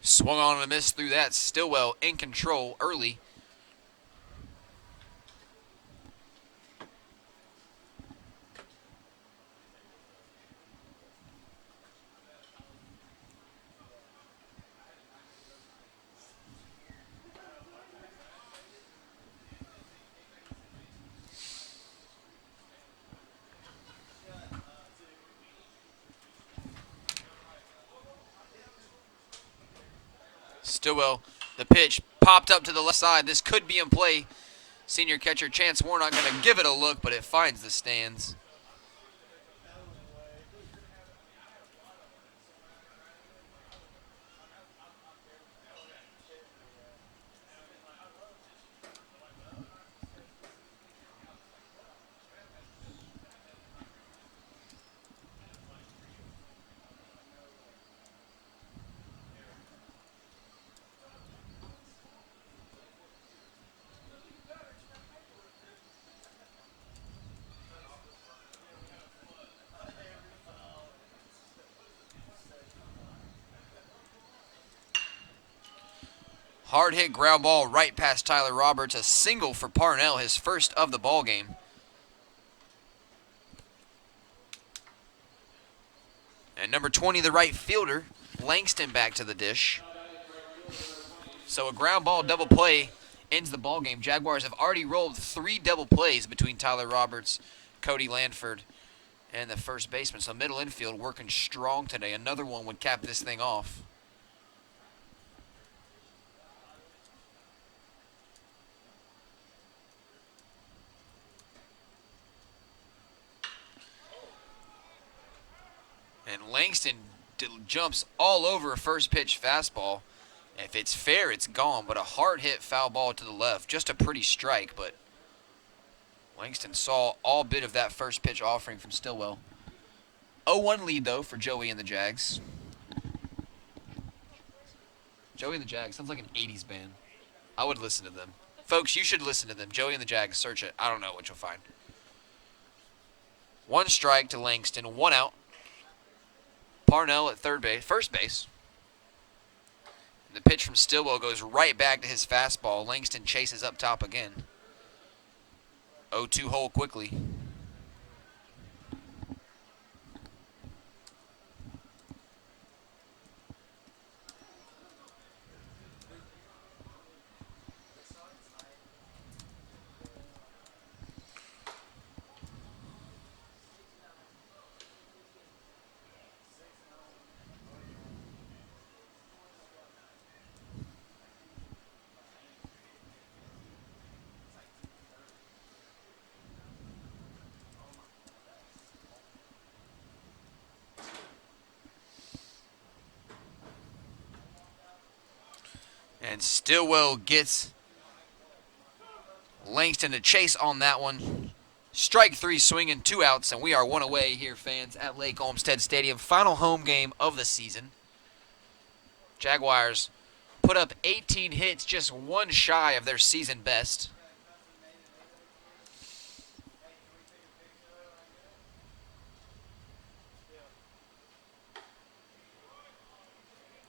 Swung on and a miss through that. Stillwell in control early. Stillwell, the pitch popped up to the left side. This could be in play. Senior catcher Chance Warnock going to give it a look, but it finds the stands. Hard hit ground ball right past Tyler Roberts. A single for Parnell, his first of the ball game. And number 20, the right fielder, Langston, back to the dish. So a ground ball double play ends the ball game. Jaguars have already rolled 3 double plays between Tyler Roberts, Cody Lanford, and the first baseman. So middle infield working strong today. Another one would cap this thing off. And Langston jumps all over a first pitch fastball. If it's fair, it's gone, but a hard hit foul ball to the left. Just a pretty strike, but Langston saw all bit of that first pitch offering from Stillwell. 0-1 lead, though, for Joey and the Jags. Joey and the Jags sounds like an 80s band. I would listen to them. Folks, you should listen to them. Joey and the Jags, search it. I don't know what you'll find. 1 strike to Langston, 1 out. Parnell at first base. And the pitch from Stillwell goes right back to his fastball. Langston chases up top again. 0-2 hole quickly. And Stillwell gets Langston to chase on that one. Strike 3 swinging, 2 outs, and we are 1 away here, fans, at Lake Olmstead Stadium. Final home game of the season. Jaguars put up 18 hits, just 1 shy of their season best.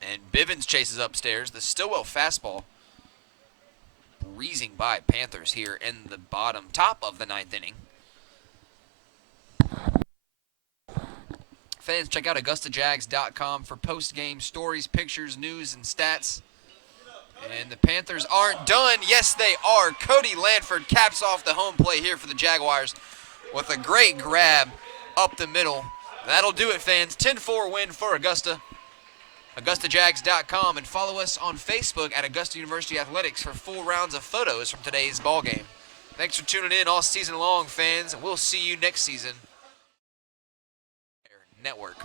And Bivens chases upstairs. The Stillwell fastball breezing by Panthers here in the top of the 9th inning. Fans, check out AugustaJags.com for post-game stories, pictures, news, and stats. And the Panthers aren't done. Yes, they are. Cody Lanford caps off the home play here for the Jaguars with a great grab up the middle. That'll do it, fans. 10-4 win for Augusta. AugustaJags.com, and follow us on Facebook at Augusta University Athletics for full rounds of photos from today's ball game. Thanks for tuning in all season long, fans, and we'll see you next season. Network.